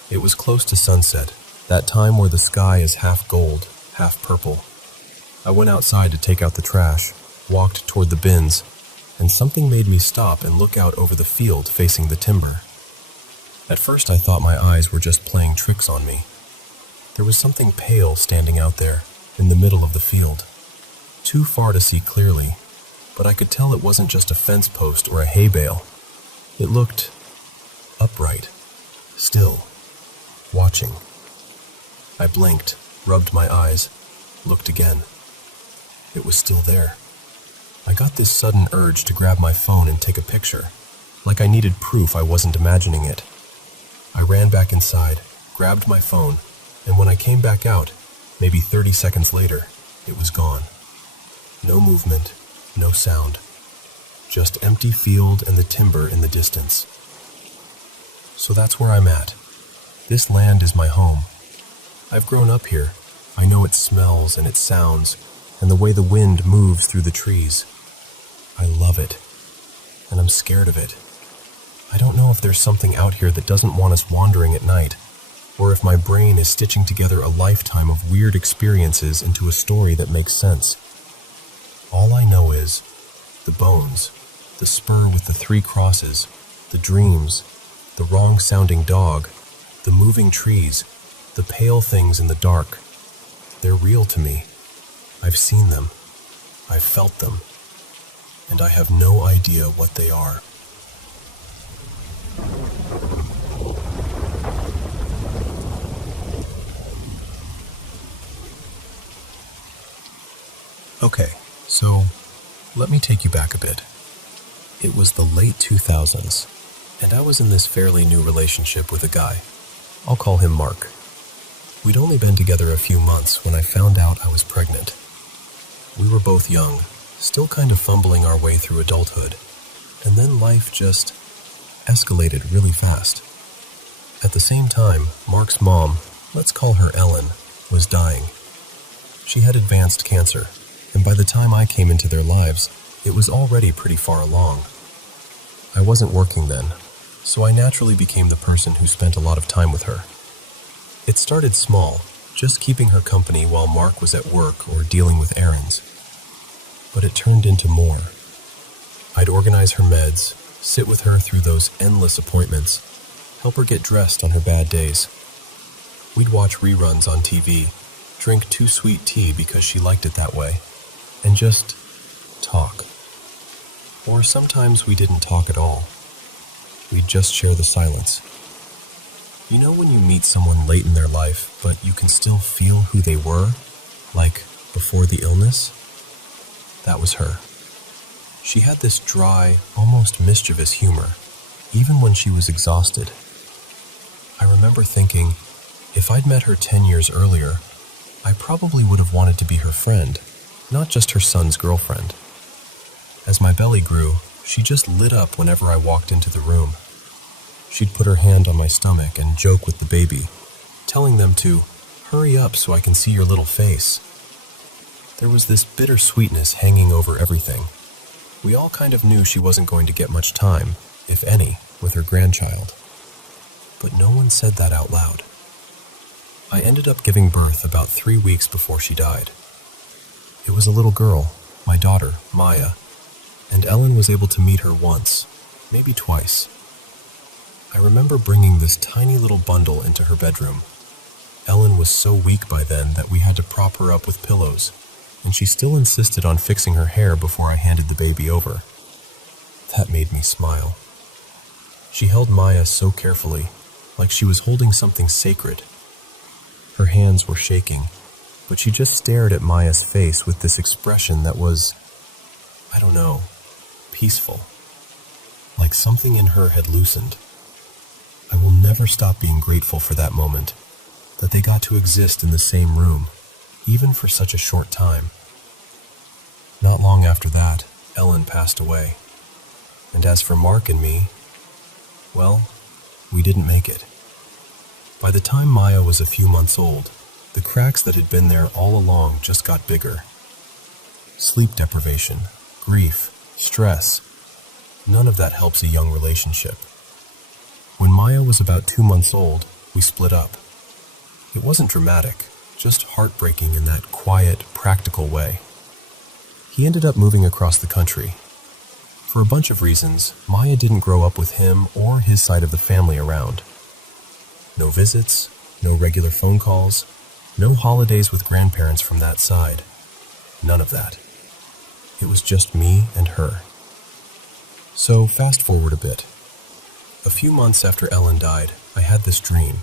It was close to sunset, that time where the sky is half gold, half purple. I went outside to take out the trash, walked toward the bins, and something made me stop and look out over the field facing the timber. At first I thought my eyes were just playing tricks on me. There was something pale standing out there, in the middle of the field. Too far to see clearly, but I could tell it wasn't just a fence post or a hay bale. It looked upright, still, watching. I blinked, rubbed my eyes, looked again. It was still there. I got this sudden urge to grab my phone and take a picture, like I needed proof I wasn't imagining it. I ran back inside, grabbed my phone, and when I came back out, maybe 30 seconds later, it was gone. No movement, no sound. Just empty field and the timber in the distance. So that's where I'm at. This land is my home. I've grown up here. I know its smells and its sounds, and the way the wind moves through the trees. I love it, and I'm scared of it. I don't know if there's something out here that doesn't want us wandering at night, or if my brain is stitching together a lifetime of weird experiences into a story that makes sense. All I know is, the bones, the spur with the 3 crosses, the dreams, the wrong-sounding dog, the moving trees, the pale things in the dark. They're real to me. I've seen them. I've felt them. And I have no idea what they are. Okay, so let me take you back a bit. It was the late 2000s, and I was in this fairly new relationship with a guy. I'll call him Mark. We'd only been together a few months when I found out I was pregnant. We were both young, still kind of fumbling our way through adulthood, and then life just escalated really fast. At the same time, Mark's mom, let's call her Ellen, was dying. She had advanced cancer, and by the time I came into their lives, it was already pretty far along. I wasn't working then, so I naturally became the person who spent a lot of time with her. It started small, just keeping her company while Mark was at work or dealing with errands. But it turned into more. I'd organize her meds, sit with her through those endless appointments, help her get dressed on her bad days. We'd watch reruns on TV, drink too sweet tea because she liked it that way, and just talk. Or sometimes we didn't talk at all. We'd just share the silence. You know when you meet someone late in their life, but you can still feel who they were, like before the illness? That was her. She had this dry, almost mischievous humor, even when she was exhausted. I remember thinking, if I'd met her 10 years earlier, I probably would have wanted to be her friend, not just her son's girlfriend. As my belly grew, she just lit up whenever I walked into the room. She'd put her hand on my stomach and joke with the baby, telling them to hurry up so I can see your little face. There was this bittersweetness hanging over everything. We all kind of knew she wasn't going to get much time, if any, with her grandchild. But no one said that out loud. I ended up giving birth about 3 weeks before she died. It was a little girl, my daughter, Maya, and Ellen was able to meet her once, maybe twice. I remember bringing this tiny little bundle into her bedroom. Ellen was so weak by then that we had to prop her up with pillows, and she still insisted on fixing her hair before I handed the baby over. That made me smile. She held Maya so carefully, like she was holding something sacred. Her hands were shaking, but she just stared at Maya's face with this expression that was, I don't know, peaceful. Like something in her had loosened. I will never stop being grateful for that moment, that they got to exist in the same room, even for such a short time. Not long after that, Ellen passed away. And as for Mark and me, well, we didn't make it. By the time Maya was a few months old, the cracks that had been there all along just got bigger. Sleep deprivation, grief, stress, none of that helps a young relationship. When Maya was about 2 months old, we split up. It wasn't dramatic, just heartbreaking in that quiet, practical way. He ended up moving across the country. For a bunch of reasons, Maya didn't grow up with him or his side of the family around. No visits, no regular phone calls, no holidays with grandparents from that side. None of that. It was just me and her. So fast forward a bit. A few months after Ellen died, I had this dream.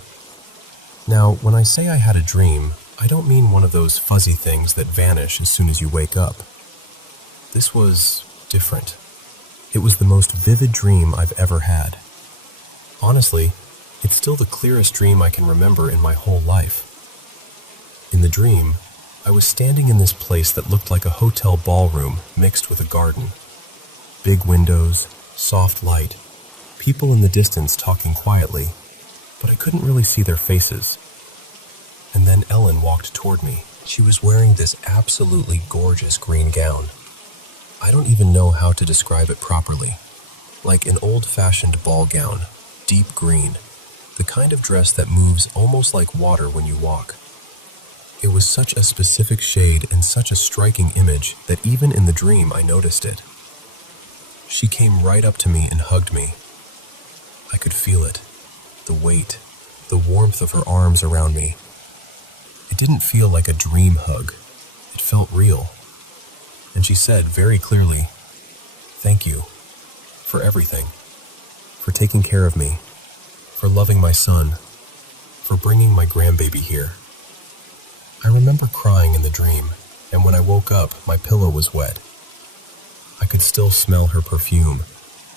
Now, when I say I had a dream, I don't mean one of those fuzzy things that vanish as soon as you wake up. This was different. It was the most vivid dream I've ever had. Honestly, it's still the clearest dream I can remember in my whole life. In the dream, I was standing in this place that looked like a hotel ballroom mixed with a garden. Big windows, soft light, people in the distance talking quietly, but I couldn't really see their faces. And then Ellen walked toward me. She was wearing this absolutely gorgeous green gown. I don't even know how to describe it properly. Like an old-fashioned ball gown, deep green, the kind of dress that moves almost like water when you walk. It was such a specific shade and such a striking image that even in the dream I noticed it. She came right up to me and hugged me. I could feel it, the weight, the warmth of her arms around me. It didn't feel like a dream hug. It felt real. And she said very clearly, "Thank you for everything, for taking care of me, for loving my son, for bringing my grandbaby here." I remember crying in the dream, and when I woke up, my pillow was wet. I could still smell her perfume,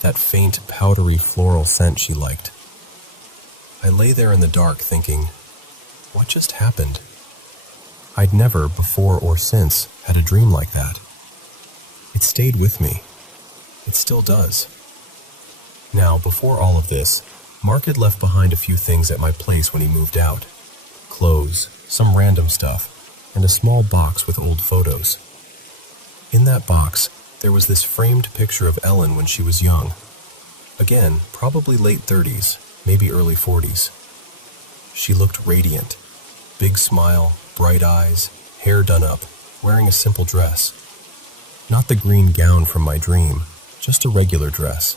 that faint, powdery floral scent she liked. I lay there in the dark thinking, what just happened? I'd never, before or since, had a dream like that. It stayed with me. It still does. Now, before all of this, Mark had left behind a few things at my place when he moved out. Clothes, some random stuff, and a small box with old photos. In that box, there was this framed picture of Ellen when she was young. Again, probably late 30s, maybe early 40s. She looked radiant. Big smile, bright eyes, hair done up, wearing a simple dress. Not the green gown from my dream, just a regular dress.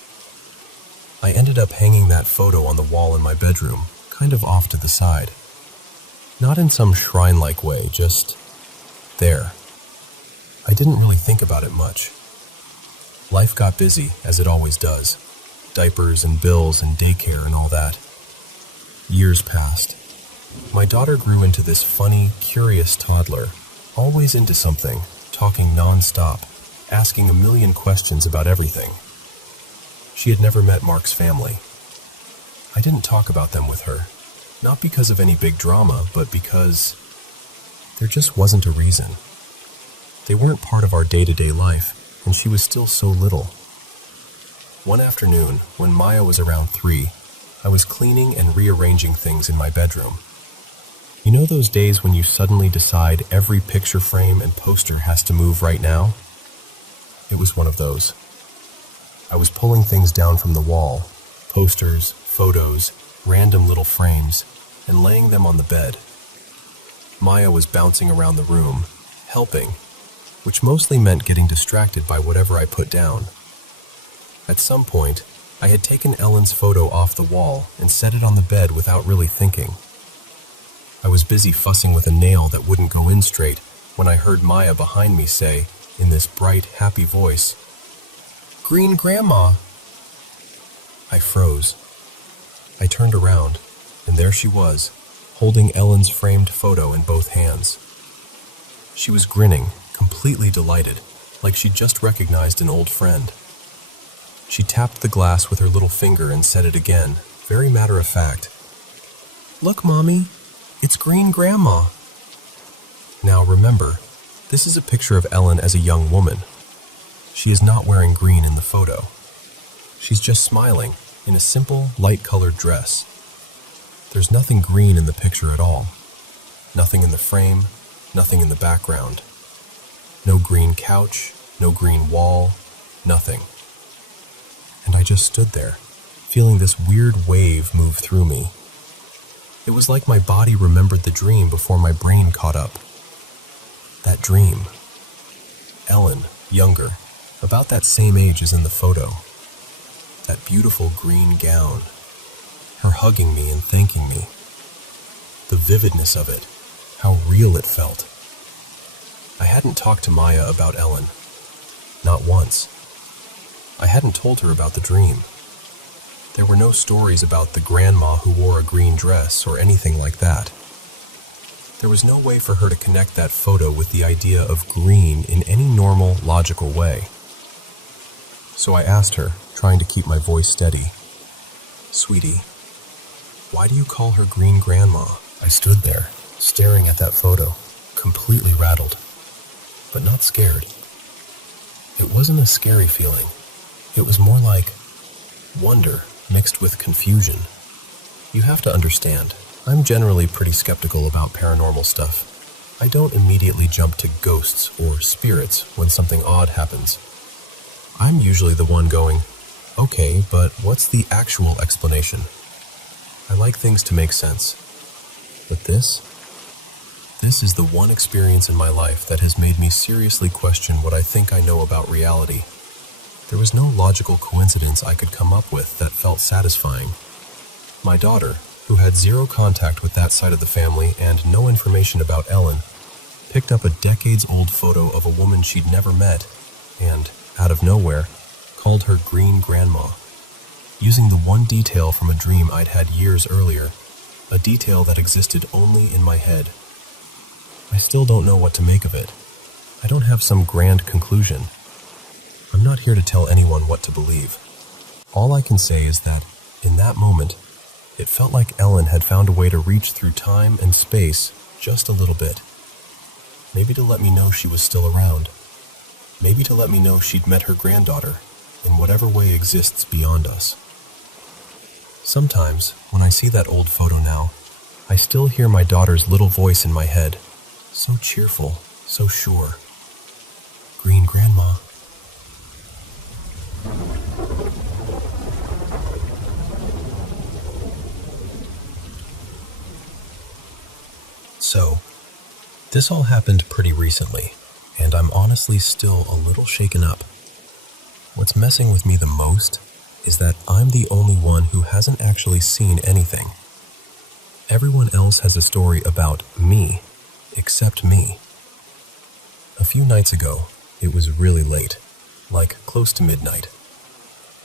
I ended up hanging that photo on the wall in my bedroom, kind of off to the side. Not in some shrine-like way, just there. I didn't really think about it much. Life got busy, as it always does. Diapers and bills and daycare and all that. Years passed. My daughter grew into this funny, curious toddler, always into something, talking non-stop, asking a million questions about everything. She had never met Mark's family. I didn't talk about them with her, not because of any big drama, but because there just wasn't a reason. They weren't part of our day-to-day life, and she was still so little. One afternoon, when Maya was around 3, I was cleaning and rearranging things in my bedroom. You know those days when you suddenly decide every picture frame and poster has to move right now? It was one of those. I was pulling things down from the wall, posters, photos, random little frames, and laying them on the bed. Maya was bouncing around the room, helping, which mostly meant getting distracted by whatever I put down. At some point, I had taken Ellen's photo off the wall and set it on the bed without really thinking. I was busy fussing with a nail that wouldn't go in straight when I heard Maya behind me say, in this bright, happy voice, "Green Grandma!" I froze. I turned around, and there she was, holding Ellen's framed photo in both hands. She was grinning, completely delighted, like she'd just recognized an old friend. She tapped the glass with her little finger and said it again, very matter-of-fact. "Look, Mommy, it's Green Grandma." Now remember, this is a picture of Ellen as a young woman. She is not wearing green in the photo. She's just smiling in a simple, light-colored dress. There's nothing green in the picture at all. Nothing in the frame, nothing in the background. No green couch, no green wall, nothing. And I just stood there, feeling this weird wave move through me. It was like my body remembered the dream before my brain caught up. That dream. Ellen, younger, about that same age as in the photo. That beautiful green gown. Her hugging me and thanking me. The vividness of it, how real it felt. I hadn't talked to Maya about Ellen. Not once. I hadn't told her about the dream. There were no stories about the grandma who wore a green dress or anything like that. There was no way for her to connect that photo with the idea of green in any normal, logical way. So I asked her, trying to keep my voice steady, "Sweetie, why do you call her Green Grandma?" I stood there, staring at that photo, completely rattled, but not scared. It wasn't a scary feeling. It was more like wonder mixed with confusion. You have to understand, I'm generally pretty skeptical about paranormal stuff. I don't immediately jump to ghosts or spirits when something odd happens. I'm usually the one going, okay, but what's the actual explanation? I like things to make sense. But this is the one experience in my life that has made me seriously question what I think I know about reality. There was no logical coincidence I could come up with that felt satisfying. My daughter, who had zero contact with that side of the family and no information about Ellen, picked up a decades-old photo of a woman she'd never met and, out of nowhere, called her Green Grandma, using the one detail from a dream I'd had years earlier, a detail that existed only in my head. I still don't know what to make of it. I don't have some grand conclusion. I'm not here to tell anyone what to believe. All I can say is that, in that moment, it felt like Ellen had found a way to reach through time and space just a little bit. Maybe to let me know she was still around. Maybe to let me know she'd met her granddaughter, in whatever way exists beyond us. Sometimes, when I see that old photo now, I still hear my daughter's little voice in my head, so cheerful, so sure. Green Grandma. So, this all happened pretty recently, and I'm honestly still a little shaken up. What's messing with me the most is that I'm the only one who hasn't actually seen anything. Everyone else has a story about me, except me. A few nights ago, it was really late, like close to midnight.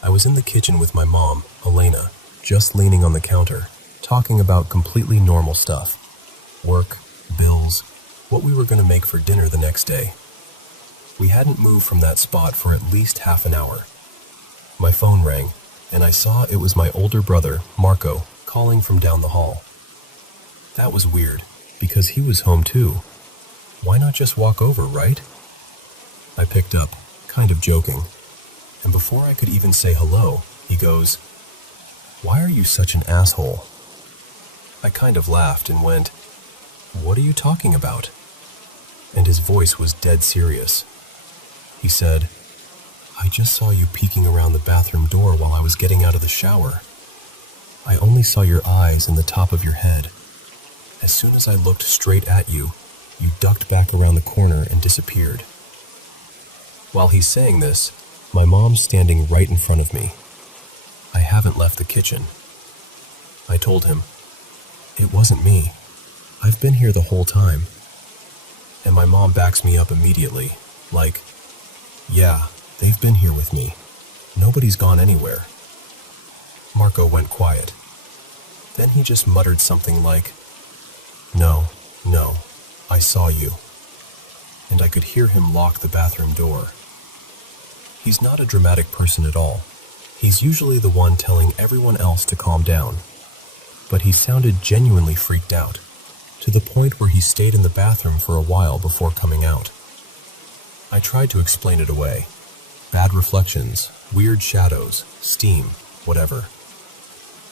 I was in the kitchen with my mom, Elena, just leaning on the counter, talking about completely normal stuff. Work, bills, what we were going to make for dinner the next day. We hadn't moved from that spot for at least half an hour. My phone rang, and I saw it was my older brother, Marco, calling from down the hall. That was weird, because he was home too. Why not just walk over, right? I picked up, kind of joking, and before I could even say hello, he goes, "Why are you such an asshole?" I kind of laughed and went, "What are you talking about?" And his voice was dead serious. He said, "I just saw you peeking around the bathroom door while I was getting out of the shower. I only saw your eyes and the top of your head. As soon as I looked straight at you, you ducked back around the corner and disappeared." While he's saying this, my mom's standing right in front of me. I haven't left the kitchen. I told him, "It wasn't me. I've been here the whole time." And my mom backs me up immediately, like, "Yeah, they've been here with me. Nobody's gone anywhere." Marco went quiet. Then he just muttered something like, No, I saw you." And I could hear him lock the bathroom door. He's not a dramatic person at all. He's usually the one telling everyone else to calm down. But he sounded genuinely freaked out, to the point where he stayed in the bathroom for a while before coming out. I tried to explain it away. Bad reflections, weird shadows, steam, whatever.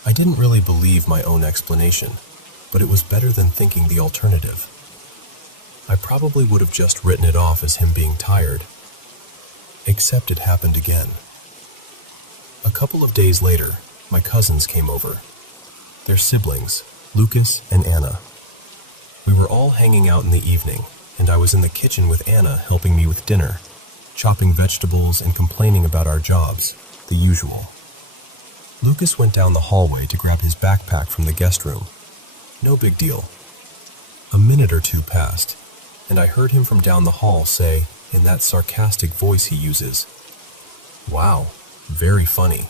I didn't really believe my own explanation, but it was better than thinking the alternative. I probably would have just written it off as him being tired. Except it happened again. A couple of days later, my cousins came over. They're siblings, Lucas and Anna. We were all hanging out in the evening, and I was in the kitchen with Anna helping me with dinner, chopping vegetables and complaining about our jobs, the usual. Lucas went down the hallway to grab his backpack from the guest room. No big deal. A minute or two passed, and I heard him from down the hall say, in that sarcastic voice he uses, "Wow, very funny."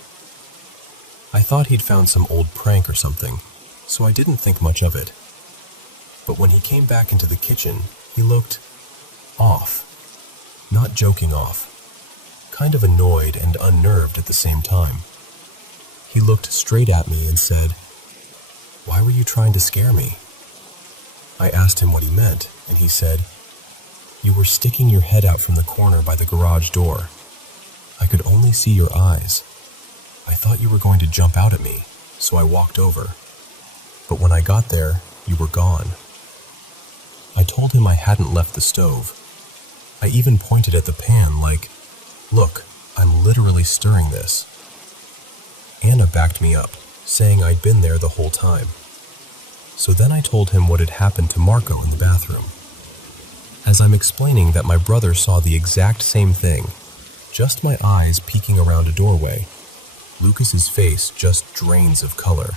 I thought he'd found some old prank or something, so I didn't think much of it. But when he came back into the kitchen, he looked off. Not joking off. Kind of annoyed and unnerved at the same time. He looked straight at me and said, "Why were you trying to scare me?" I asked him what he meant, and he said, "You were sticking your head out from the corner by the garage door. I could only see your eyes. I thought you were going to jump out at me, so I walked over. But when I got there, you were gone." I told him I hadn't left the stove. I even pointed at the pan like, "Look, I'm literally stirring this." Anna backed me up, saying I'd been there the whole time. So then I told him what had happened to Marco in the bathroom. As I'm explaining that my brother saw the exact same thing, just my eyes peeking around a doorway. Lucas's face just drains of color.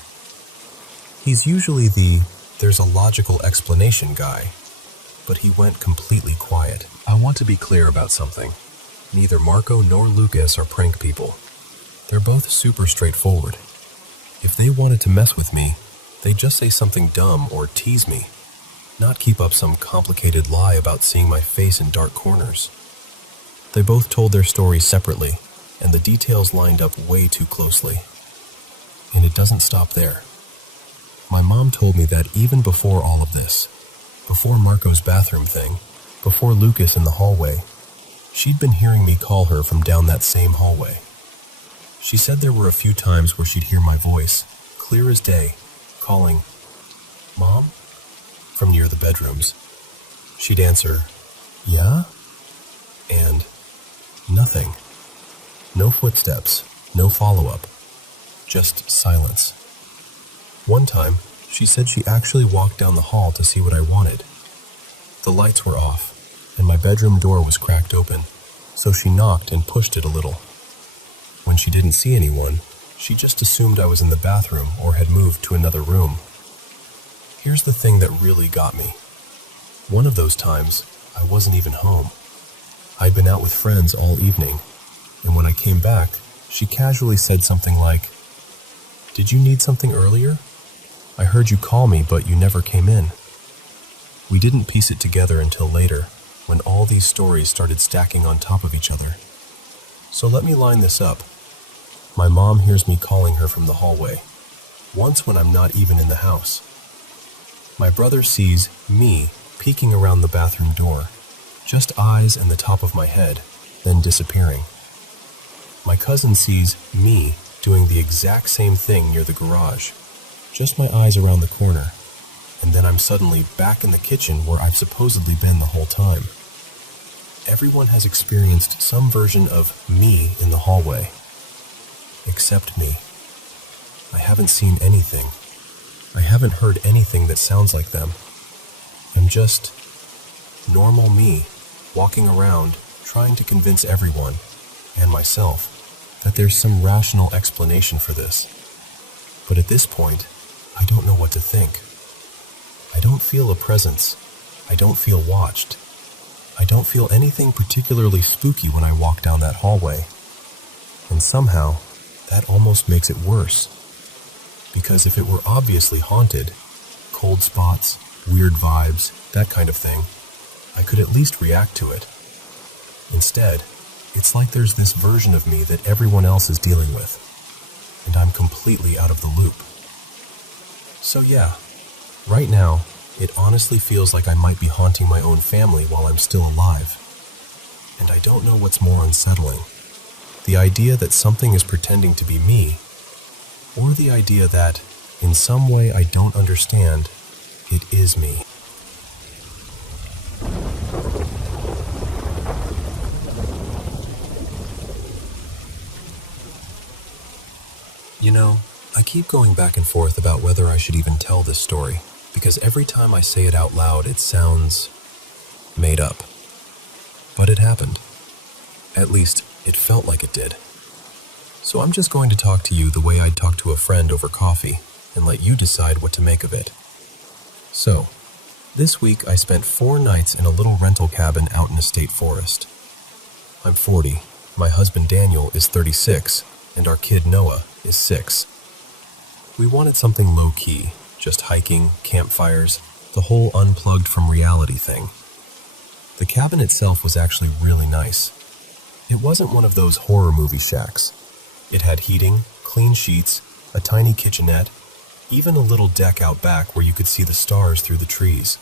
He's usually the "there's a logical explanation" guy, but he went completely quiet. I want to be clear about something. Neither Marco nor Lucas are prank people. They're both super straightforward. If they wanted to mess with me, they'd just say something dumb or tease me, not keep up some complicated lie about seeing my face in dark corners. They both told their stories separately, and the details lined up way too closely. And it doesn't stop there. My mom told me that even before all of this, before Marco's bathroom thing, before Lucas in the hallway, she'd been hearing me call her from down that same hallway. She said there were a few times where she'd hear my voice, clear as day, calling, "Mom?" from near the bedrooms. She'd answer, "Yeah?" and nothing. No footsteps, no follow-up, just silence. One time, she said she actually walked down the hall to see what I wanted. The lights were off, and my bedroom door was cracked open, so she knocked and pushed it a little. When she didn't see anyone, she just assumed I was in the bathroom or had moved to another room. Here's the thing that really got me. One of those times, I wasn't even home. I'd been out with friends all evening, and when I came back, she casually said something like, "Did you need something earlier? I heard you call me, but you never came in." We didn't piece it together until later, when all these stories started stacking on top of each other. So let me line this up. My mom hears me calling her from the hallway, once when I'm not even in the house. My brother sees me peeking around the bathroom door, just eyes and the top of my head, then disappearing. My cousin sees me doing the exact same thing near the garage, just my eyes around the corner, and then I'm suddenly back in the kitchen where I've supposedly been the whole time. Everyone has experienced some version of me in the hallway, except me. I haven't seen anything. I haven't heard anything that sounds like them. I'm just normal me, walking around, trying to convince everyone, and myself, that there's some rational explanation for this. But at this point, I don't know what to think. I don't feel a presence. I don't feel watched. I don't feel anything particularly spooky when I walk down that hallway. And somehow, that almost makes it worse. Because if it were obviously haunted, cold spots, weird vibes, that kind of thing, I could at least react to it. Instead, it's like there's this version of me that everyone else is dealing with, and I'm completely out of the loop. So yeah, right now, it honestly feels like I might be haunting my own family while I'm still alive. And I don't know what's more unsettling. The idea that something is pretending to be me, or the idea that, in some way I don't understand, it is me. You know, I keep going back and forth about whether I should even tell this story, because every time I say it out loud, it sounds made up. But it happened. At least, it felt like it did. So I'm just going to talk to you the way I'd talk to a friend over coffee, and let you decide what to make of it. So, this week I spent 4 nights in a little rental cabin out in a state forest. I'm 40, my husband Daniel is 36, and our kid Noah is 6. We wanted something low-key, just hiking, campfires, the whole unplugged from reality thing. The cabin itself was actually really nice. It wasn't one of those horror movie shacks. It had heating, clean sheets, a tiny kitchenette, even a little deck out back where you could see the stars through the trees.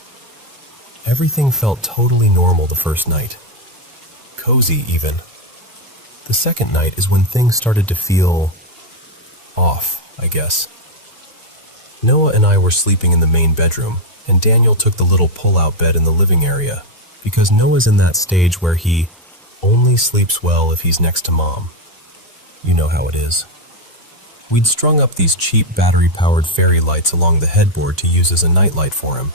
Everything felt totally normal the first night. Cozy, even. The second night is when things started to feel off, I guess. Noah and I were sleeping in the main bedroom, and Daniel took the little pull-out bed in the living area, because Noah's in that stage where he only sleeps well if he's next to Mom. You know how it is. We'd strung up these cheap battery-powered fairy lights along the headboard to use as a nightlight for him.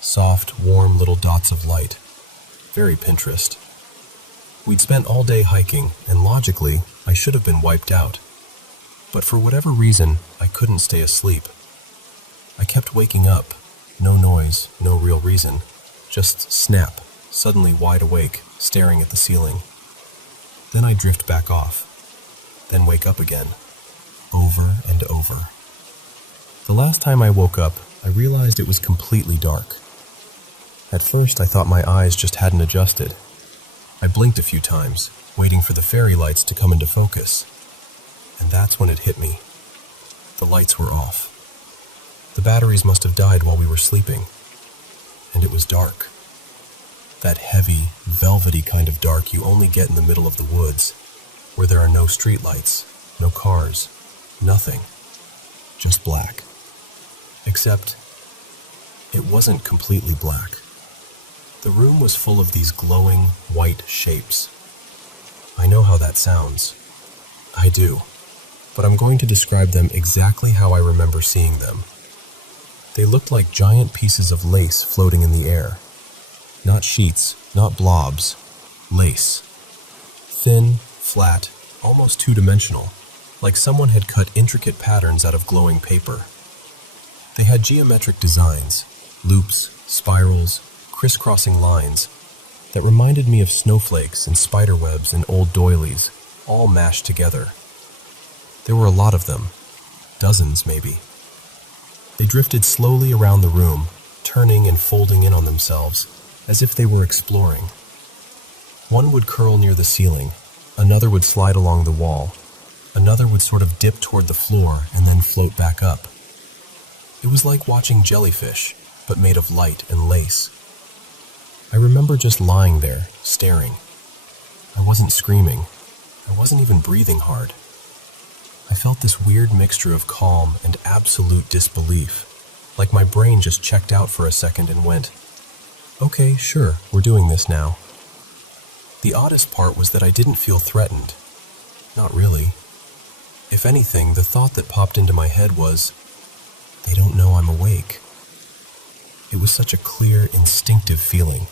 Soft, warm little dots of light. Very Pinterest. We'd spent all day hiking, and logically, I should have been wiped out. But for whatever reason, I couldn't stay asleep. I kept waking up. No noise, no real reason. Just snap, suddenly wide awake, staring at the ceiling. Then I drift back off. Then wake up again. Over and over. The last time I woke up, I realized it was completely dark. At first, I thought my eyes just hadn't adjusted. I blinked a few times, waiting for the fairy lights to come into focus. And that's when it hit me. The lights were off. The batteries must have died while we were sleeping. And it was dark. That heavy, velvety kind of dark you only get in the middle of the woods, where there are no streetlights, no cars, nothing. Just black. Except, it wasn't completely black. The room was full of these glowing, white shapes. I know how that sounds. I do. But I'm going to describe them exactly how I remember seeing them. They looked like giant pieces of lace floating in the air. Not sheets, not blobs. Lace. Thin, flat, almost two-dimensional, like someone had cut intricate patterns out of glowing paper. They had geometric designs, loops, spirals, crisscrossing lines that reminded me of snowflakes and spiderwebs and old doilies, all mashed together. There were a lot of them, dozens maybe. They drifted slowly around the room, turning and folding in on themselves, as if they were exploring. One would curl near the ceiling, another would slide along the wall, another would sort of dip toward the floor and then float back up. It was like watching jellyfish, but made of light and lace. I remember just lying there, staring. I wasn't screaming. I wasn't even breathing hard. I felt this weird mixture of calm and absolute disbelief, like my brain just checked out for a second and went, "Okay, sure, we're doing this now." The oddest part was that I didn't feel threatened. Not really. If anything, the thought that popped into my head was, they don't know I'm awake. It was such a clear, instinctive feeling,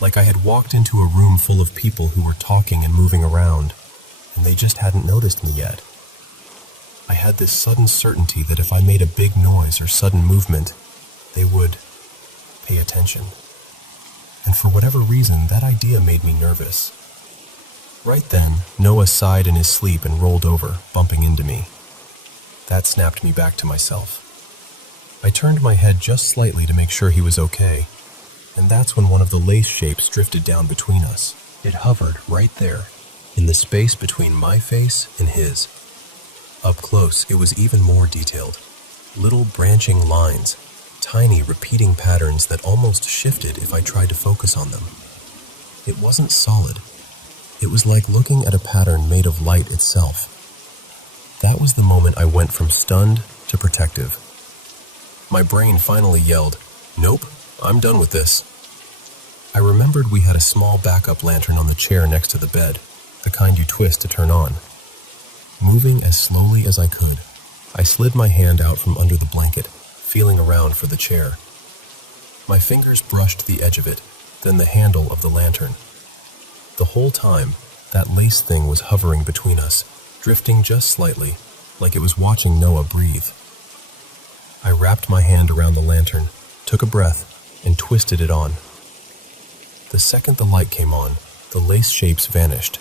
like I had walked into a room full of people who were talking and moving around, and they just hadn't noticed me yet. I had this sudden certainty that if I made a big noise or sudden movement, they would pay attention. And for whatever reason, that idea made me nervous. Right then, Noah sighed in his sleep and rolled over, bumping into me. That snapped me back to myself. I turned my head just slightly to make sure he was okay, and that's when one of the lace shapes drifted down between us. It hovered right there, in the space between my face and his. Up close, it was even more detailed. Little branching lines, tiny repeating patterns that almost shifted if I tried to focus on them. It wasn't solid. It was like looking at a pattern made of light itself. That was the moment I went from stunned to protective. My brain finally yelled, "Nope, I'm done with this." I remembered we had a small backup lantern on the chair next to the bed, the kind you twist to turn on. Moving as slowly as I could, I slid my hand out from under the blanket, feeling around for the chair. My fingers brushed the edge of it, then the handle of the lantern. The whole time, that lace thing was hovering between us, drifting just slightly, like it was watching Noah breathe. I wrapped my hand around the lantern, took a breath, and twisted it on. The second the light came on, the lace shapes vanished.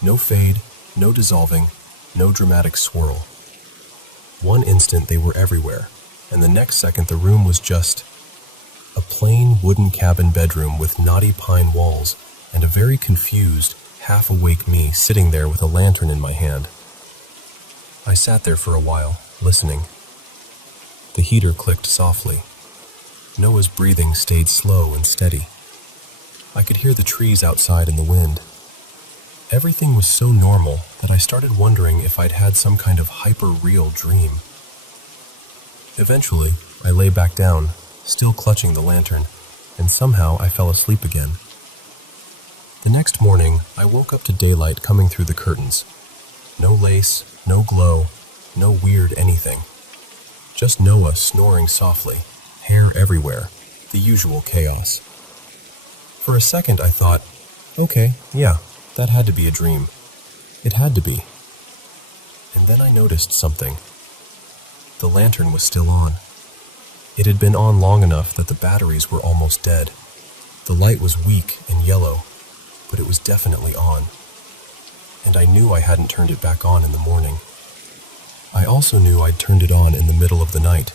No fade, no dissolving, no dramatic swirl. One instant they were everywhere, and the next second the room was just a plain wooden cabin bedroom with knotty pine walls and a very confused, half-awake me sitting there with a lantern in my hand. I sat there for a while, listening. The heater clicked softly. Noah's breathing stayed slow and steady. I could hear the trees outside in the wind. Everything was so normal that I started wondering if I'd had some kind of hyper-real dream. Eventually, I lay back down, still clutching the lantern, and somehow I fell asleep again. The next morning, I woke up to daylight coming through the curtains. No lace, no glow, no weird anything. Just Noah snoring softly, hair everywhere, the usual chaos. For a second I thought, Okay, yeah, that had to be a dream. It had to be. And then I noticed something. The lantern was still on. It had been on long enough that the batteries were almost dead. The light was weak and yellow, but it was definitely on. And I knew I hadn't turned it back on in the morning. I also knew I'd turned it on in the middle of the night.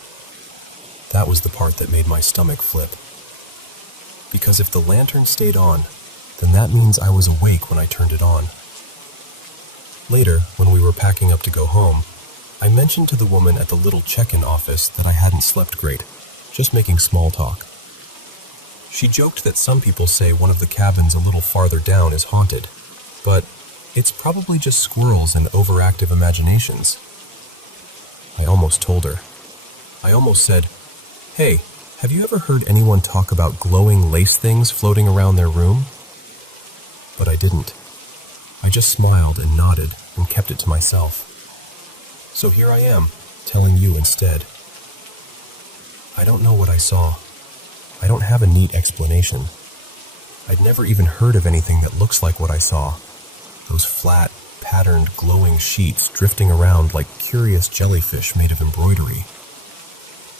That was the part that made my stomach flip. Because if the lantern stayed on, then that means I was awake when I turned it on. Later, when we were packing up to go home, I mentioned to the woman at the little check-in office that I hadn't slept great, just making small talk. She joked that some people say one of the cabins a little farther down is haunted, but it's probably just squirrels and overactive imaginations. I almost told her. I almost said, "Hey, have you ever heard anyone talk about glowing lace things floating around their room?" But I didn't. I just smiled and nodded and kept it to myself. So here I am, telling you instead. I don't know what I saw. I don't have a neat explanation. I'd never even heard of anything that looks like what I saw. Those flat, patterned, glowing sheets drifting around like curious jellyfish made of embroidery.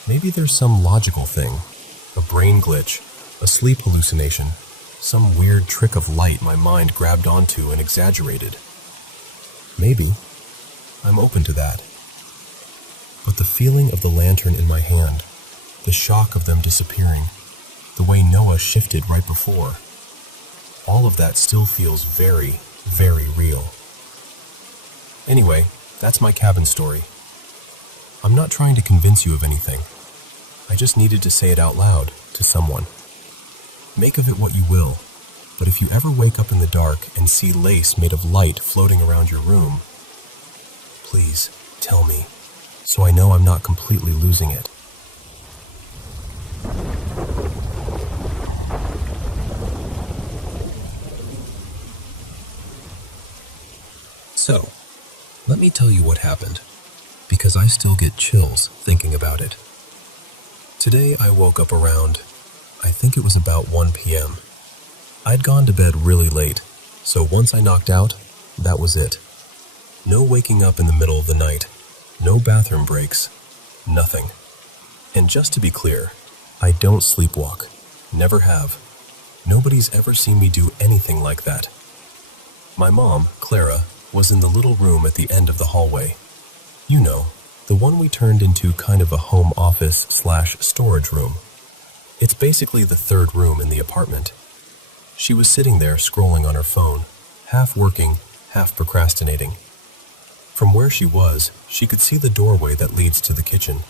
Maybe there's some logical thing, a brain glitch, a sleep hallucination, some weird trick of light my mind grabbed onto and exaggerated. Maybe. I'm open to that. But the feeling of the lantern in my hand, the shock of them disappearing, the way Noah shifted right before, all of that still feels very, very real. Anyway, that's my cabin story. I'm not trying to convince you of anything. I just needed to say it out loud to someone. Make of it what you will, but if you ever wake up in the dark and see lace made of light floating around your room, please tell me, so I know I'm not completely losing it. So, let me tell you what happened, because I still get chills thinking about it. Today I woke up around, I think it was about 1 p.m. I'd gone to bed really late, so once I knocked out, that was it. No waking up in the middle of the night, no bathroom breaks, nothing. And just to be clear, I don't sleepwalk, never have. Nobody's ever seen me do anything like that. My mom, Clara, was in the little room at the end of the hallway. You know, the one we turned into kind of a home office/storage room. It's basically the third room in the apartment. She was sitting there scrolling on her phone, half working, half procrastinating. From where she was, she could see the doorway that leads to the kitchen.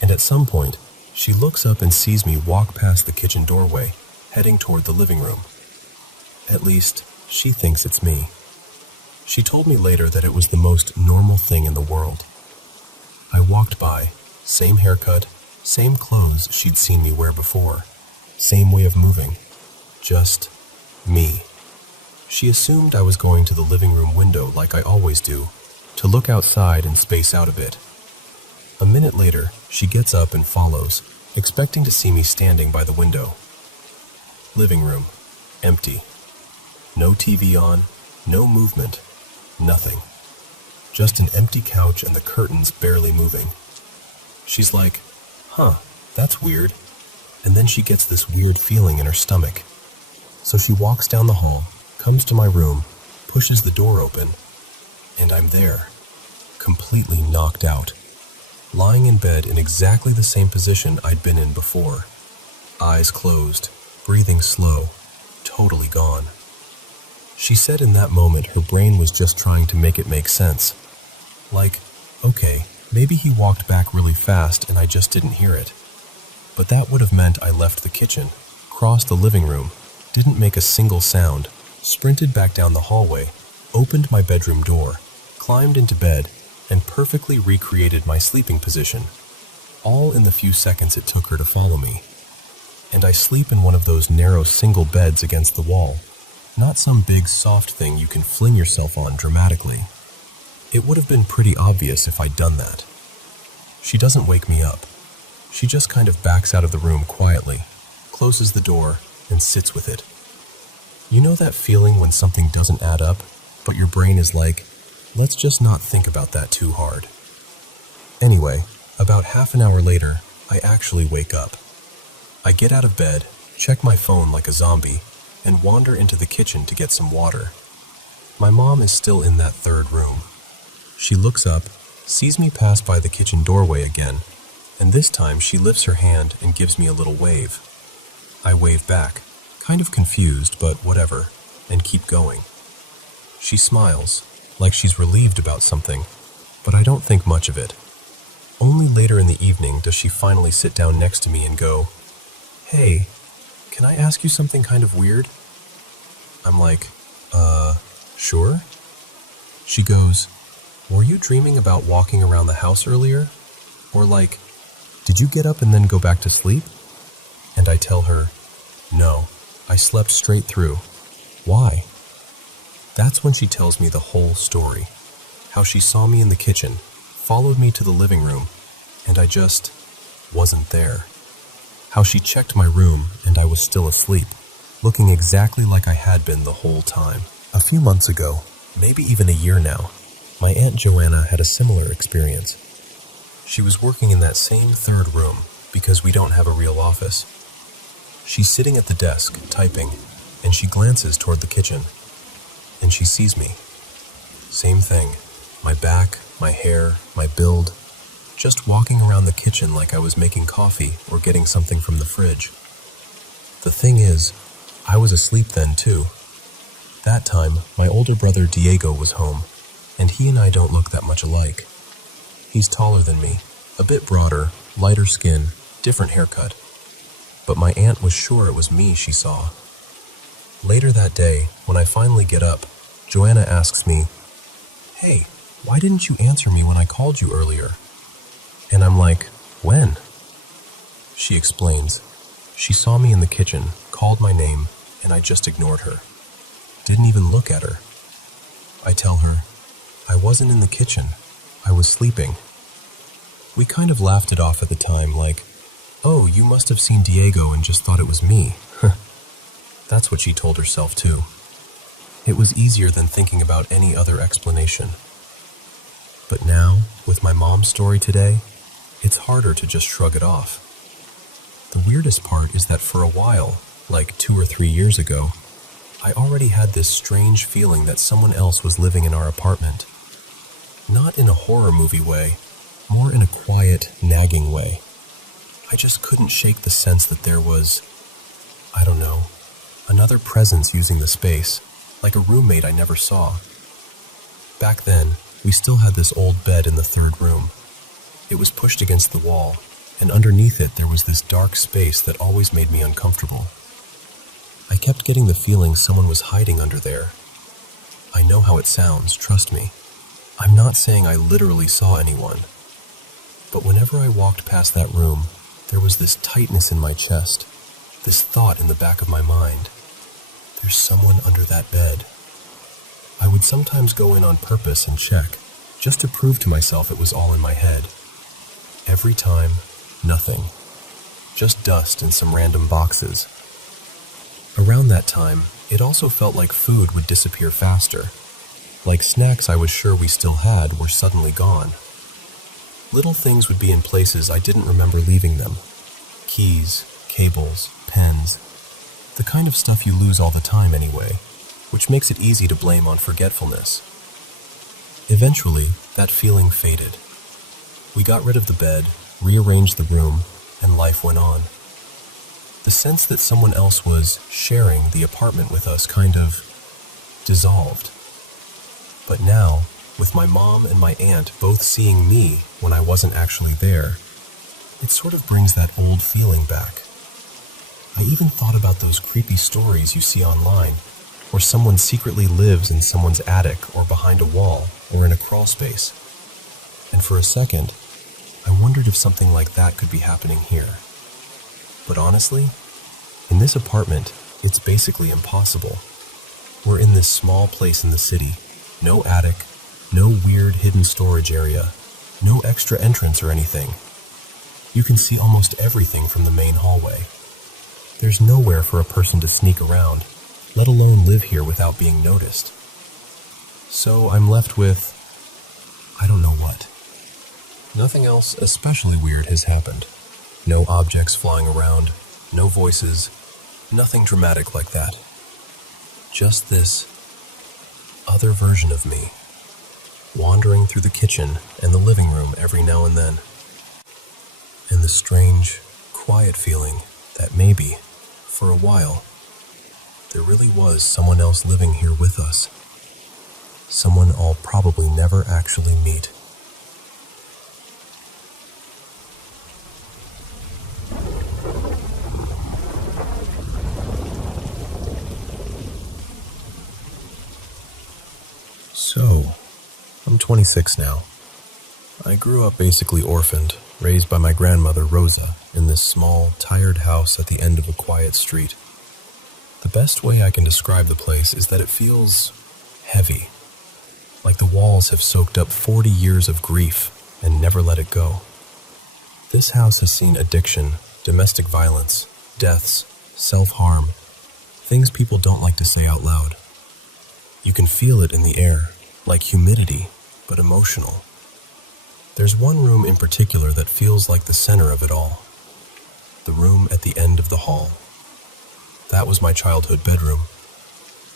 And at some point, she looks up and sees me walk past the kitchen doorway, heading toward the living room. At least, she thinks it's me. She told me later that it was the most normal thing in the world. I walked by, same haircut, same clothes she'd seen me wear before, same way of moving, just me. She assumed I was going to the living room window like I always do, to look outside and space out a bit. A minute later, she gets up and follows, expecting to see me standing by the window. Living room, empty. No TV on, no movement, nothing. Just an empty couch and the curtains barely moving. She's like, "Huh, that's weird." And then she gets this weird feeling in her stomach. So she walks down the hall, comes to my room, pushes the door open, and I'm there, completely knocked out, lying in bed in exactly the same position I'd been in before. Eyes closed, breathing slow, totally gone. She said in that moment her brain was just trying to make it make sense. Like, okay, maybe he walked back really fast and I just didn't hear it. But that would have meant I left the kitchen, crossed the living room, didn't make a single sound, sprinted back down the hallway, opened my bedroom door, climbed into bed, and perfectly recreated my sleeping position, all in the few seconds it took her to follow me. And I sleep in one of those narrow single beds against the wall, not some big soft thing you can fling yourself on dramatically. It would have been pretty obvious if I'd done that. She doesn't wake me up. She just kind of backs out of the room quietly, closes the door, and sits with it. You know that feeling when something doesn't add up, but your brain is like, let's just not think about that too hard. Anyway, about half an hour later, I actually wake up. I get out of bed, check my phone like a zombie, and wander into the kitchen to get some water. My mom is still in that third room. She looks up, sees me pass by the kitchen doorway again, and this time she lifts her hand and gives me a little wave. I wave back, kind of confused, but whatever, and keep going. She smiles, like she's relieved about something, but I don't think much of it. Only later in the evening does she finally sit down next to me and go, "Hey, can I ask you something kind of weird?" I'm like, sure? She goes, "Were you dreaming about walking around the house earlier? Or like, did you get up and then go back to sleep?" And I tell her, "No, I slept straight through. Why?" That's when she tells me the whole story. How she saw me in the kitchen, followed me to the living room, and I just wasn't there. How she checked my room and I was still asleep, looking exactly like I had been the whole time. A few months ago, maybe even a year now, my Aunt Joanna had a similar experience. She was working in that same third room because we don't have a real office. She's sitting at the desk, typing, and she glances toward the kitchen. And she sees me. Same thing. My back, my hair, my build. Just walking around the kitchen like I was making coffee or getting something from the fridge. The thing is, I was asleep then too. That time, my older brother Diego was home, and he and I don't look that much alike. He's taller than me, a bit broader, lighter skin, different haircut. But my aunt was sure it was me she saw. Later that day, when I finally get up, Joanna asks me, "Hey, why didn't you answer me when I called you earlier?" And I'm like, "When?" She explains. She saw me in the kitchen, called my name, and I just ignored her. Didn't even look at her. I tell her, "I wasn't in the kitchen. I was sleeping." We kind of laughed it off at the time, like, "Oh, you must have seen Diego and just thought it was me." That's what she told herself too. It was easier than thinking about any other explanation. But now, with my mom's story today, it's harder to just shrug it off. The weirdest part is that for a while, like 2 or 3 years ago, I already had this strange feeling that someone else was living in our apartment. Not in a horror movie way, more in a quiet, nagging way. I just couldn't shake the sense that there was, I don't know, another presence using the space, like a roommate I never saw. Back then, we still had this old bed in the third room. It was pushed against the wall, and underneath it there was this dark space that always made me uncomfortable. I kept getting the feeling someone was hiding under there. I know how it sounds, trust me. I'm not saying I literally saw anyone. But whenever I walked past that room, there was this tightness in my chest, this thought in the back of my mind. There's someone under that bed. I would sometimes go in on purpose and check, just to prove to myself it was all in my head. Every time, nothing. Just dust in some random boxes. Around that time, it also felt like food would disappear faster. Like snacks I was sure we still had were suddenly gone. Little things would be in places I didn't remember leaving them. Keys, cables, pens. The kind of stuff you lose all the time anyway, which makes it easy to blame on forgetfulness. Eventually, that feeling faded. We got rid of the bed, rearranged the room, and life went on. The sense that someone else was sharing the apartment with us kind of dissolved. But now, with my mom and my aunt both seeing me when I wasn't actually there, it sort of brings that old feeling back. I even thought about those creepy stories you see online, where someone secretly lives in someone's attic or behind a wall or in a crawl space. And for a second, I wondered if something like that could be happening here. But honestly, in this apartment, it's basically impossible. We're in this small place in the city, no attic, no weird hidden storage area, no extra entrance or anything. You can see almost everything from the main hallway. There's nowhere for a person to sneak around, let alone live here without being noticed. So I'm left with, I don't know what. Nothing else especially weird has happened. No objects flying around, no voices, nothing dramatic like that. Just this other version of me, wandering through the kitchen and the living room every now and then. And the strange, quiet feeling that maybe, for a while, there really was someone else living here with us. Someone I'll probably never actually meet. So, I'm 26 now. I grew up basically orphaned, raised by my grandmother Rosa in this small, tired house at the end of a quiet street. The best way I can describe the place is that it feels heavy, like the walls have soaked up 40 years of grief and never let it go. This house has seen addiction, domestic violence, deaths, self-harm, things people don't like to say out loud. You can feel it in the air, like humidity, but emotional. There's one room in particular that feels like the center of it all. The room at the end of the hall. That was my childhood bedroom.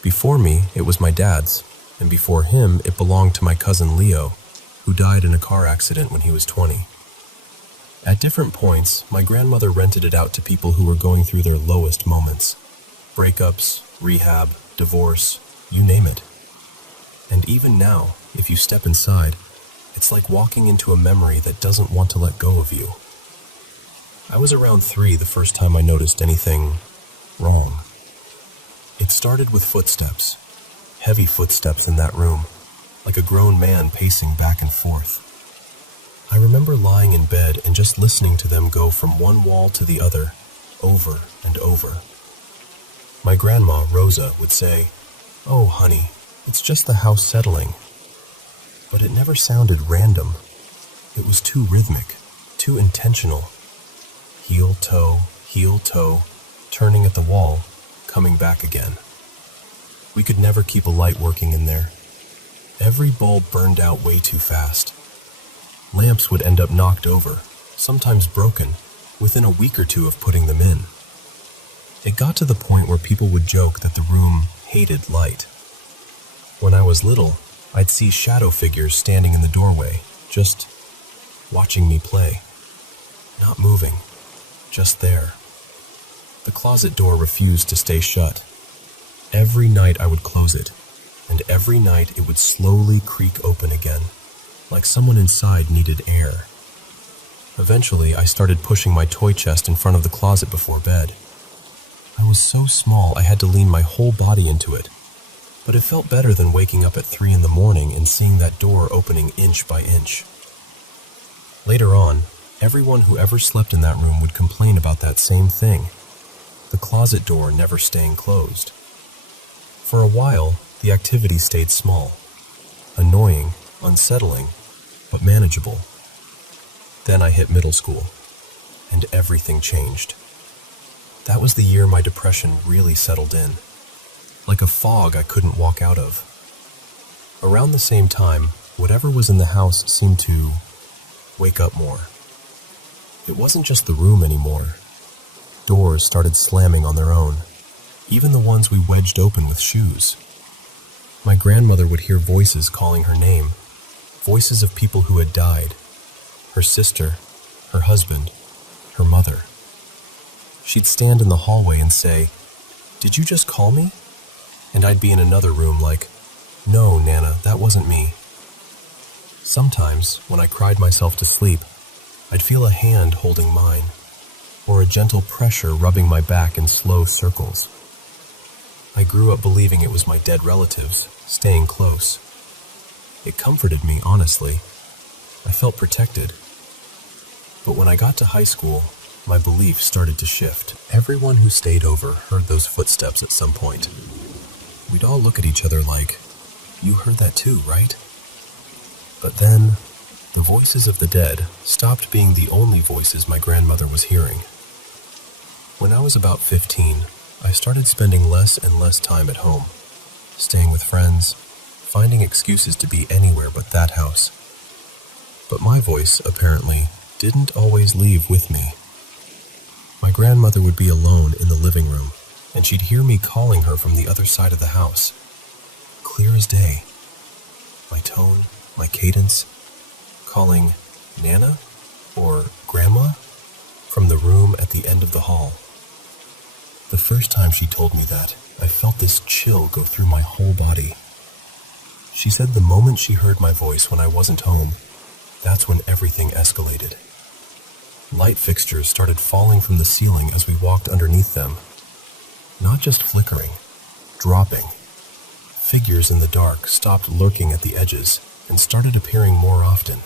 Before me, it was my dad's, and before him, it belonged to my cousin Leo, who died in a car accident when he was 20. At different points, my grandmother rented it out to people who were going through their lowest moments. Breakups, rehab, divorce, you name it. And even now, if you step inside, it's like walking into a memory that doesn't want to let go of you. I was around 3 the first time I noticed anything wrong. It started with footsteps, heavy footsteps in that room, like a grown man pacing back and forth. I remember lying in bed and just listening to them go from one wall to the other, over and over. My grandma, Rosa, would say, "Oh, honey, it's just the house settling." But it never sounded random. It was too rhythmic, too intentional. Heel, toe, turning at the wall, coming back again. We could never keep a light working in there. Every bulb burned out way too fast. Lamps would end up knocked over, sometimes broken, within a week or two of putting them in. It got to the point where people would joke that the room hated light. When I was little, I'd see shadow figures standing in the doorway, just watching me play. Not moving, just there. The closet door refused to stay shut. Every night I would close it, and every night it would slowly creak open again, like someone inside needed air. Eventually, I started pushing my toy chest in front of the closet before bed. I was so small I had to lean my whole body into it, but it felt better than waking up at 3 in the morning and seeing that door opening inch by inch. Later on, everyone who ever slept in that room would complain about that same thing, the closet door never staying closed. For a while, the activity stayed small, annoying, unsettling, but manageable. Then I hit middle school, and everything changed. That was the year my depression really settled in, like a fog I couldn't walk out of. Around the same time, whatever was in the house seemed to wake up more. It wasn't just the room anymore. Doors started slamming on their own, even the ones we wedged open with shoes. My grandmother would hear voices calling her name, voices of people who had died, her sister, her husband, her mother. She'd stand in the hallway and say, "Did you just call me?" And I'd be in another room like, "No, Nana, that wasn't me." Sometimes, when I cried myself to sleep, I'd feel a hand holding mine, or a gentle pressure rubbing my back in slow circles. I grew up believing it was my dead relatives, staying close. It comforted me, honestly. I felt protected. But when I got to high school, my belief started to shift. Everyone who stayed over heard those footsteps at some point. We'd all look at each other like, "You heard that too, right?" But then, the voices of the dead stopped being the only voices my grandmother was hearing. When I was about 15, I started spending less and less time at home, staying with friends, finding excuses to be anywhere but that house. But my voice, apparently, didn't always leave with me. My grandmother would be alone in the living room, and she'd hear me calling her from the other side of the house. Clear as day. My tone, my cadence, calling Nana or Grandma from the room at the end of the hall. The first time she told me that, I felt this chill go through my whole body. She said the moment she heard my voice when I wasn't home, that's when everything escalated. Light fixtures started falling from the ceiling as we walked underneath them. Not just flickering, dropping. Figures in the dark stopped lurking at the edges and started appearing more often,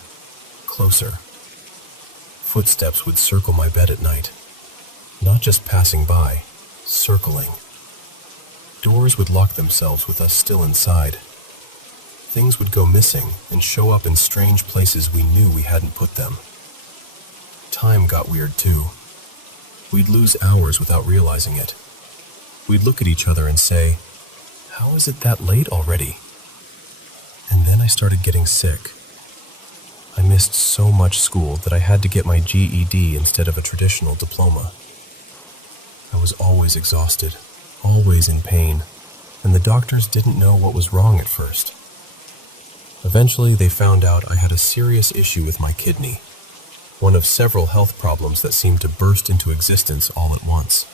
closer. Footsteps would circle my bed at night, not just passing by, circling. Doors would lock themselves with us still inside. Things would go missing and show up in strange places we knew we hadn't put them. Time got weird too. We'd lose hours without realizing it. We'd look at each other and say, "How is it that late already?" And then I started getting sick. I missed so much school that I had to get my GED instead of a traditional diploma. I was always exhausted, always in pain, and the doctors didn't know what was wrong at first. Eventually, they found out I had a serious issue with my kidney, one of several health problems that seemed to burst into existence all at once.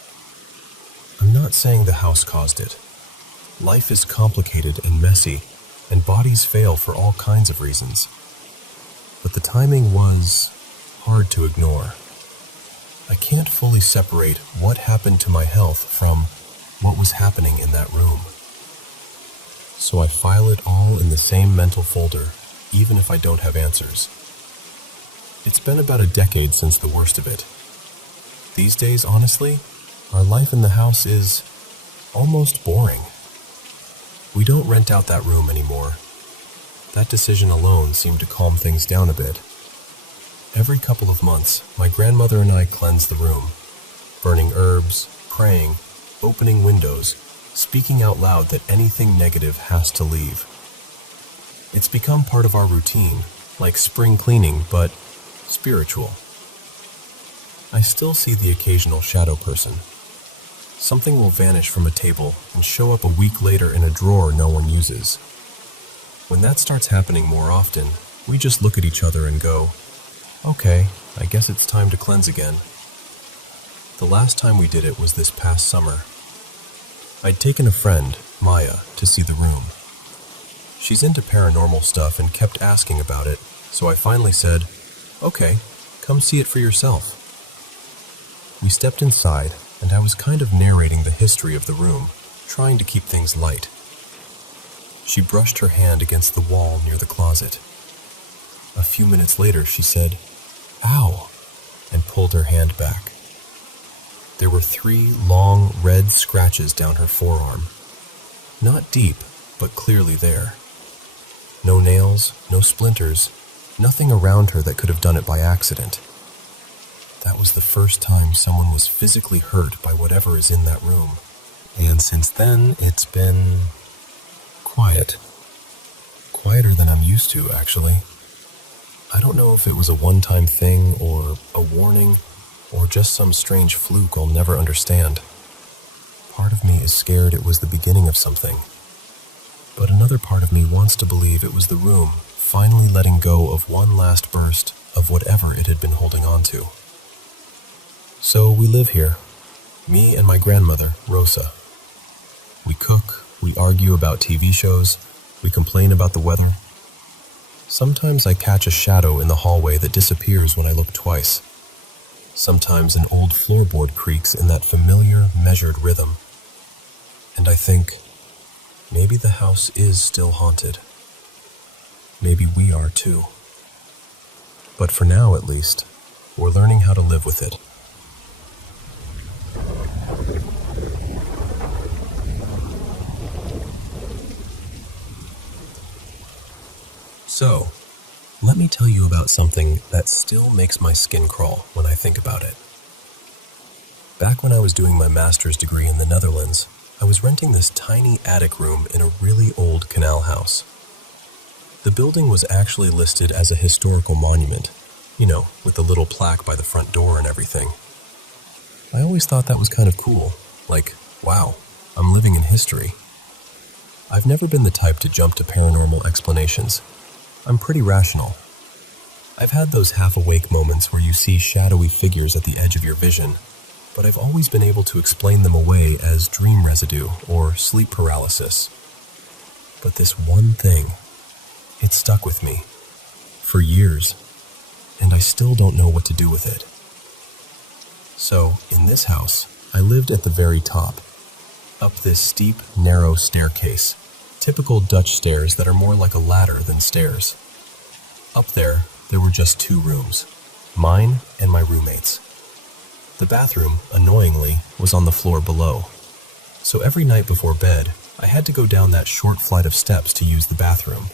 I'm not saying the house caused it. Life is complicated and messy, and bodies fail for all kinds of reasons. But the timing was hard to ignore. I can't fully separate what happened to my health from what was happening in that room. So I file it all in the same mental folder, even if I don't have answers. It's been about a decade since the worst of it. These days, honestly, our life in the house is almost boring. We don't rent out that room anymore. That decision alone seemed to calm things down a bit. Every couple of months, my grandmother and I cleanse the room, burning herbs, praying, opening windows, speaking out loud that anything negative has to leave. It's become part of our routine, like spring cleaning, but spiritual. I still see the occasional shadow person. Something will vanish from a table and show up a week later in a drawer no one uses. When that starts happening more often, we just look at each other and go, "Okay, I guess it's time to cleanse again." The last time we did it was this past summer. I'd taken a friend, Maya, to see the room. She's into paranormal stuff and kept asking about it, so I finally said, "Okay, come see it for yourself." We stepped inside, and I was kind of narrating the history of the room, trying to keep things light. She brushed her hand against the wall near the closet. A few minutes later, she said, "Ow," and pulled her hand back. There were 3 long, red scratches down her forearm. Not deep, but clearly there. No nails, no splinters, nothing around her that could have done it by accident. That was the first time someone was physically hurt by whatever is in that room. And since then, it's been quiet. Quieter than I'm used to, actually. I don't know if it was a one-time thing or a warning or just some strange fluke I'll never understand. Part of me is scared it was the beginning of something. But another part of me wants to believe it was the room finally letting go of one last burst of whatever it had been holding on to. So we live here, me and my grandmother, Rosa. We cook, we argue about TV shows, we complain about the weather. Sometimes I catch a shadow in the hallway that disappears when I look twice. Sometimes an old floorboard creaks in that familiar, measured rhythm. And I think, maybe the house is still haunted. Maybe we are too. But for now, at least, we're learning how to live with it. So, let me tell you about something that still makes my skin crawl when I think about it. Back when I was doing my master's degree in the Netherlands, I was renting this tiny attic room in a really old canal house. The building was actually listed as a historical monument, with the little plaque by the front door and everything. I always thought that was kind of cool, like, wow, I'm living in history. I've never been the type to jump to paranormal explanations. I'm pretty rational. I've had those half-awake moments where you see shadowy figures at the edge of your vision, but I've always been able to explain them away as dream residue or sleep paralysis. But this one thing, it stuck with me for years, and I still don't know what to do with it. So, in this house, I lived at the very top, up this steep, narrow staircase, typical Dutch stairs that are more like a ladder than stairs. Up there were just 2 rooms, mine and my roommate's. The bathroom, annoyingly, was on the floor below. So every night before bed, I had to go down that short flight of steps to use the bathroom.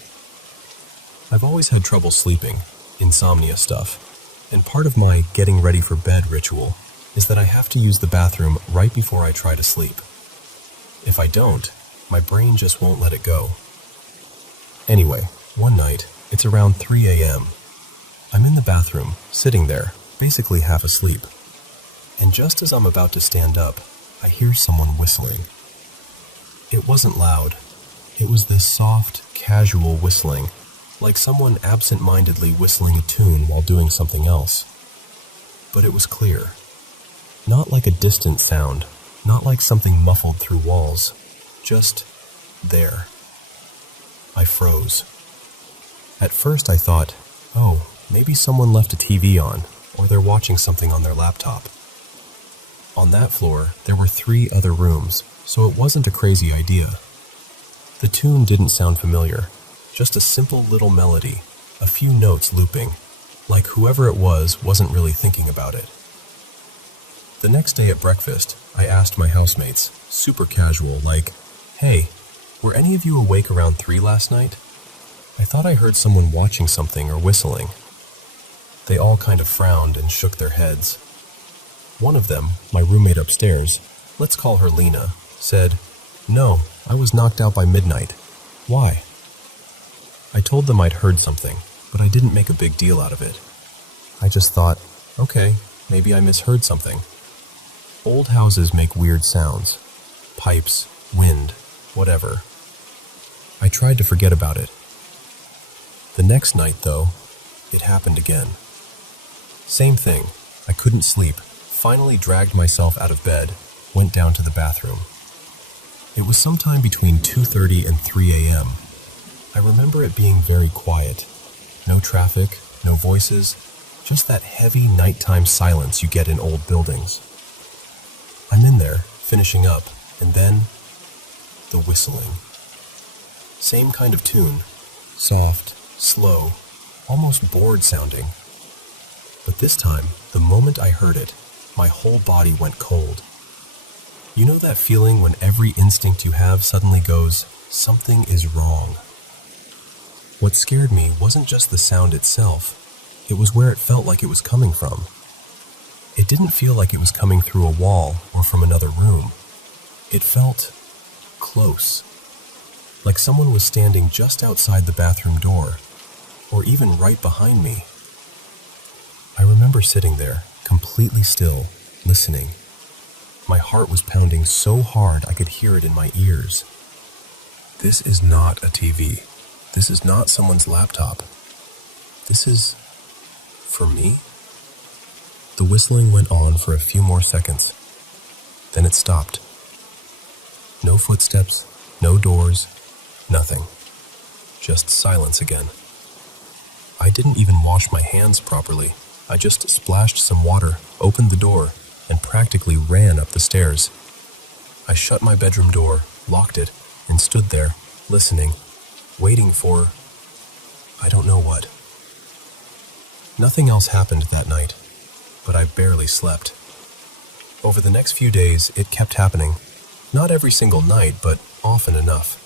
I've always had trouble sleeping, insomnia stuff, and part of my getting ready for bed ritual is that I have to use the bathroom right before I try to sleep. If I don't, my brain just won't let it go. Anyway, one night, it's around 3 a.m. I'm in the bathroom, sitting there, basically half asleep. And just as I'm about to stand up, I hear someone whistling. It wasn't loud. It was this soft, casual whistling, like someone absent-mindedly whistling a tune while doing something else. But it was clear. Not like a distant sound, not like something muffled through walls, just there. I froze. At first I thought, oh, maybe someone left a TV on, or they're watching something on their laptop. On that floor, there were 3 other rooms, so it wasn't a crazy idea. The tune didn't sound familiar, just a simple little melody, a few notes looping, like whoever it was wasn't really thinking about it. The next day at breakfast, I asked my housemates, super casual, like, hey, were any of you awake around 3 last night? I thought I heard someone watching something or whistling. They all kind of frowned and shook their heads. One of them, my roommate upstairs, let's call her Lena, said, no, I was knocked out by midnight. Why? I told them I'd heard something, but I didn't make a big deal out of it. I just thought, okay, maybe I misheard something. Old houses make weird sounds. Pipes, wind, whatever. I tried to forget about it. The next night, though, it happened again. Same thing. I couldn't sleep. Finally dragged myself out of bed, went down to the bathroom. It was sometime between 2:30 and 3 a.m. I remember it being very quiet. No traffic, no voices, just that heavy nighttime silence you get in old buildings. I'm in there, finishing up, and then the whistling. Same kind of tune, soft, slow, almost bored sounding. But this time, the moment I heard it, my whole body went cold. You know that feeling when every instinct you have suddenly goes, something is wrong? What scared me wasn't just the sound itself, it was where it felt like it was coming from. It didn't feel like it was coming through a wall or from another room. It felt close, like someone was standing just outside the bathroom door, or even right behind me. I remember sitting there, completely still, listening. My heart was pounding so hard I could hear it in my ears. This is not a TV. This is not someone's laptop. This is for me? The whistling went on for a few more seconds. Then it stopped. No footsteps, no doors, nothing. Just silence again. I didn't even wash my hands properly. I just splashed some water, opened the door, and practically ran up the stairs. I shut my bedroom door, locked it, and stood there, listening, waiting for I don't know what. Nothing else happened that night, but I barely slept. Over the next few days, it kept happening. Not every single night, but often enough.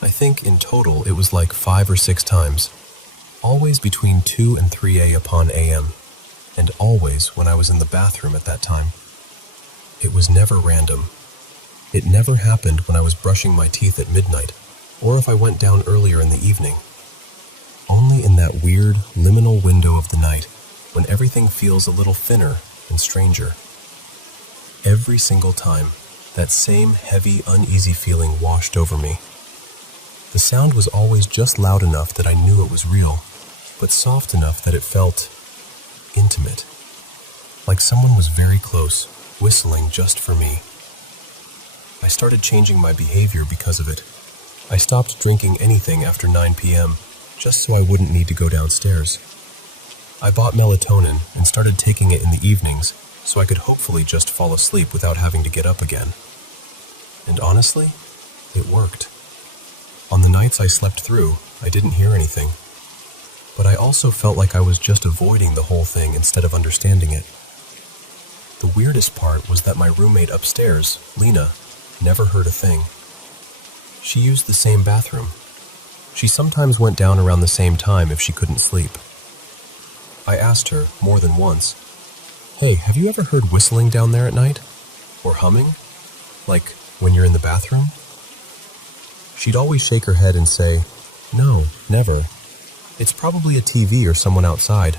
I think in total it was like 5 or 6 times, always between 2 and 3 a.m, and always when I was in the bathroom at that time. It was never random. It never happened when I was brushing my teeth at midnight, or if I went down earlier in the evening. Only in that weird, liminal window of the night, when everything feels a little thinner and stranger. Every single time, that same heavy, uneasy feeling washed over me. The sound was always just loud enough that I knew it was real, but soft enough that it felt intimate. Like someone was very close, whistling just for me. I started changing my behavior because of it. I stopped drinking anything after 9 p.m., just so I wouldn't need to go downstairs. I bought melatonin and started taking it in the evenings so I could hopefully just fall asleep without having to get up again. And honestly, it worked. On the nights I slept through, I didn't hear anything. But I also felt like I was just avoiding the whole thing instead of understanding it. The weirdest part was that my roommate upstairs, Lena, never heard a thing. She used the same bathroom. She sometimes went down around the same time if she couldn't sleep. I asked her, more than once, "Hey, have you ever heard whistling down there at night? Or humming? Like, when you're in the bathroom?" She'd always shake her head and say, "No, never. It's probably a TV or someone outside.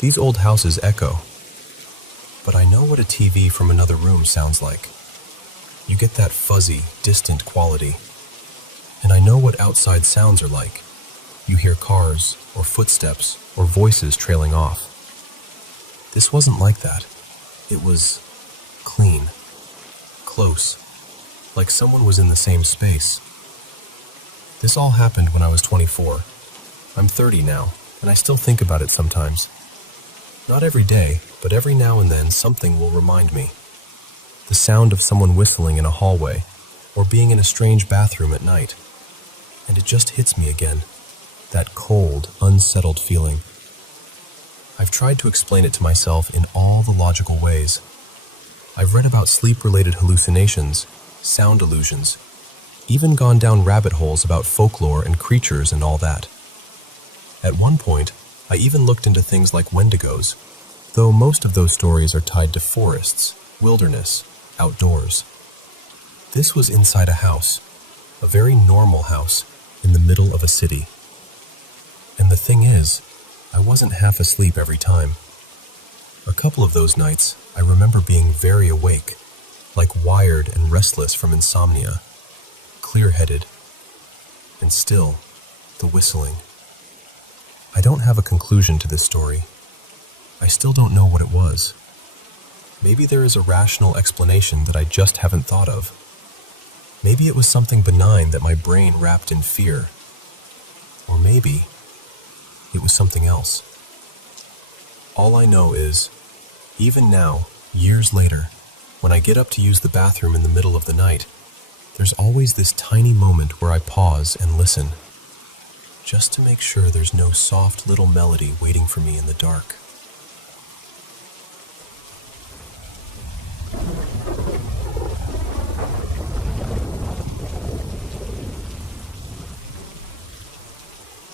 These old houses echo." But I know what a TV from another room sounds like. You get that fuzzy, distant quality. And I know what outside sounds are like. You hear cars, or footsteps, or voices trailing off. This wasn't like that. It was clean, close, like someone was in the same space. This all happened when I was 24. I'm 30 now, and I still think about it sometimes. Not every day, but every now and then something will remind me. The sound of someone whistling in a hallway, or being in a strange bathroom at night. And it just hits me again, that cold, unsettled feeling. I've tried to explain it to myself in all the logical ways. I've read about sleep-related hallucinations, sound illusions, even gone down rabbit holes about folklore and creatures and all that. At one point, I even looked into things like wendigos, though most of those stories are tied to forests, wilderness, outdoors. This was inside a house, a very normal house, in the middle of a city. And the thing is, I wasn't half asleep every time. A couple of those nights, I remember being very awake, like wired and restless from insomnia, clear-headed, and still, the whistling. I don't have a conclusion to this story. I still don't know what it was. Maybe there is a rational explanation that I just haven't thought of. Maybe it was something benign that my brain wrapped in fear. Or maybe it was something else. All I know is, even now, years later, when I get up to use the bathroom in the middle of the night, there's always this tiny moment where I pause and listen, just to make sure there's no soft little melody waiting for me in the dark.